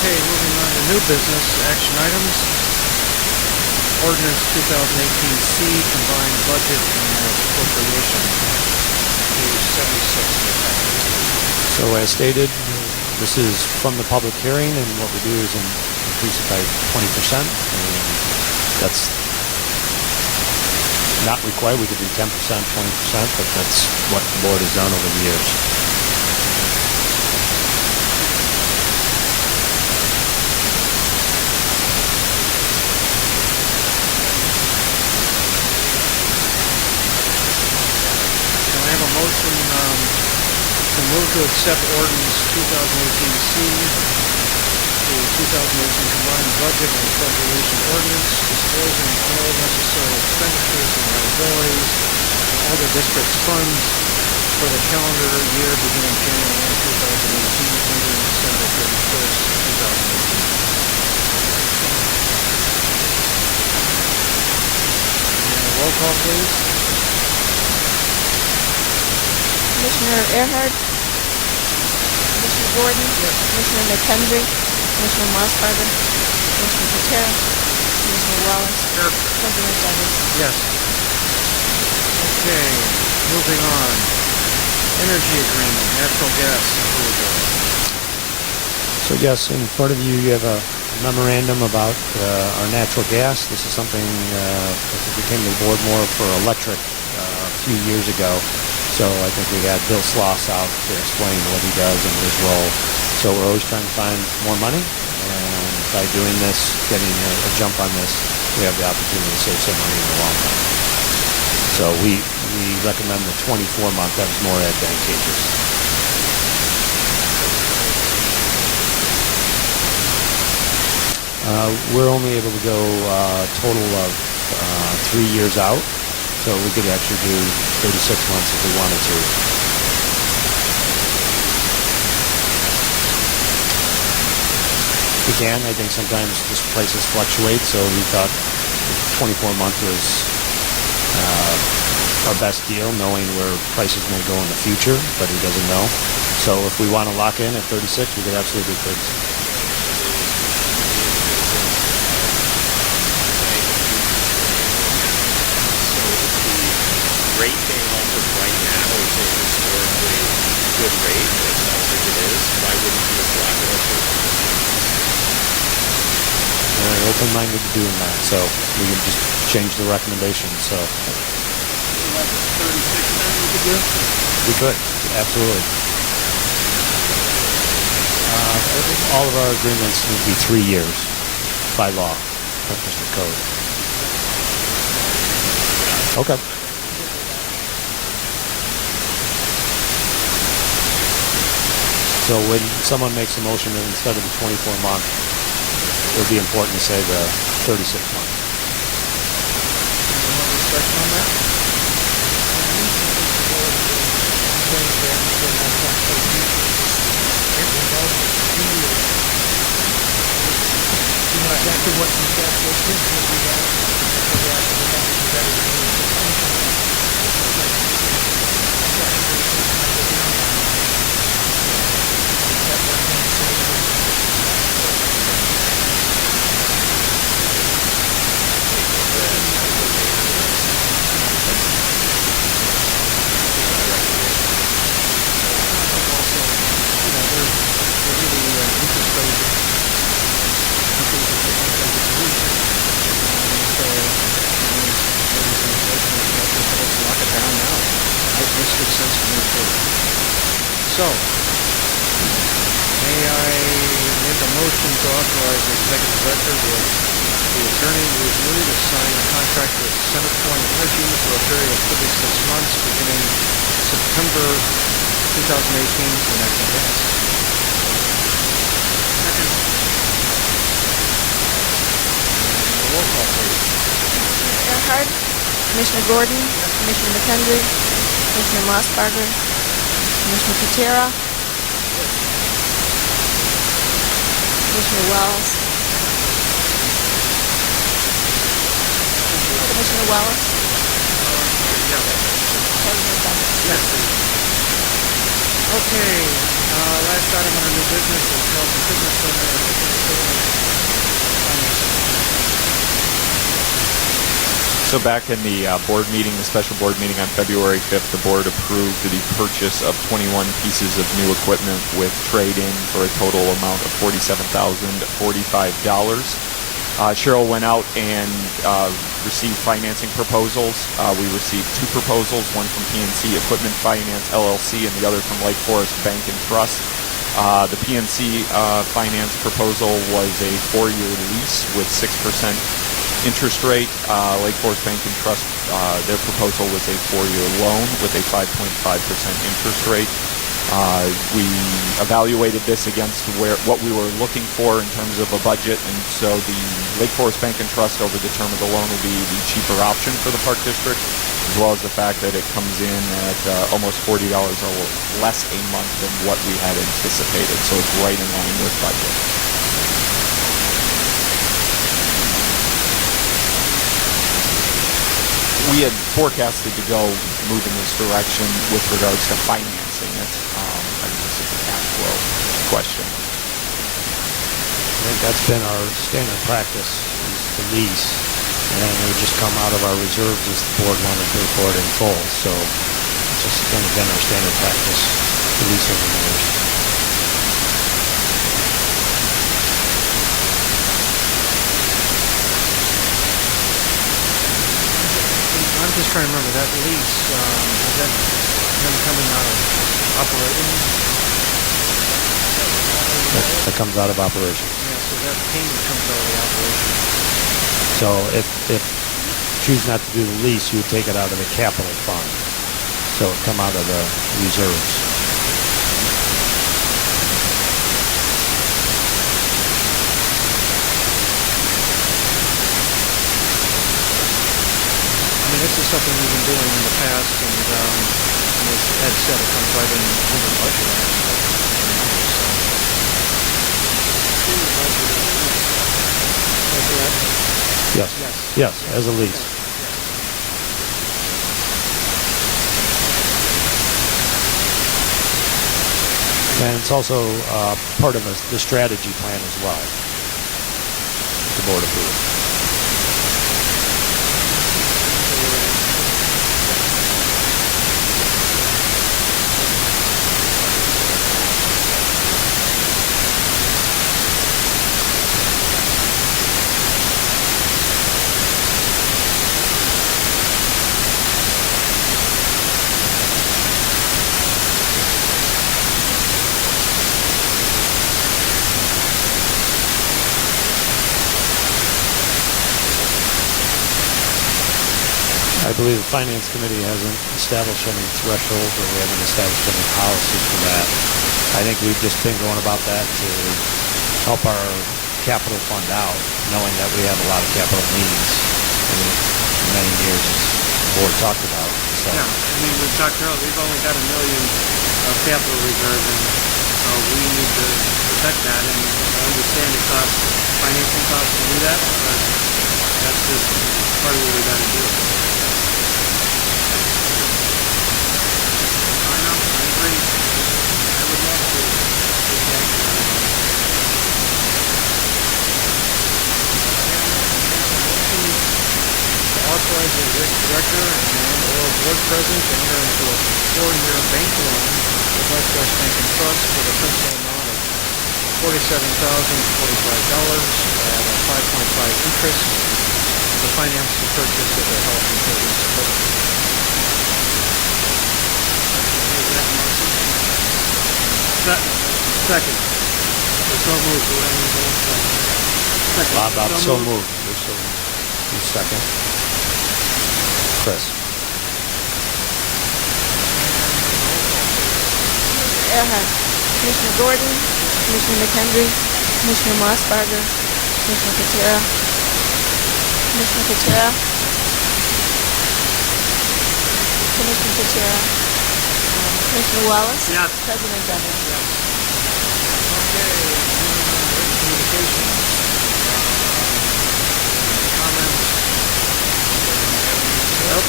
Okay, moving on to new business, action items. Ordinance 2018C, combined budget and appropriation. Page 76 of the package. So as stated, this is from the public hearing, and what we do is increase it by 20%. And that's not required. We could do 10%, 20%, but that's what the board has done over the years. Motion to move to accept ordinance 2018C, the 2018 combined budget and appropriation ordinance, disclosing all necessary expenditures and liabilities of all the district's funds for the calendar year beginning January 1, 2018, ending December 31st, 2018. And a roll call, please. Commissioner Earhart, Commissioner Gordon, Commissioner McHenry, Commissioner Mossberger, Commissioner Patera, Commissioner Wallace, President Douglas. Yes. Okay, moving on. Energy agreement, natural gas approval. So yes, in front of you, you have a memorandum about our natural gas. This is something that came to the board more for electric a few years ago. So I think we had Bill Sloss out to explain what he does and his role. So we're always trying to find more money, and by doing this, getting a jump on this, we have the opportunity to save some money in the long run. So we recommend the 24-month. That was more advantageous. We're only able to go a total of 3 years out, so we could actually do 36 months if we wanted to. We can. I think sometimes just prices fluctuate, so we thought 24-month was our best deal, knowing where prices may go in the future, but who doesn't know. So if we want to lock in at 36, we could absolutely do 36. Rate being offered right now is a historically good rate, and it sounds like it is. Why wouldn't you just lock it up for We're open-minded to doing that, so we can just change the recommendation. So 36 then we could do? we could, absolutely. All of our agreements need to be 3 years by law, that's just the code. Okay. So when someone makes a motion that instead of the 24-month, it would be important to say the 36 months. Any more discussion on that? Exactly what you got listed, what we got, So, may I make a motion to authorize the executive director with the attorney review to sign a contract with Center Point Energy for a period of 36 months beginning September 2018 for natural gas. Second. Roll call, please. Commissioner Earhart, Commissioner Gordon, Commissioner McHenry, Commissioner Mossberger, Commissioner Patera, Commissioner Wells, Commissioner Wells, President Douglas. Yes. Okay, last item on our new business is Health and Fitness Center. So back in the board meeting, the special board meeting on February 5th, the board approved the purchase of 21 pieces of new equipment with trade-in for a total amount of $47,045. Cheryl went out and received financing proposals. We received 2 proposals, one from PNC Equipment Finance LLC and the other from Lake Forest Bank and Trust. The PNC finance proposal was a 4-year lease with 6% interest rate. Lake Forest Bank and Trust, their proposal was a 4-year loan with a 5.5% interest rate. We evaluated this against what we were looking for in terms of a budget, and so the Lake Forest Bank and Trust over the term of the loan will be the cheaper option for the Park District, as well as the fact that it comes in at almost $40 or less a month than what we had anticipated, so it's right in line with budget. we had forecasted to move in this direction with regards to financing it. I think this is a cash flow question. I think that's been our standard practice, is to lease, and it would just come out of our reserves as the board wanted to pay for it in full. So it's just kind of been our standard practice to lease over the years. I'm just trying to remember that lease. Is that them coming out of operating? That comes out of operation. Yeah, so that payment comes out of the operation. So if choose not to do the lease, you would take it out of the capital fund. So it would come out of the reserves. I mean, this is something we've been doing in the past, and as Ed said, it comes right in under budget, actually. Yes. Yes, as a lease. And it's also part of the strategy plan as well. The board approved. I believe the Finance Committee hasn't established any threshold, or we haven't established any policy for that. I think we've just been going about that to help our capital fund out, knowing that we have a lot of capital needs in many years, as the board talked about. So. Yeah, I mean, we talked earlier, we've only got $1 million of capital reserve, and we need to protect that, and I understand it costs, financing costs to do that, but that's just part of what we got to do. I would love to take action on it. To authorize the director and/or board president to enter into a 4-year bank loan with West West Bank and Trust for the principal amount of $47,045 at a 5.5 interest to finance the purchase of the health insurance equipment. Second. So moved. Second. Bob, so moved. You second. Chris. Earhart, Commissioner Gordon, Commissioner McHenry, Commissioner Mossbarger, Commissioner Patera, Commissioner Wallace, yes. President Dallman. Yes. Okay, communications. Comments? Nope.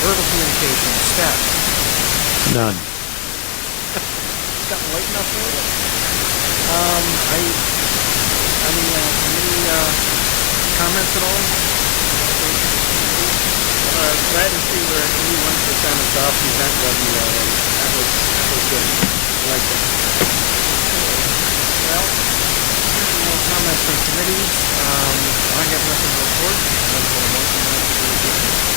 Verbal communication, staff. None. It's gotten late enough for it. Any comments at all? Glad to see we're at 81% of golf event revenue already. That was good. I like that. Well, no comments from committees. I have nothing to report. I'll go to motion to adjourn.